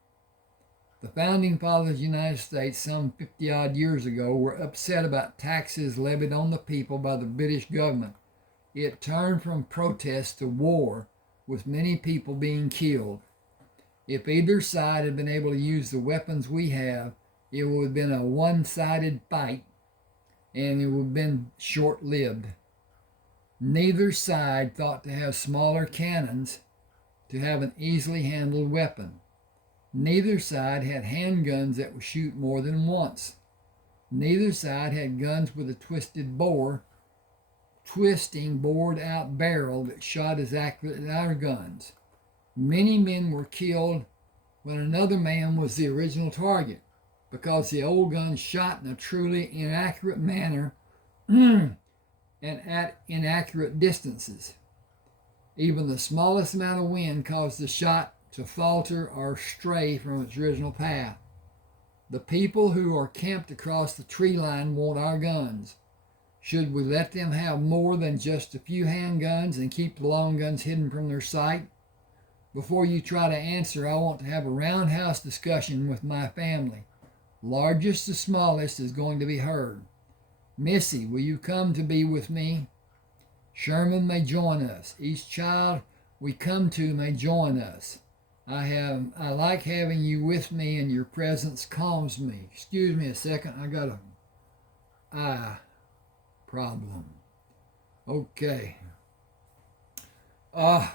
The founding fathers of the United States some 50-odd years ago were upset about taxes levied on the people by the British government. It turned from protest to war, with many people being killed. If either side had been able to use the weapons we have, it would have been a one-sided fight, and it would have been short-lived. Neither side thought to have smaller cannons to have an easily handled weapon. Neither side had handguns that would shoot more than once. Neither side had guns with a twisting bored-out barrel that shot as accurate as our guns. Many men were killed when another man was the original target, because the old guns shot in a truly inaccurate manner and at inaccurate distances. Even the smallest amount of wind caused the shot to falter or stray from its original path. The people who are camped across the tree line want our guns. Should we let them have more than just a few handguns and keep the long guns hidden from their sight? Before you try to answer, I want to have a roundhouse discussion with my family. Largest to smallest is going to be heard. Missy, will you come to be with me? Sherman may join us. Each child we come to may join us. I like having you with me, and your presence calms me. Excuse me a second, I got a eye problem. Okay. We're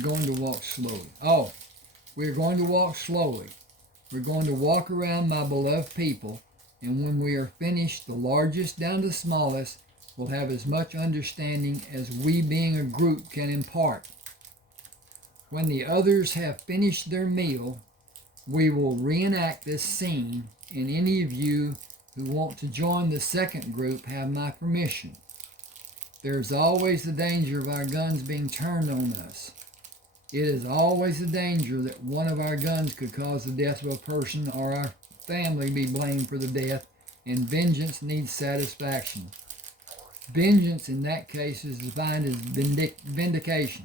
going to walk slowly. We're going to walk slowly. We're going to walk around my beloved people, and when we are finished, the largest down to the smallest will have as much understanding as we being a group can impart. When the others have finished their meal, we will reenact this scene, and any of you who want to join the second group have my permission. There is always the danger of our guns being turned on us. It is always the danger that one of our guns could cause the death of a person or our family be blamed for the death, and vengeance needs satisfaction. Vengeance in that case is defined as vindication,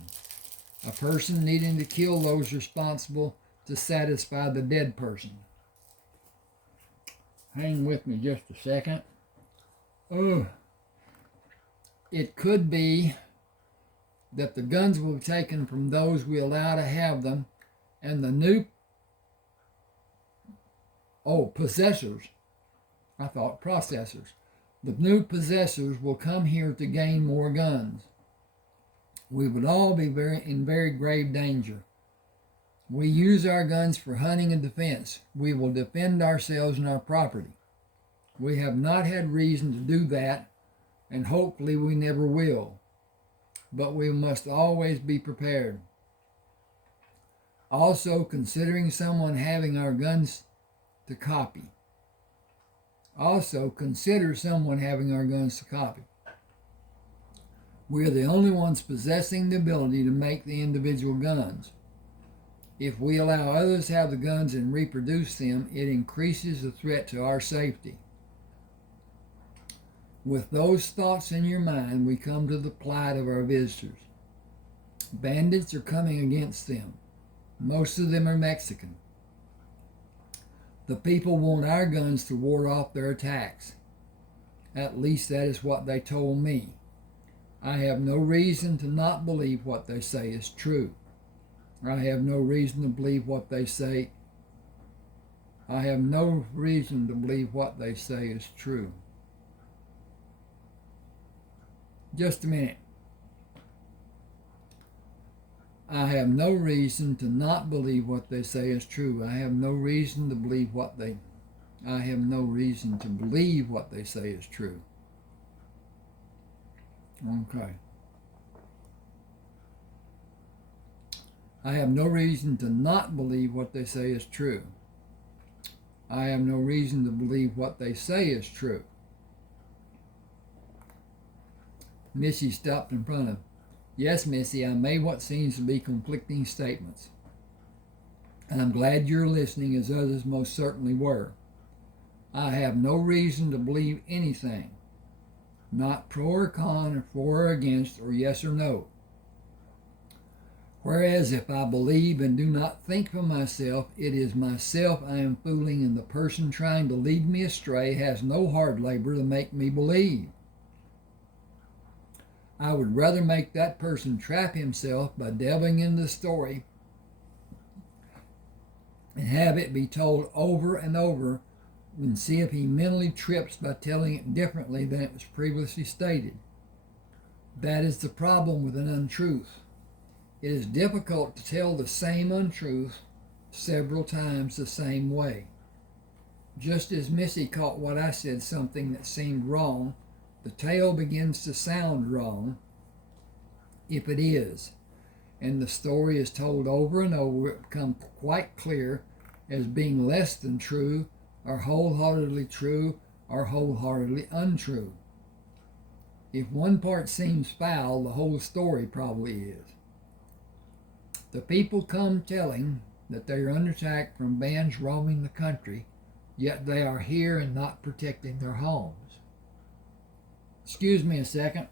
a person needing to kill those responsible to satisfy the dead person. Hang with me just a second. It could be that the guns will be taken from those we allow to have them, and the new possessors. I thought processors. The new possessors will come here to gain more guns. We would all be in very grave danger. We use our guns for hunting and defense. We will defend ourselves and our property. We have not had reason to do that, and hopefully we never will. But we must always be prepared. Also, considering someone having our guns to copy. Consider someone having our guns to copy. We are the only ones possessing the ability to make the individual guns. If we allow others to have the guns and reproduce them, it increases the threat to our safety. With those thoughts in your mind, we come to the plight of our visitors. Bandits are coming against them. Most of them are Mexican. The people want our guns to ward off their attacks. At least that is what they told me. I have no reason to not believe what they say is true. I have no reason to believe what they say. I have no reason to believe what they say is true. Just a minute. I have no reason to not believe what they say is true. I have no reason to believe I have no reason to believe what they say is true. Okay. I have no reason to not believe what they say is true. I have no reason to believe what they say is true. Missy stopped in front of. Yes, Missy, I made what seems to be conflicting statements. And I'm glad you're listening, as others most certainly were. I have no reason to believe anything. Not pro or con, or for or against, or yes or no. Whereas if I believe and do not think for myself, it is myself I am fooling, and the person trying to lead me astray has no hard labor to make me believe. I would rather make that person trap himself by delving into the story and have it be told over and over than see if he mentally trips by telling it differently than it was previously stated. That is the problem with an untruth. It is difficult to tell the same untruth several times the same way. Just as Missy caught what I said something that seemed wrong, the tale begins to sound wrong if it is, and the story is told over and over. It becomes quite clear as being less than true, or wholeheartedly true, or wholeheartedly untrue. If one part seems foul, the whole story probably is. The people come telling that they are under attack from bands roaming the country, yet they are here and not protecting their homes. Excuse me a second.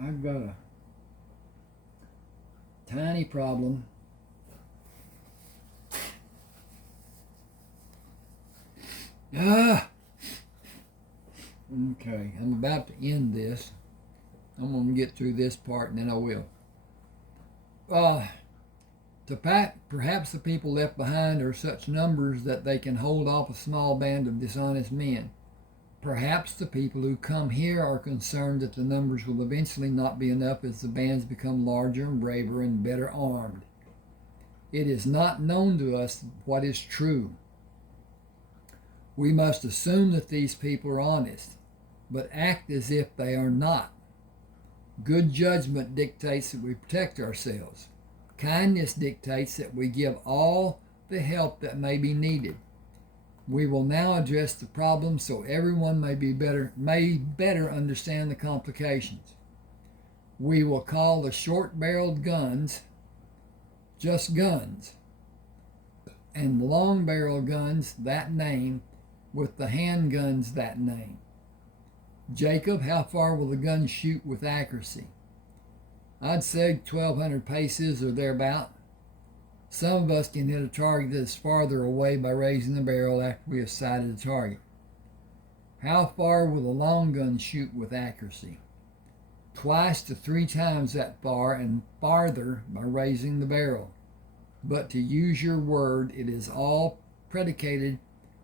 I've got a tiny problem. Okay, I'm about to end this. I'm going to get through this part and then I will. Perhaps the people left behind are such numbers that they can hold off a small band of dishonest men. Perhaps the people who come here are concerned that the numbers will eventually not be enough as the bands become larger and braver and better armed. It is not known to us what is true. We must assume that these people are honest, but act as if they are not. Good judgment dictates that we protect ourselves. Kindness dictates that we give all the help that may be needed. We will now address the problem so everyone may better understand the complications. We will call the short-barreled guns just guns, and the long-barrel guns that name, with the handguns that name. Jacob, how far will the gun shoot with accuracy? I'd say 1,200 paces or thereabout. Some of us can hit a target that is farther away by raising the barrel after we have sighted the target. How far will the long gun shoot with accuracy? Twice to 3 times that far and farther by raising the barrel. But to use your word, it is all predicated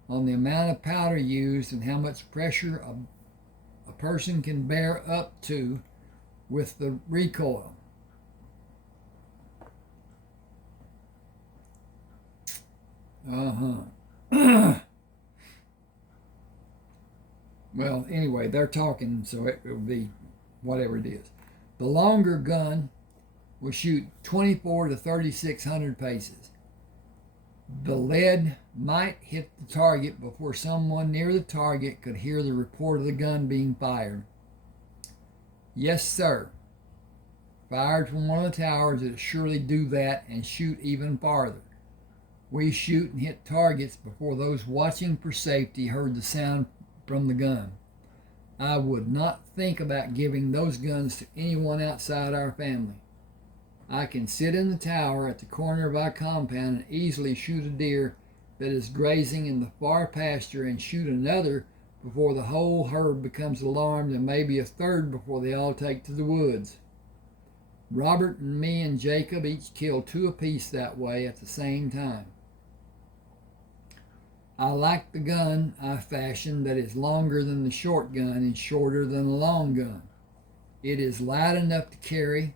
on the amount of powder used and how much pressure a person can bear up to with the recoil. Well, anyway, they're talking, so it will be whatever it is. The longer gun will shoot 24 to 3,600 paces. The lead might hit the target before someone near the target could hear the report of the gun being fired. Yes, sir. Fired from one of the towers, it'll surely do that and shoot even farther. We shoot and hit targets before those watching for safety heard the sound from the gun. I would not think about giving those guns to anyone outside our family. I can sit in the tower at the corner of our compound and easily shoot a deer that is grazing in the far pasture and shoot another before the whole herd becomes alarmed, and maybe a third before they all take to the woods. Robert and me and Jacob each killed 2 apiece that way at the same time. I like the gun I fashioned that is longer than the short gun and shorter than the long gun. It is light enough to carry,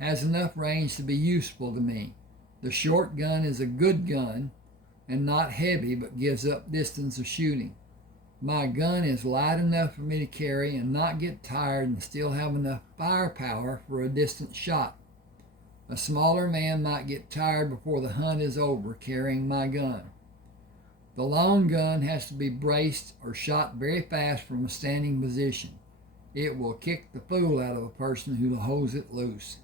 has enough range to be useful to me. The short gun is a good gun and not heavy, but gives up distance of shooting. My gun is light enough for me to carry and not get tired and still have enough firepower for a distant shot. A smaller man might get tired before the hunt is over carrying my gun. The long gun has to be braced or shot very fast from a standing position. It will kick the fool out of a person who holds it loose.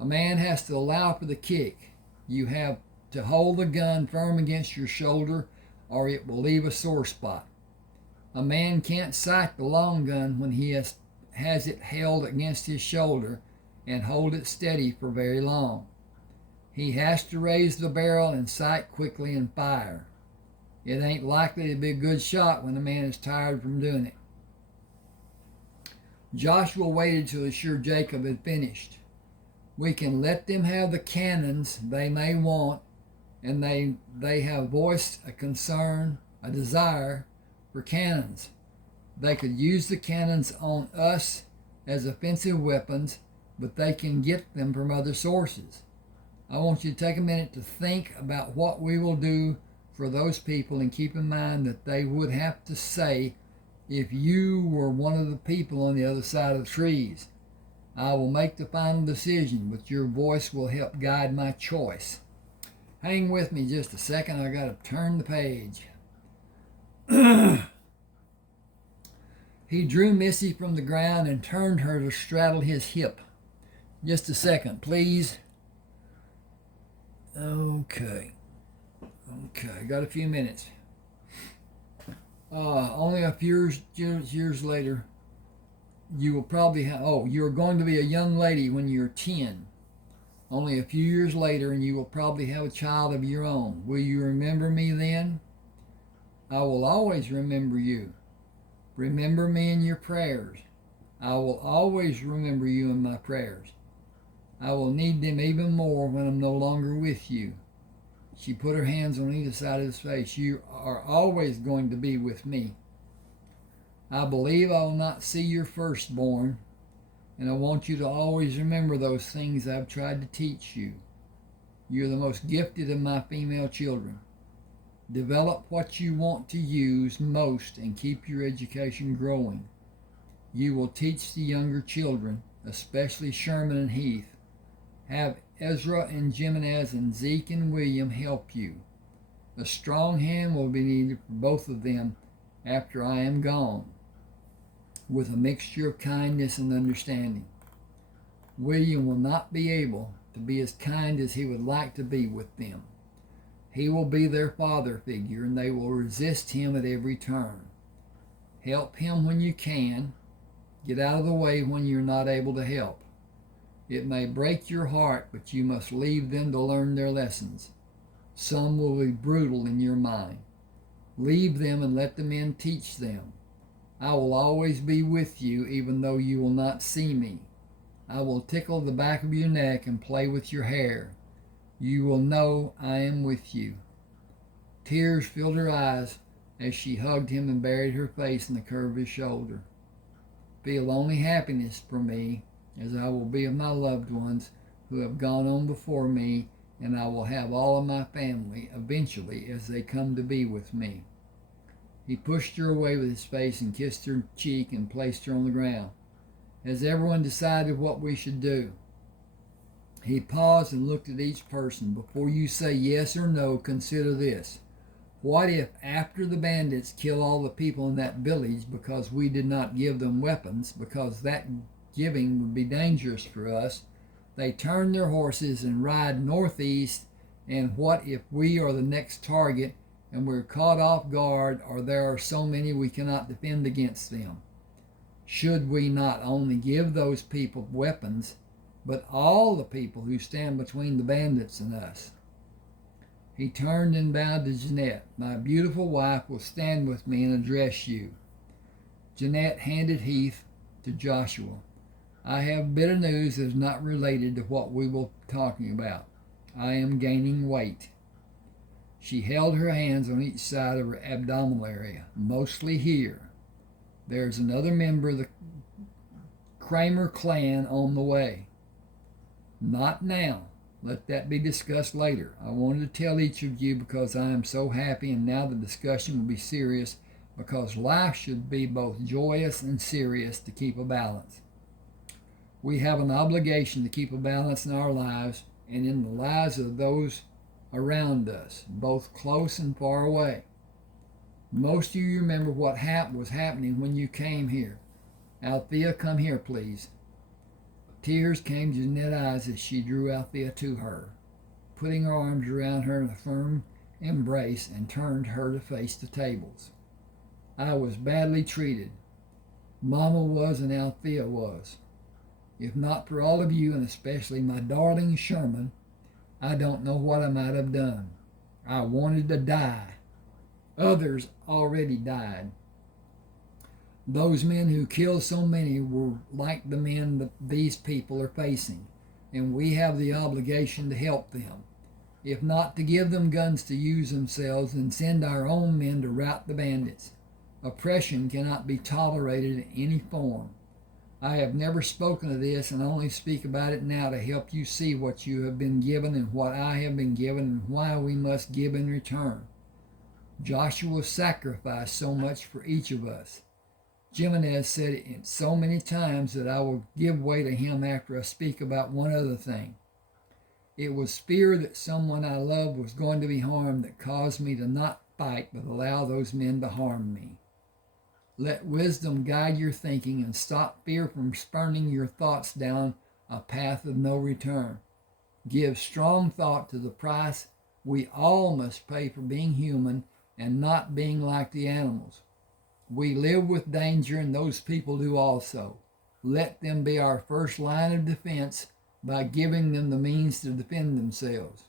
A man has to allow for the kick. You have to hold the gun firm against your shoulder or it will leave a sore spot. A man can't sight the long gun when he has it held against his shoulder and hold it steady for very long. He has to raise the barrel and sight quickly and fire. It ain't likely to be a good shot when a man is tired from doing it. Joshua waited till sure Jacob had finished. We can let them have the cannons they may want, and they have voiced a concern, a desire for cannons. They could use the cannons on us as offensive weapons, but they can get them from other sources. I want you to take a minute to think about what we will do for those people and keep in mind that they would have to say if you were one of the people on the other side of the trees. I will make the final decision, but your voice will help guide my choice. Hang with me just a second. I got to turn the page. He drew Missy from the ground and turned her to straddle his hip. Just a second, please. Okay, got a few minutes. Only a few years later, you will probably have, you're going to be a young lady when you're 10. Only a few years later, and you will probably have a child of your own. Will you remember me then? I will always remember you. Remember me in your prayers. I will always remember you in my prayers. I will need them even more when I'm no longer with you. She put her hands on either side of his face. You are always going to be with me. I believe I will not see your firstborn, and I want you to always remember those things I've tried to teach you. You're the most gifted of my female children. Develop what you want to use most and keep your education growing. You will teach the younger children, especially Sherman and Heath. Have Ezra and Jimenez and Zeke and William help you. A strong hand will be needed for both of them after I am gone, with a mixture of kindness and understanding. William will not be able to be as kind as he would like to be with them. He will be their father figure, and they will resist him at every turn. Help him when you can. Get out of the way when you're not able to help. It may break your heart, but you must leave them to learn their lessons. Some will be brutal in your mind. Leave them and let the men teach them. I will always be with you, even though you will not see me. I will tickle the back of your neck and play with your hair. You will know I am with you. Tears filled her eyes as she hugged him and buried her face in the curve of his shoulder. Feel only happiness for me, as I will be of my loved ones who have gone on before me, and I will have all of my family eventually as they come to be with me. He pushed her away with his face and kissed her cheek and placed her on the ground. Has everyone decided what we should do? He paused and looked at each person. Before you say yes or no, consider this. What if after the bandits kill all the people in that village because we did not give them weapons, because that giving would be dangerous for us, they turn their horses and ride northeast, and what if we are the next target and we're caught off guard, or there are so many we cannot defend against them? Should we not only give those people weapons, but all the people who stand between the bandits and us? He turned and bowed to Jeanette. My beautiful wife will stand with me and address you. Jeanette handed Heath to Joshua. I have bitter news that is not related to what we were talking about. I am gaining weight. She held her hands on each side of her abdominal area, mostly here. There's another member of the Crammer clan on the way. Not now. Let that be discussed later. I wanted to tell each of you because I am so happy, and now the discussion will be serious, because life should be both joyous and serious to keep a balance. We have an obligation to keep a balance in our lives and in the lives of those around us, both close and far away. Most of you remember what was happening when you came here. Althea, come here, please. Tears came to Jeanette's eyes as she drew Althea to her, putting her arms around her in a firm embrace, and turned her to face the tables. I was badly treated. Mama was, and Althea was. If not for all of you, and especially my darling Sherman, I don't know what I might have done. I wanted to die. Others already died. Those men who killed so many were like the men that these people are facing, and we have the obligation to help them. If not to give them guns to use themselves, and send our own men to rout the bandits. Oppression cannot be tolerated in any form. I have never spoken of this, and only speak about it now to help you see what you have been given and what I have been given, and why we must give in return. Joshua sacrificed so much for each of us. Jimenez said it so many times that I will give way to him after I speak about one other thing. It was fear that someone I loved was going to be harmed that caused me to not fight but allow those men to harm me. Let wisdom guide your thinking, and stop fear from spurning your thoughts down a path of no return. Give strong thought to the price we all must pay for being human and not being like the animals. We live with danger, and those people do also. Let them be our first line of defense by giving them the means to defend themselves.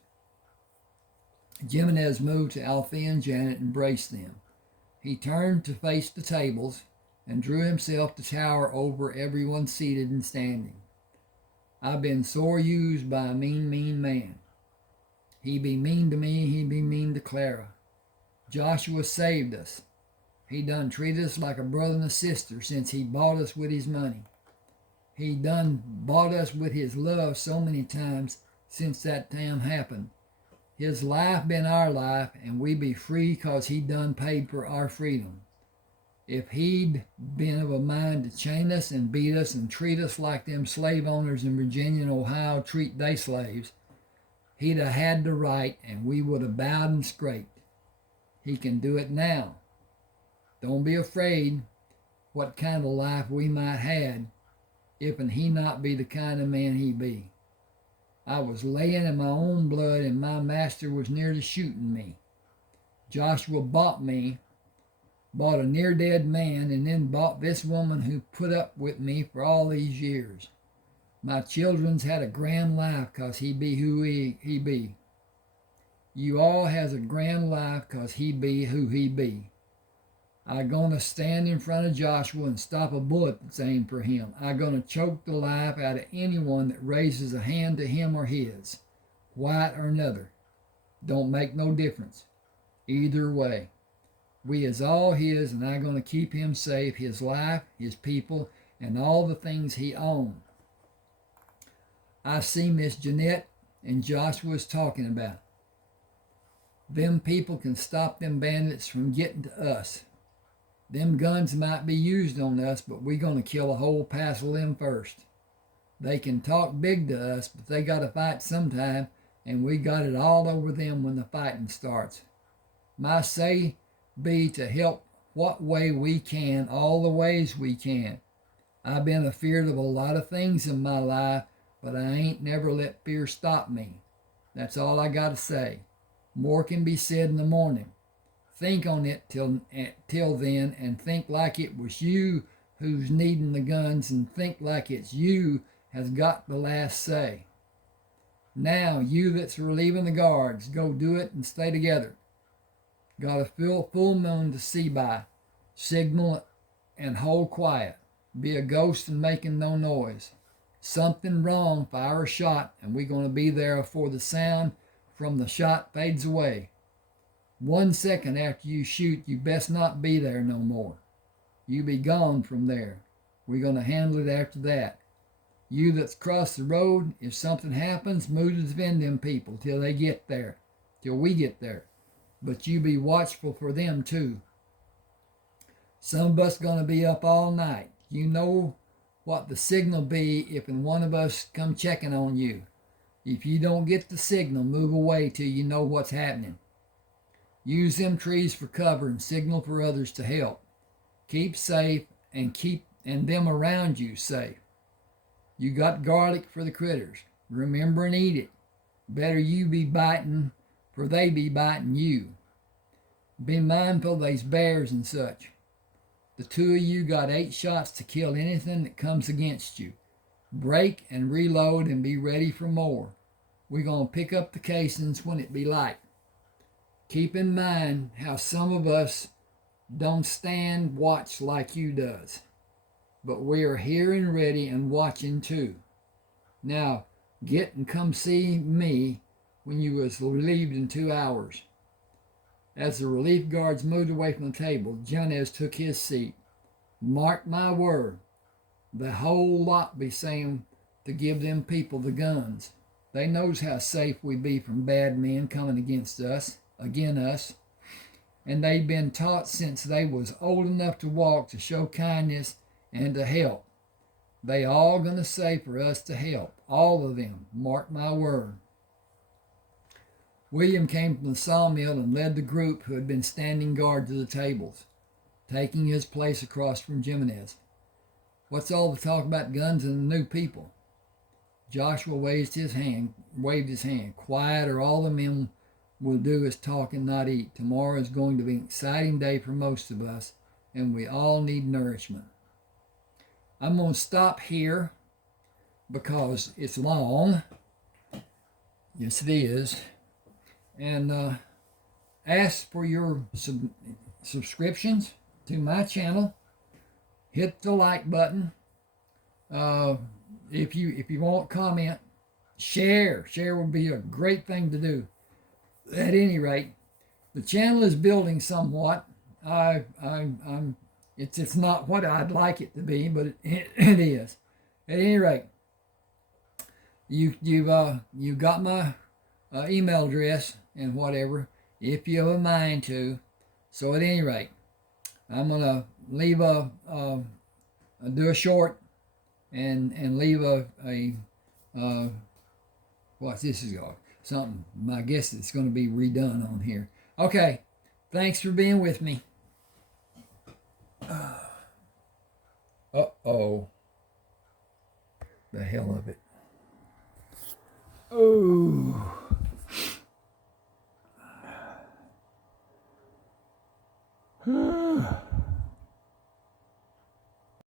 Jimenez moved to Althea and Janet and embraced them. He turned to face the tables and drew himself to tower over everyone seated and standing. I've been sore used by a mean man. He be mean to me, he be mean to Clara. Joshua saved us. He done treated us like a brother and a sister since he bought us with his money. He done bought us with his love so many times since that time happened. His life been our life, and we be free 'cause he done paid for our freedom. If he'd been of a mind to chain us and beat us and treat us like them slave owners in Virginia and Ohio treat they slaves, he'd have had the right, and we would have bowed and scraped. He can do it now. Don't be afraid what kind of life we might had if and he not be the kind of man he be. I was laying in my own blood, and my master was near to shooting me. Joshua bought a near-dead man, and then bought this woman who put up with me for all these years. My children's had a grand life 'cause he be who he be. You all has a grand life 'cause he be who he be. I gonna stand in front of Joshua and stop a bullet that's aimed for him. I gonna choke the life out of anyone that raises a hand to him or his, white or another. Don't make no difference. Either way, we is all his, and I gonna keep him safe, his life, his people, and all the things he owned. I see Miss Jeanette and Joshua's talking about. Them people can stop them bandits from getting to us. Them guns might be used on us, but we gonna kill a whole passel of them first. They can talk big to us, but they gotta fight sometime, and we got it all over them when the fighting starts. My say be to help what way we can, all the ways we can. I've been afeard of a lot of things in my life, but I ain't never let fear stop me. That's all I gotta say. More can be said in the morning. Think on it till then, and think like it was you who's needing the guns, and think like it's you has got the last say. Now, you that's relieving the guards, go do it and stay together. Got a full moon to see by. Signal and hold quiet. Be a ghost and making no noise. Something wrong, fire a shot, and we're going to be there before the sound from the shot fades away. 1 second after you shoot, you best not be there no more. You be gone from there. We're going to handle it after that. You that's crossed the road, if something happens, move to defend them people till they get there, till we get there. But you be watchful for them too. Some of us going to be up all night. You know what the signal be if one of us come checking on you. If you don't get the signal, move away till you know what's happening. Use them trees for cover and signal for others to help. Keep safe and keep them around you safe. You got garlic for the critters. Remember and eat it. Better you be biting, for they be biting you. Be mindful of these bears and such. The two of you got 8 shots to kill anything that comes against you. Break and reload and be ready for more. We're going to pick up the casings when it be light. Keep in mind how some of us don't stand watch like you does. But we are here and ready and watching too. Now, get and come see me when you was relieved in 2 hours. As the relief guards moved away from the table, Jones took his seat. Mark my word, the whole lot be saying to give them people the guns. They knows how safe we be from bad men coming against us, and they been taught since they was old enough to walk to show kindness and to help. They all gonna say for us to help, all of them, mark my word. William came from the sawmill and led the group who had been standing guard to the tables, taking his place across from Jimenez. What's all the talk about guns and the new people? Joshua waved his hand. Quiet, or all the men will do is talk and not eat. Tomorrow is going to be an exciting day for most of us, and we all need nourishment. I'm going to stop here because it's long. Yes, it is. And ask for your subscriptions to my channel. Hit the like button. If you want to comment, share will be a great thing to do. At any rate, the channel is building somewhat. It's not what I'd like it to be, but it is. At any rate, you got my email address and whatever, if you have a mind to. So at any rate, I'm gonna leave do a short and leave what's this is something. I guess it's going to be redone on here. Okay, thanks for being with me. Uh-oh. The hell of it. Oh.